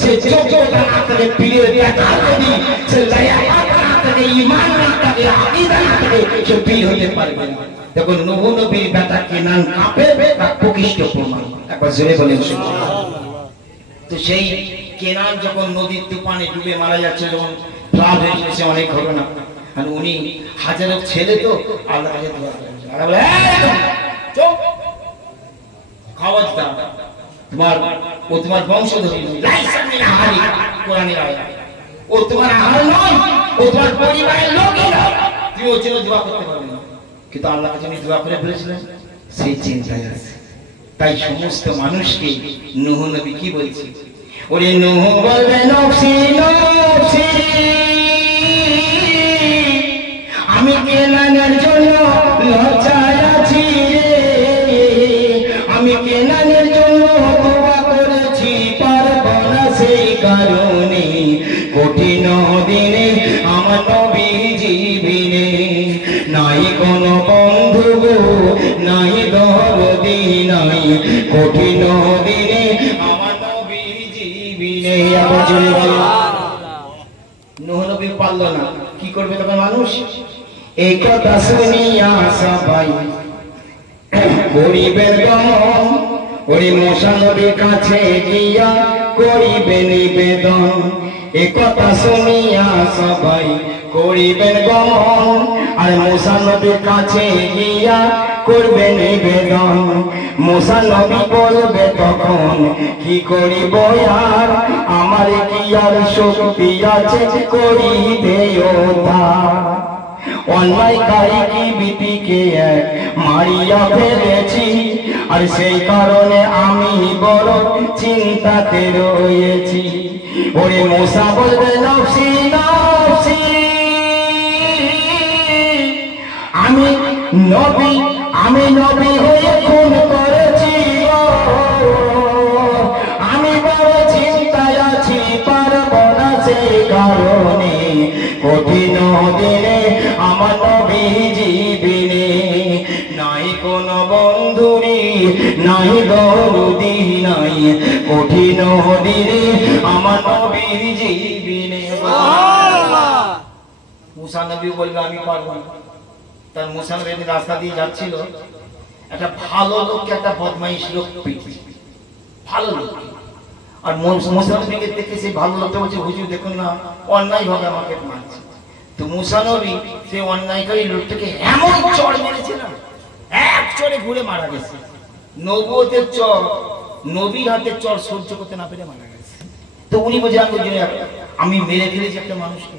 সে যোগ্যতা না থাকে, পীরের বেটা যদি সে লায়াকাত না থাকে, ঈমান না থাকে, আকীদা না থাকে, সে পীর হতে পারবে না। দেখুন নূহ নবীর বেটা কেনান কাফের, তার প্রকৃষ্ট প্রমাণ। একবার জোরে বলেন সুবহানাল্লাহ। তো সেই কেনান যখন নদীর তুফানে ডুবে মারা যাচ্ছে, যখন প্লাব হয়ে গেছে, অনেক ঘটনা, আর উনি হাজারের ছেলে তো আল্লাহ কাছে দোয়া করেছেন। আল্লাহ বলে চুপ, খাওয়াজ দাও, ও তোমার বংশধর নয়, লাইসা মিন আহলিকা, কোরআনের আয়াত। ও তোমার আহল নয়, ও তোমার পরিবারের লোকই নয়, তুমি ওর জন্য দোয়া করতে পারবে না। কিন্তু আল্লাহ কাছে উনি দোয়া করে ফেলেছিলেন, সেই চিন্তায় আছে। তাই সমস্ত মানুষকে নূহ নবী কি বলছে? ওরে নূহ বলবে নফসি নফসি, আমি কেনানের জন্য লজ্জায় আছি রে, আমি কেনানের জন্য দোয়া করেছি, পারব না সেই কারণে, কঠিন দিনে আমার নবীজি বিনে নাই কোনো বন্ধু গো, নাই দরদি নাই, কঠিন দিনে আমার নবীজি বিনে। নূহ নবী পারল না, কি করবে তখন মানুষ? এই কথা শুনিয়া সবাই করিবেন গমন, ওরে মূসা নবীর কাছে গিয়া করিবে নিবেদন। এই কথা শুনিয়া সবাই করিবেন গমন, আর মূসা নবীর কাছে গিয়া করবে নিবেদন। মূসা নবী বলবে তখন কি করিব আর, আমার কি আর শক্তি আছে করিবে উদ্ধার। অন্যায়কারী কি বিপিকে এক মারিয়া ফেলেছি, আর সেই কারণে আমি বড় চিন্তাতে রয়েছি। ওরে মূসা বলবে নফসি নফসি, আমি নবী হয়ে খুন করেছি, আমি বড় চিন্তায় আছি, পারব না সেই কারণে, কঠিন দিনে আমার নবীজি বিনে নাই কোনো বন্ধুরি, নাই দরদি নাই, কঠিন দিনে আমার নবীজি বিনে। মূসা নবী বলবে আমি পারব না। তার মূসা নবী রাস্তা দিয়ে যাচ্ছিল, একটা ভালো লোককে একটা বদমাইশ লোক পিটিয়েছে, ভালো লোক। আর মূসা নবীকে দেখে সেই ভালো লোকটা বলছে, হুজুর দেখুন না অন্যায় ভাবে আমাকে মারছে। তো মূসা নবী সেই অন্যায়কারী লোকটাকে এমন চড় মেরেছে না, এক চড়ে ঘুরে মারা গেছে। নবুয়তের চড়, নবীর হাতের চড় সহ্য করতে না পেরে মারা গেছে। তো উনি বোঝে আমি মেরে ফেলেছি একটা মানুষকে,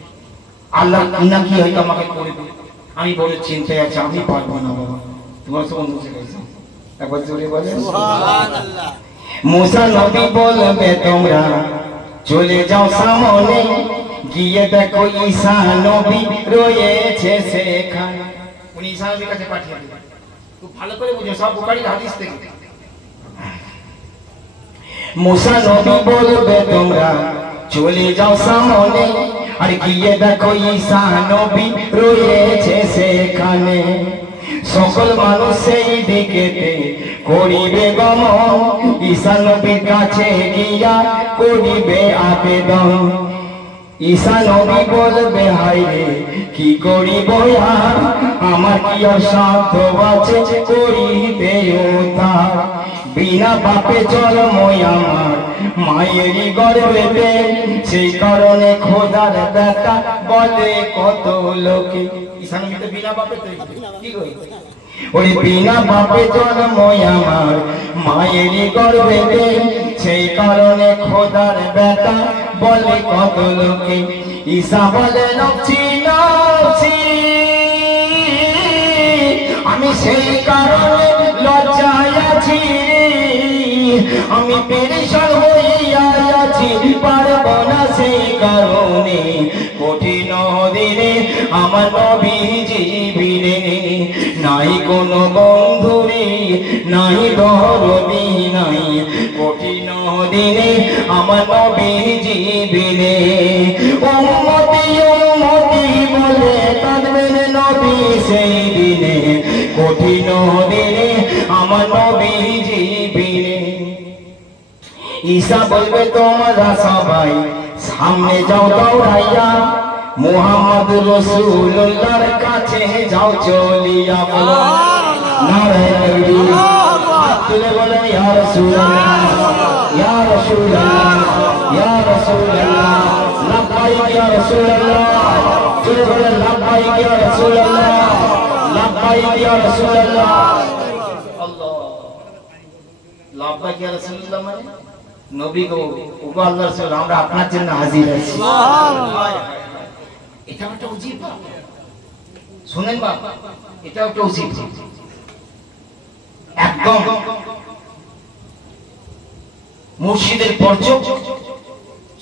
আল্লাহ নাকি হয়তো আমাকে করবে, আমি বড় চিন্তায় আছি, আমি পারবো না বাবা। তোমার সঙ্গে মুছে গেছে, একবার জোরে বলে সুবহানাল্লাহ। মূসা নবী বলবে তোমরা চলে যাও সামনে, গিয়ে দেখো ঈসা নবী রয়েছে সেখানে। উনি ঈসা নবীর কাছে পাঠিয়ে দিলেন, খুব ভালো করে বুঝো, সব বুখারীর হাদিস থেকে। মূসা নবী বলবে তোমরা চলে যাও সামনে, আর গিয়ে দেখো ঈসা নবী রয়েছে সেখানে। সকল মানুষ সেই দিকেতে করিবে গমন, ঈসা নবীর কাছে গিয়া করিবে আবেদন। ঈসা নবী বলবে হায়রে কি করিব আর, আমার কি অসাধ্য আছে করিতে উদ্ধার। বিনা পাপে জন্ম আমার মায়েরই গর্ভেতে, সেই কারণে খোদার বেটা বলে কত লোকে। ঈসা নবী তো বিনা পাপে কি করে, ওই বিনা পাপে জন্ম আমার মায়েরই গর্ভেতে, সেই কারণে খোদার বেটা বলে কত লোকে। ঈসা বলে নফসি নফসি, আমি সেই কারণে লজ্জায় আছি, আমি পেরেশান হইয়া আছি, পারব না সেই কারণে কঠিন দিনে আমার নবীজি বিনে। নাই কোনো বন্ধুরে নাই দরদি নাই, কঠিন দিনে আমার নবীজি বিনে। উম্মতি উম্মতি বলে কাঁদবেন নবী সেই দিনে, কঠিন দিনে আমার নবীজি বিনে। ঈসা বলবে তোমরা সবাই সামনে যাও দৌড়াইয়া, মুহাম্মদ রাসূলুল্লাহর কাছে যাও চলিয়া। বলো নারে তাকবীর, তুলে বলো ইয়া রাসূলুল্লাহ ইয়া রাসূলুল্লাহ ইয়া রাসূলুল্লাহ, লাব্বাইক ইয়া রাসূলুল্লাহ, তুলে বলো লাব্বাইক ইয়া রাসূলুল্লাহ, লাব্বাইক ইয়া রাসূলুল্লাহ। আল্লাহ, লাব্বাইক ইয়া রাসূলুল্লাহ মানে নবী গো, ওগো আল্লাহর রাসূল, আমরা আপনার জন্য হাজির আছি। সুবহানাল্লাহ, এটা একটা ওজিফা, শুনেন বাবা, এটা একটা ওজিফা। একদম মুর্শিদের পর্যক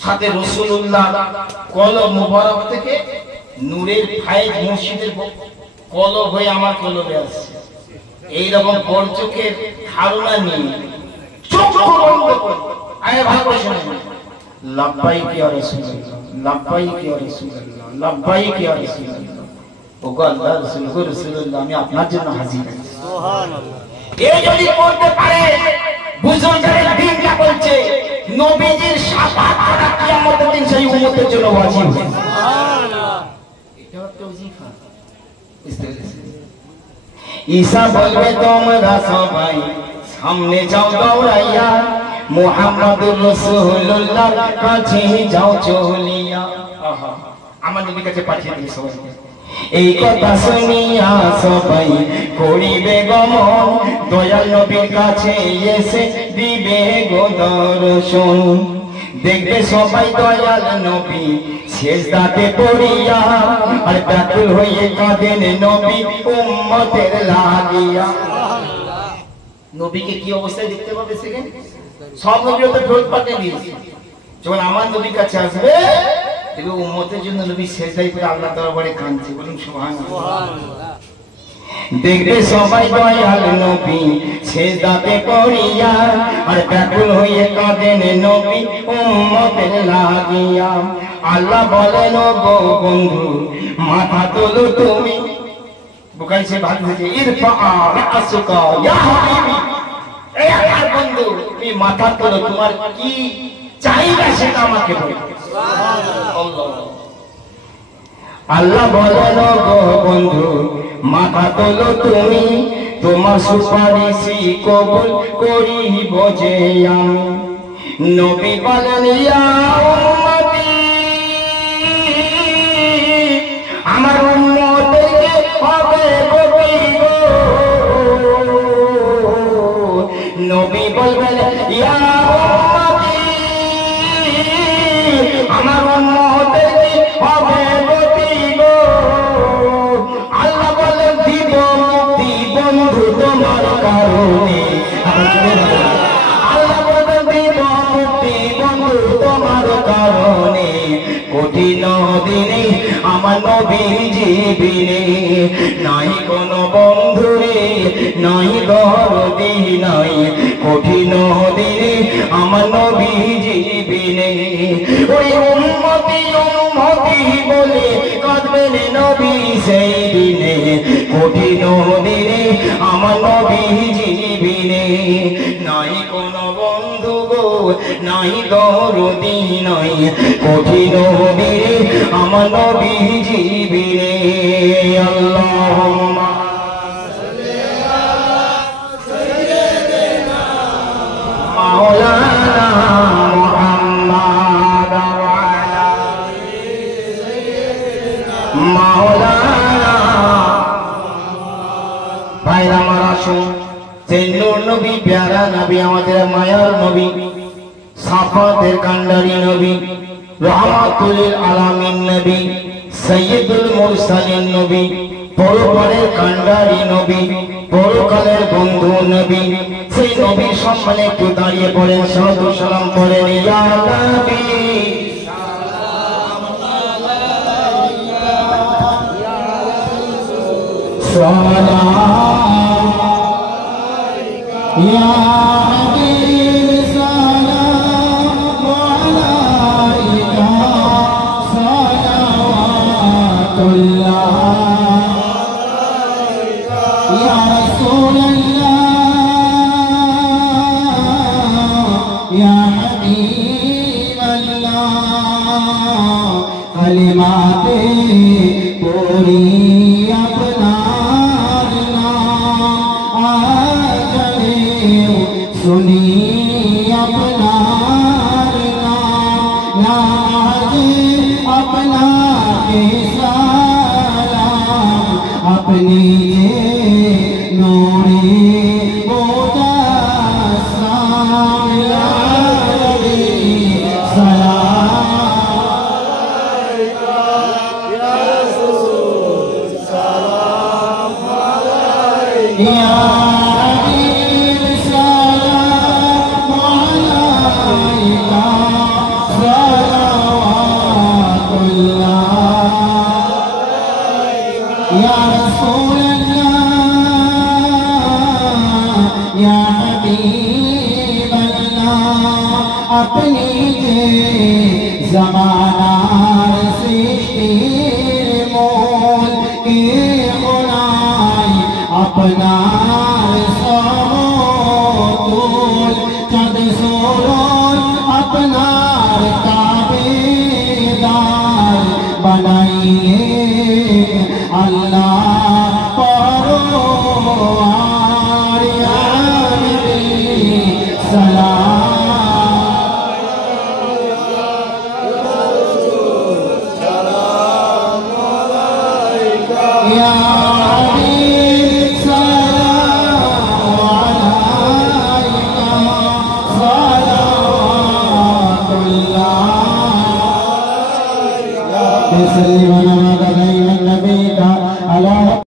সাথে রাসূলুল্লাহ কলব মুবারক থেকে নূরের ফায়েজ মুর্শিদের কলব হয়ে আমার কলবে আসছে। এই রকম পর্যকের ধারণা নিয়ে চোখ বন্ধ করে আয় ভালো শুনেন, লাব্বাইক ইয়া রাসূলুল্লাহ, লাব্বাইক ইয়া রাসূলুল্লাহ, লাব্বাইক ইয়া রাসূলুল্লাহ। ওগো আল্লাহর রাসূল, ওগো রাসূলুল্লাহ, আমি আপনার জন্য হাজির আছি। সুবহানাল্লাহ, এই যদি করতে পারে বুজুর্গের দিনটা বলছে নবীজির শাফাত করা কিয়ামতের দিন সেই উম্মতের জন্য ওয়াজিব। সুবহানাল্লাহ, এটা একটা ওজিফা। ঈসা বলবে তোমরা সবাই সামনে যাও দৌড়াইয়া, মুহাম্মদুর রাসূলুল্লাহর কাছে যাও চলিয়া। আহা, আমার নবীর কাছে পাঠিয়ে দিন সবাইকে। এই কথা শুনিয়া সবাই করিবে গমন, দয়াল নবীর কাছে এসে দিবে গো দর্শন। দেখবে সবাই দয়াল নবী সেজদাতে পড়িয়া, আর ব্যাকুল হয়ে কাঁদেন নবী উম্মতের লাগিয়া। নবীকে কি অবস্থায় দেখতে পাবে সেখানে? সব নবী তো ফেরত পাঠিয়ে দিয়েছে, যখন আমার নবীর কাছে আসবে দেখবে উম্মতের জন্য নবী সেজদায় পড়ে আল্লাহর দরবারে কাঁদছে। বলুন সুবহানাল্লাহ। দেখবে সবাই দয়াল নবী সেজদাতে পড়িয়া, আর ব্যাকুল হয়ে কাঁদেন নবী উম্মতের লাগিয়া। আল্লাহ বলেন গো বন্ধু মাথা তোলো তুমি, বুখারী সে ভালো হয়েছে, ইরফা রাসুকা ইয়া হাবিবি, এই আমার বন্ধু তুমি মাথা তোলো, তোমার কি চাহিদা সেটা আমাকে বলো। সুবহানাল্লাহ, আল্লাহ বলেন গো বন্ধু মাথা তোলো তুমি, তোমার সুপারিশই কবুল করিব যে আমি। নবী বলেন ইয়া উম্মতি, আমার উম্মতকে হবে গতি গো। নবী বলবেন ইয়া উম্মতি, আমার উম্মতকে হবে গতি গো। আল্লাহ বলেন দিব মুক্তি বন্ধু তোমার কারণে। আল্লাহ বলেন দিব মুক্তি বন্ধু তোমার কারণে, কঠিন দিনে আমার নবীজি বিনে। নাই কোনো বন্ধুরে নাই দরদি নাই, কঠিন দিনে আমার নবীজি বিনে। ওই উম্মতি উম্মতি বলে কাঁদবেন নবী সেই দিনে কঠিন দিনে আমার নবীজি বিনে নাই কোনো বন্ধু গো নাই দরদি নাই কঠিন দিনে আমার নবীজি বিনে আল্লাহুম্মা মাওলানা মুহাম্মদ ওয়া আলা মাওলানা ভাইরা আমার আসুন সেই নূর নবী প্যারা নবী আমাদের মায়ার নবী সাফাতের কান্ডারি নবী রহমাতুল আলামিন নবী সৈয়দুল মুরসালিন নবী পরকালের কান্ডারি নবী পরকালের বন্ধু নবী সেই নবীর সম্মানে একটু দাঁড়িয়ে পড়েন সালাতু সালাম পড়েন ইয়া নবী সালাম ইয়া হাবিব সালাম আলাইকা সালাওয়াতুল্লাহ ইয়া রাসূলুল্লাহ ইয়া হাবিবাল্লাহ কালিমাতে পড়ি আপনার নাম আজলে শুনি আপনার নাম নামাজে আপনাকে সালাম अपनी नूरे मुतास्साम या नबी सलाम या रसूल सलाम या हबीब सलाम अलैका सलावतुल्लाह या रसूल अल्लाह या हबीब अल्लाह अपनी के ज़मानार सृष्टिर मोल के खुदाई अपनार समतुल चंद सोरोल अपनार ताबेदार बनाइए अल्लाह परवार या नबी सलाम या हबीब सलाम अलैका सलावतुल्लाह